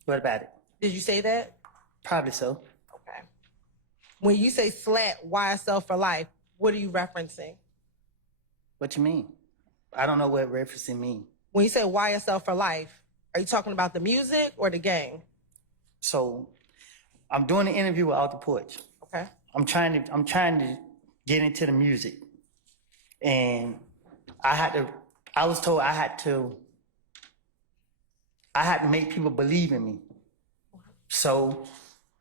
What about it? Did you say that? Probably so. Okay. When you say slat YSL for life, what are you referencing? What you mean? I don't know what referencing mean. When you say YSL for life, are you talking about the music or the gang? So I'm doing an interview with Out the Porch. Okay. I'm trying to get into the music. And I was told I had to make people believe in me. So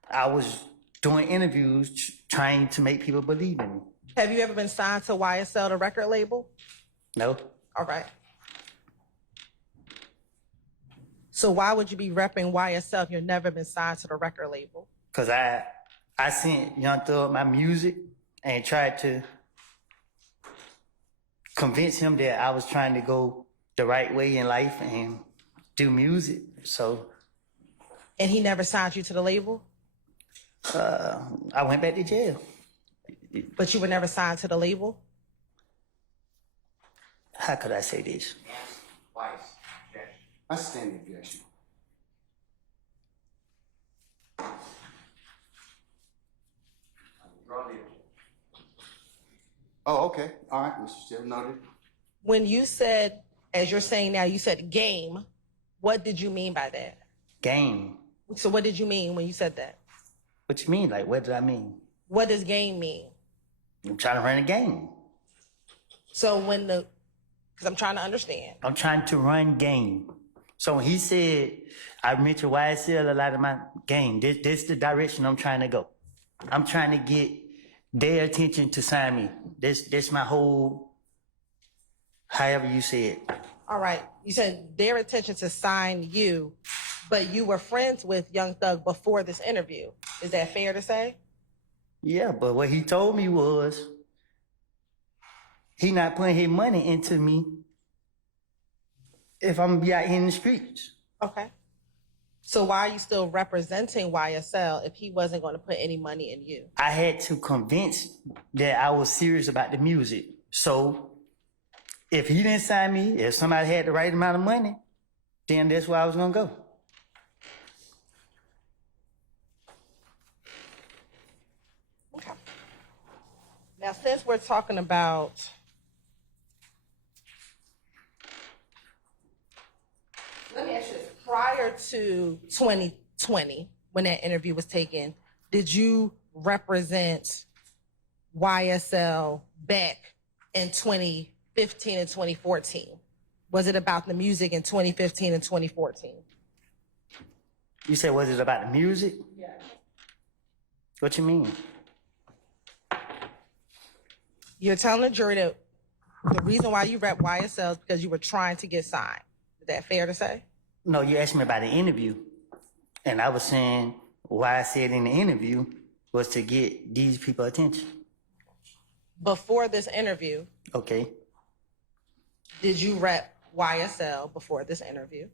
I was doing interviews trying to make people believe in me. Have you ever been signed to YSL, the record label? No. All right. So why would you be repping YSL if you've never been signed to the record label? Cause I sent Young Thug my music and tried to convince him that I was trying to go the right way in life and do music. So And he never signed you to the label? I went back to jail. But you were never signed to the label? How could I say this? I sustain the objection. Oh, okay. All right, Mr. Still noted. When you said, as you're saying now, you said game, what did you mean by that? Game. So what did you mean when you said that? What you mean? Like, what did I mean? What does game mean? I'm trying to run a game. So because I'm trying to understand. I'm trying to run game. So when he said, I mentioned YSL a lot of my game, this the direction I'm trying to go. I'm trying to get their attention to sign me. This my whole, however you say it. All right. You said their intention to sign you, but you were friends with Young Thug before this interview. Is that fair to say? Yeah, but what he told me was he not putting his money into me if I'm gonna be out here in the streets. Okay. So why are you still representing YSL if he wasn't going to put any money in you? I had to convince that I was serious about the music. So if he didn't sign me, if somebody had the right amount of money, then that's where I was gonna go. Now, since we're talking about let me ask you this. Prior to 2020, when that interview was taken, did you represent YSL back in 2015 and 2014? Was it about the music in 2015 and 2014? You said, was it about the music? Yeah. What you mean? You're telling the jury that the reason why you rep YSL is because you were trying to get signed. Is that fair to say? No, you asked me about the interview. And I was saying why I said in the interview was to get these people attention. Before this interview, Okay. did you rep YSL before this interview?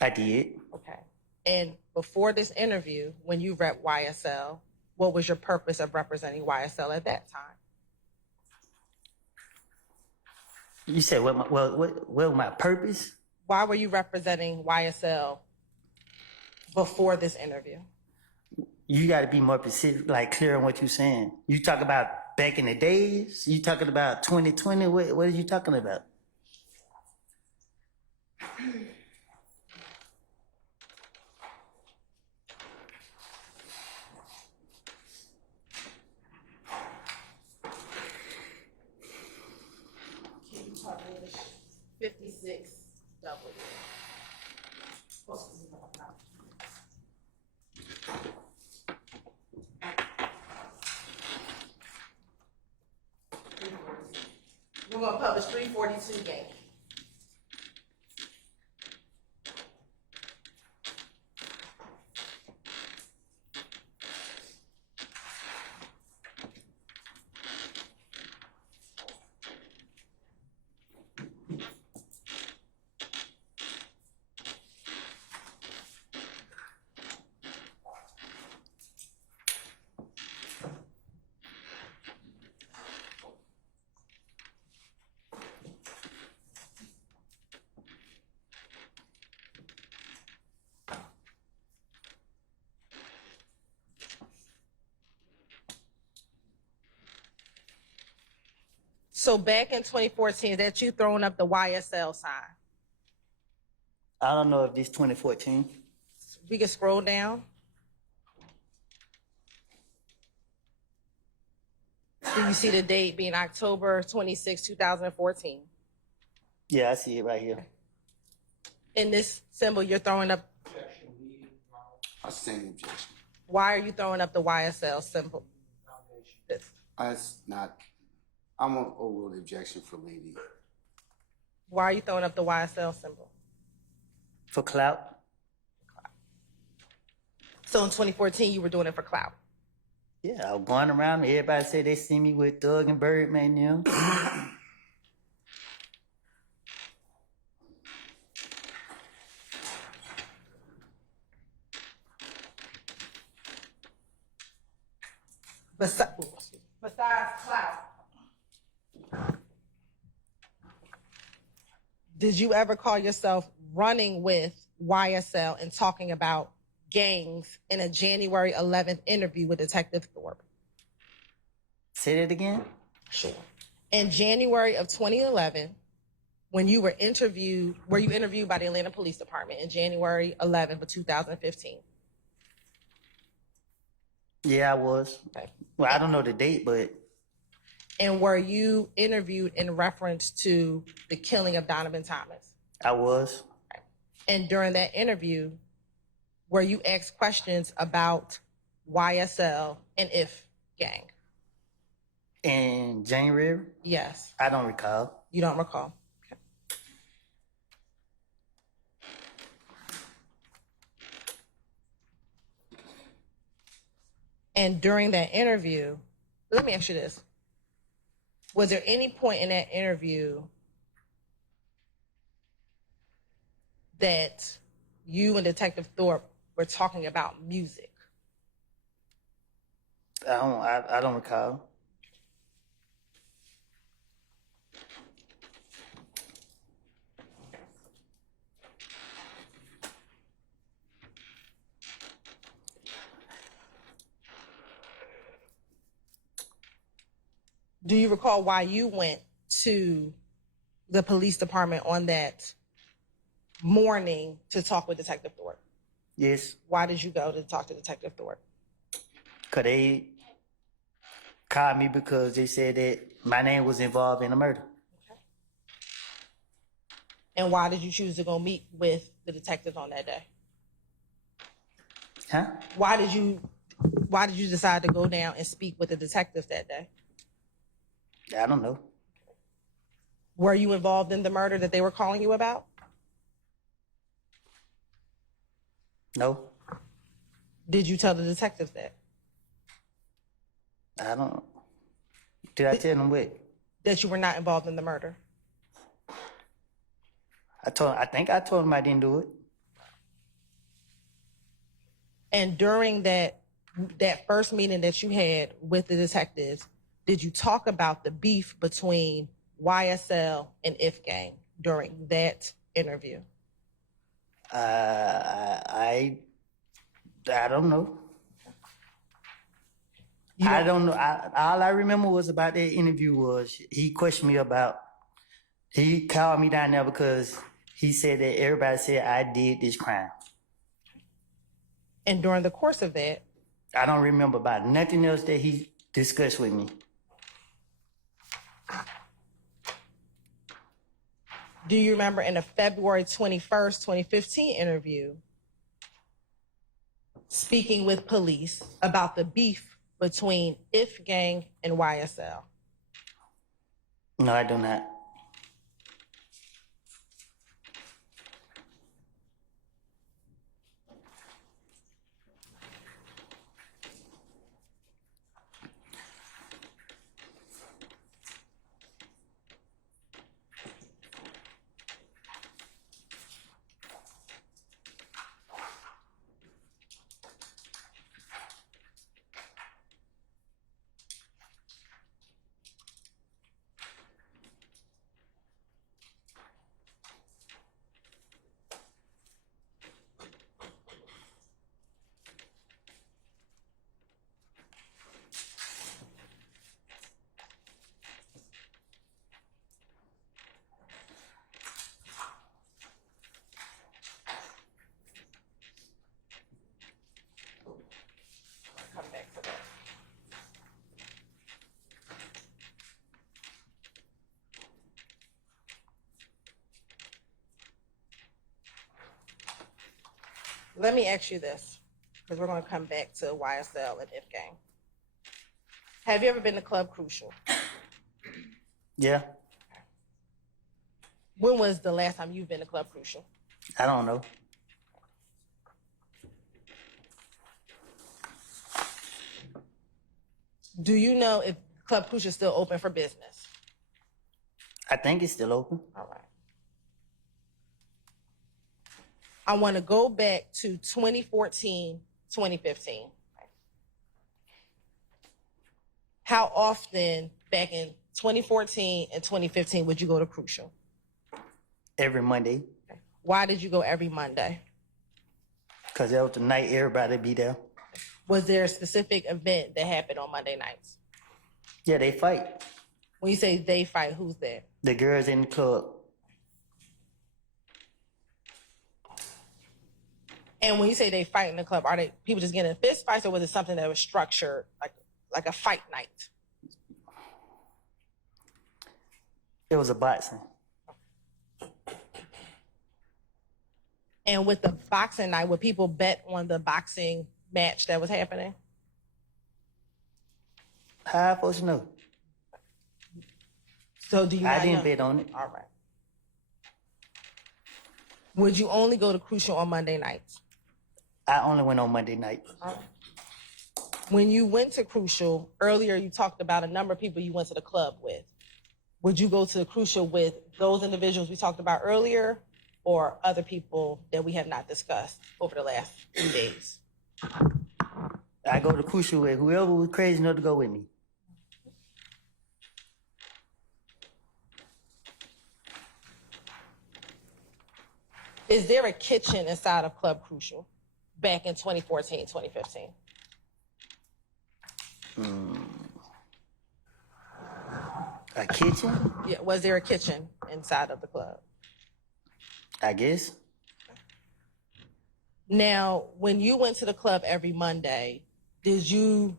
I did. Okay. And before this interview, when you rep YSL, what was your purpose of representing YSL at that time? You said what was my purpose? Why were you representing YSL before this interview? You got to be more specific, like clear on what you're saying. You talk about back in the days? You talking about 2020? What are you talking about? Can you publish 56 W? We're going to publish 342 game. So back in 2014, is that you throwing up the YSL sign? I don't know if this 2014. We can scroll down. Do you see the date being October 26, 2014? Yeah, I see it right here. In this symbol, you're throwing up. I stand objection. Why are you throwing up the YSL symbol? That's not, I'm on overrule the objection for lady. Why are you throwing up the YSL symbol? For clout? So in 2014, you were doing it for clout. Yeah, I was going around. Everybody said they see me with Thug and Birdman now. Besides clout, did you ever call yourself running with YSL and talking about gangs in a January 11th interview with Detective Thorpe? Say that again? Sure. In January of 2011, when you were interviewed by the Atlanta Police Department in January 11th of 2015? Yeah, I was. Okay. Well, I don't know the date, but And were you interviewed in reference to the killing of Donovan Thomas? I was. And during that interview, were you asked questions about YSL and If Gang? In January? Yes. I don't recall. You don't recall? Okay. And during that interview, let me ask you this. Was there any point in that interview that you and Detective Thorpe were talking about music? I don't recall. Do you recall why you went to the police department on that morning to talk with Detective Thorpe? Yes, Why did you go to talk to Detective Thorpe? because they called me because they said that my name was involved in a murder. And why did you choose to go meet with the detectives on that day? Huh? Why did you decide to go down and speak with the detectives that day? I don't know. Were you involved in the murder that they were calling you about? No, Did you tell the detectives that? I don't. Did I tell them what? That you were not involved in the murder? I think I told them I didn't do it. And during that first meeting that you had with the detectives, did you talk about the beef between YSL and If Gang during that interview? I don't know. You I don't know. All I remember was about that interview was he questioned me about. He called me down there because he said that everybody said I did this crime. And during the course of that, I don't remember about nothing else that he discussed with me. do you remember in a February 21st, 2015 interview, speaking with police about the beef between If Gang and YSL? No, I do not. Come back to that. Let me ask you this, because we're going to come back to YSL and If Gang. Have you ever been to Club Crucial? Yeah, When was the last time you've been to Club Crucial? I don't know. Do you know if Club Crucial is still open for business? I think it's still open. All right. I want to go back to 2014, 2015. How often back in 2014 and 2015 would you go to Crucial? Every Monday, Why did you go every Monday? because that was the night everybody be there. Was there a specific event that happened on Monday nights? Yeah, they fight. When you say they fight, who's there? The girls in the club. And when you say they fight in the club, are they people just getting in fist fights, or was it something that was structured, like a fight night? It was a boxing. And with the boxing night, would people bet on the boxing match that was happening? How I supposed to know? So do you I not didn't know? bet on it. All right. Would you only go to Crucial on Monday nights? I only went on Monday night. All right. When you went to Crucial, earlier you talked about a number of people you went to the club with. Would you go to Crucial with those individuals we talked about earlier, or other people that we have not discussed over the last few days? I go to Crucial with whoever was crazy enough to go with me. Is there a kitchen inside of Club Crucial back in 2014, 2015? A kitchen? Yeah, was there a kitchen inside of the club? I guess. Now, when you went to the club every Monday, did you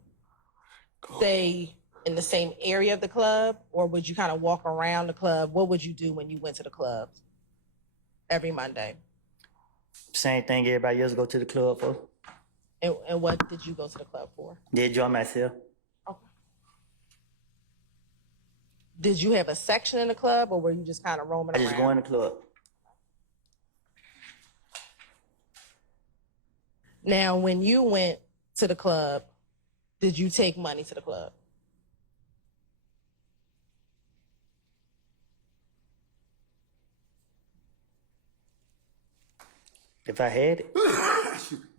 stay in the same area of the club, or would you kind of walk around the club? What would you do when you went to the club every Monday? Same thing everybody else go to the club for. And what did you go to the club for? They enjoy myself. Okay. Did you have a section in the club, or were you just kind of roaming I around? just go in the club. Now, when you went to the club, did you take money to the club? If I had it,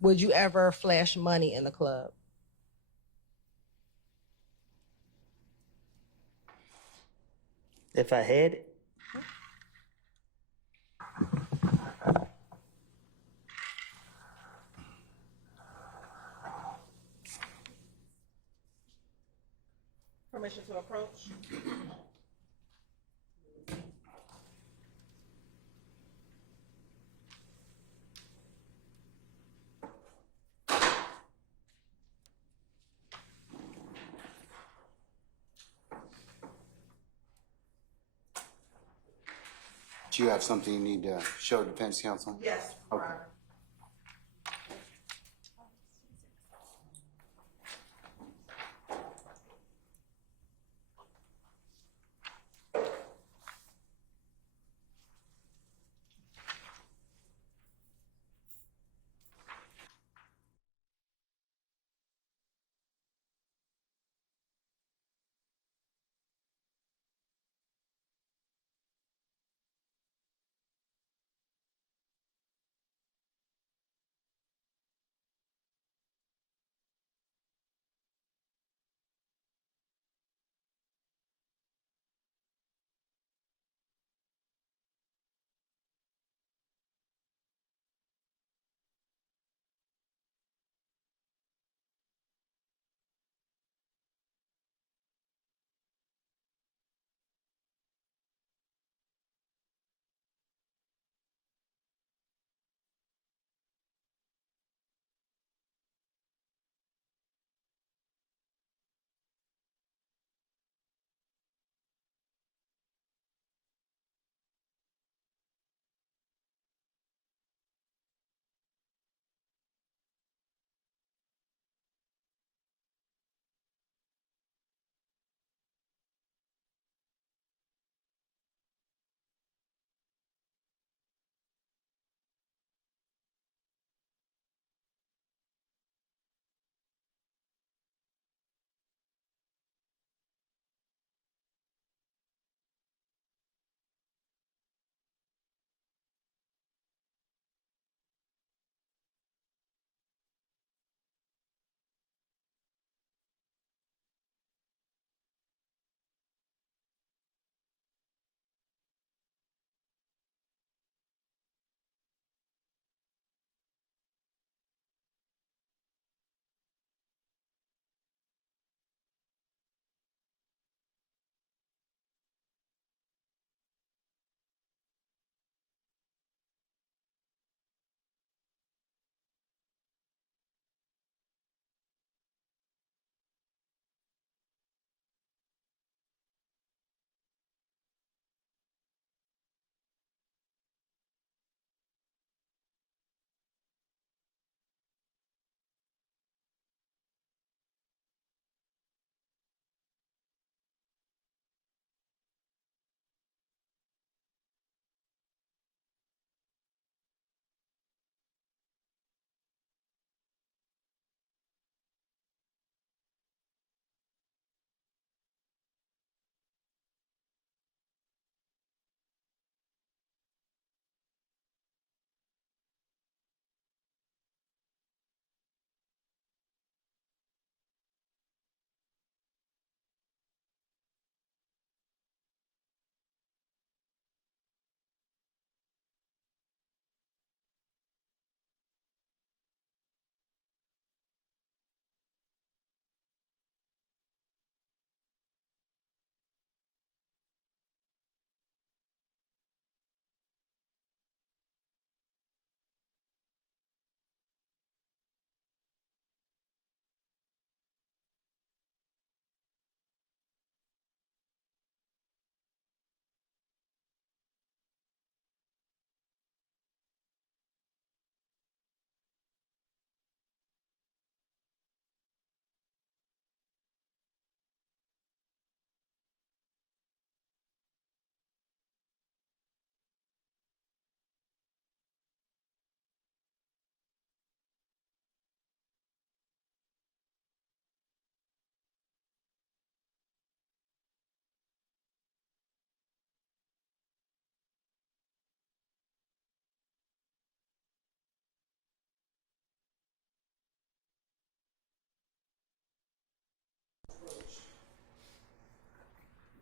Would you ever flash money in the club? if I had it, Permission to approach? Do you have something you need to show defense counsel? Yes. Okay.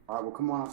All right, well, come on.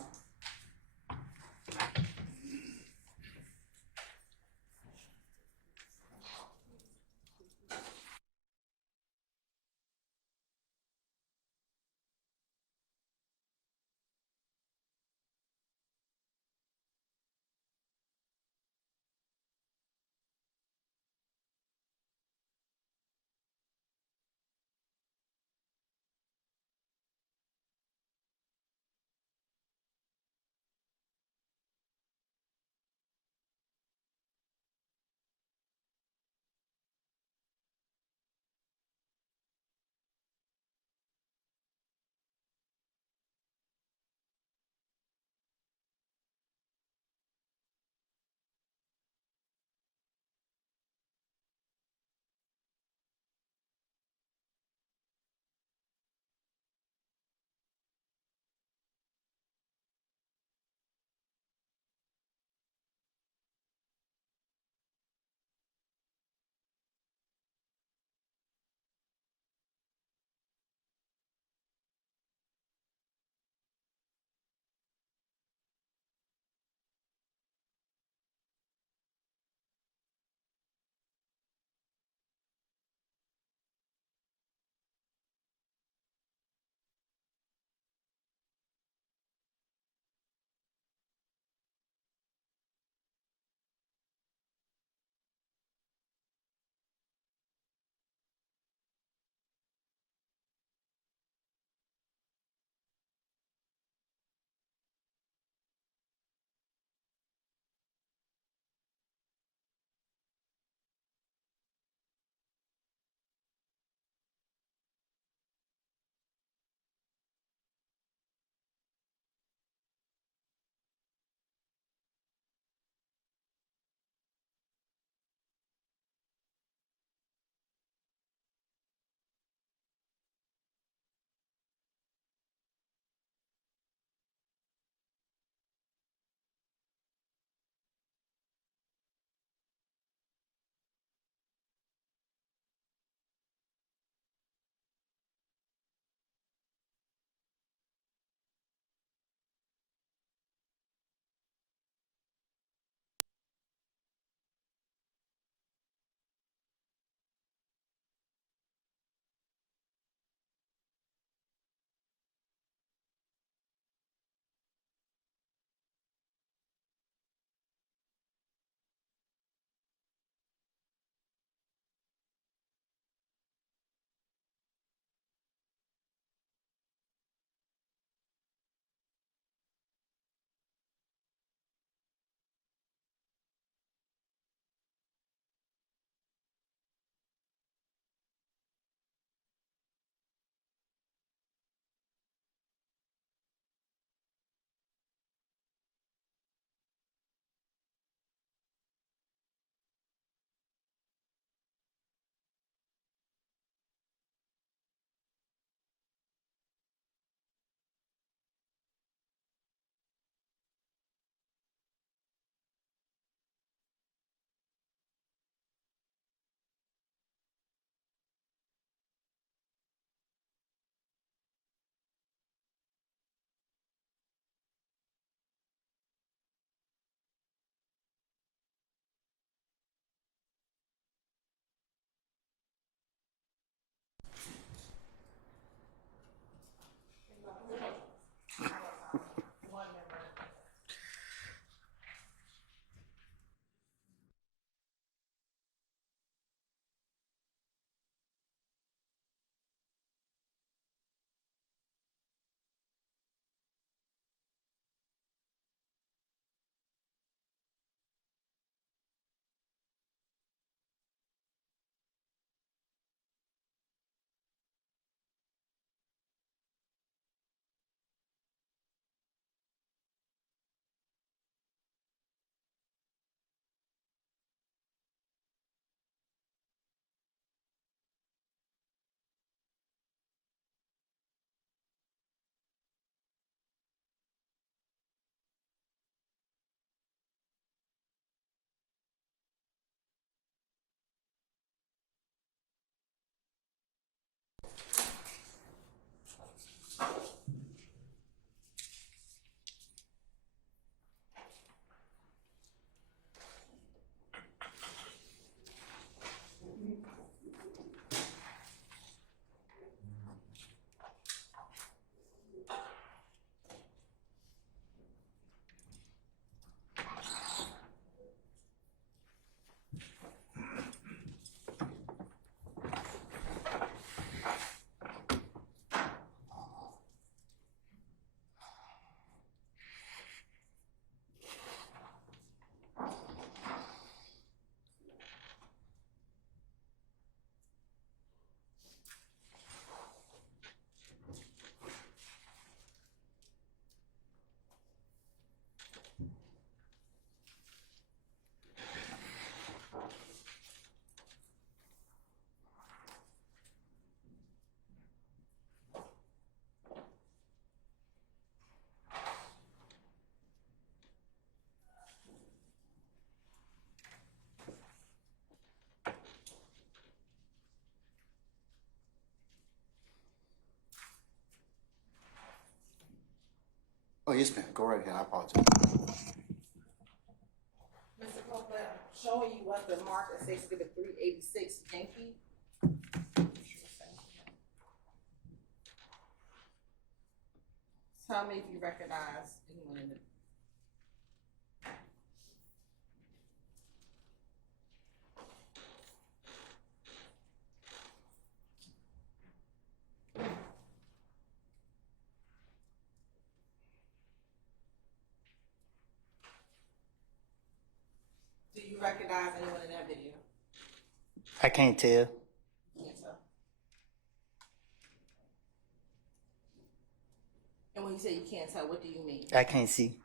Oh, yes, ma'am. Go right ahead. I apologize. Mr. Copeland, I'm showing you what the mark that says Exhibit 386 Yankee. Tell me if you recognize anyone in the. Do you recognize anyone in that video? I can't tell. Can't tell. And when you say you can't tell, what do you mean? I can't see.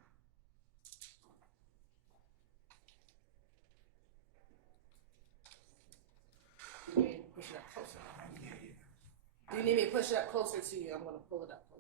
Do you need me to push it up closer? Do you need me to push it up closer to you? I'm going to pull it up closer.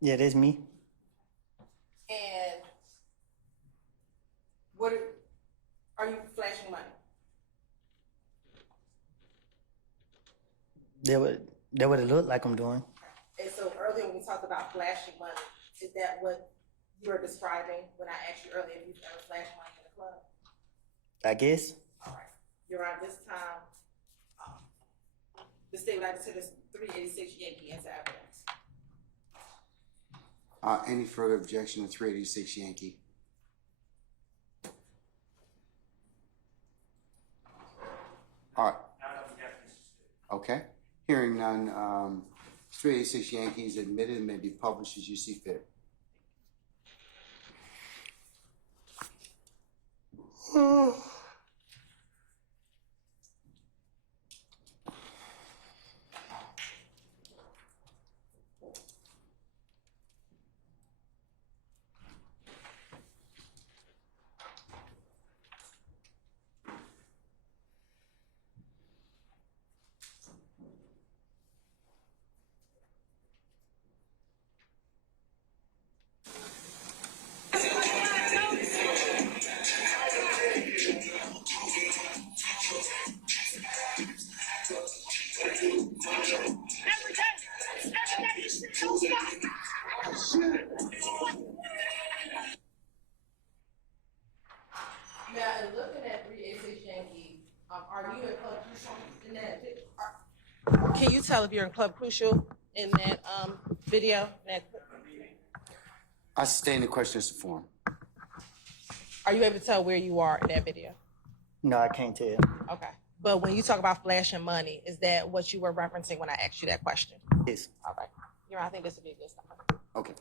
Yeah, that's me. And are you flashing money? That what it looked like I'm doing. And so earlier when we talked about flashing money, is that what you were describing when I asked you earlier if you've ever flashed money in a club? I guess. All right. You're on this time. The state would like to consider 386 Yankee into evidence. Any further objection to 386 Yankee? All right. Okay. Hearing none, 386 Yankee is admitted and may be published as you see fit. Now, in looking at 386 Yankee, are you in Club Crucial in that? Can you tell if you're in Club Crucial in that video? I sustain the question as a form. Are you able to tell where you are in that video? No, I can't tell. Okay. But when you talk about flashing money, is that what you were referencing when I asked you that question? Yes. All right. I think this would be a good start. Okay.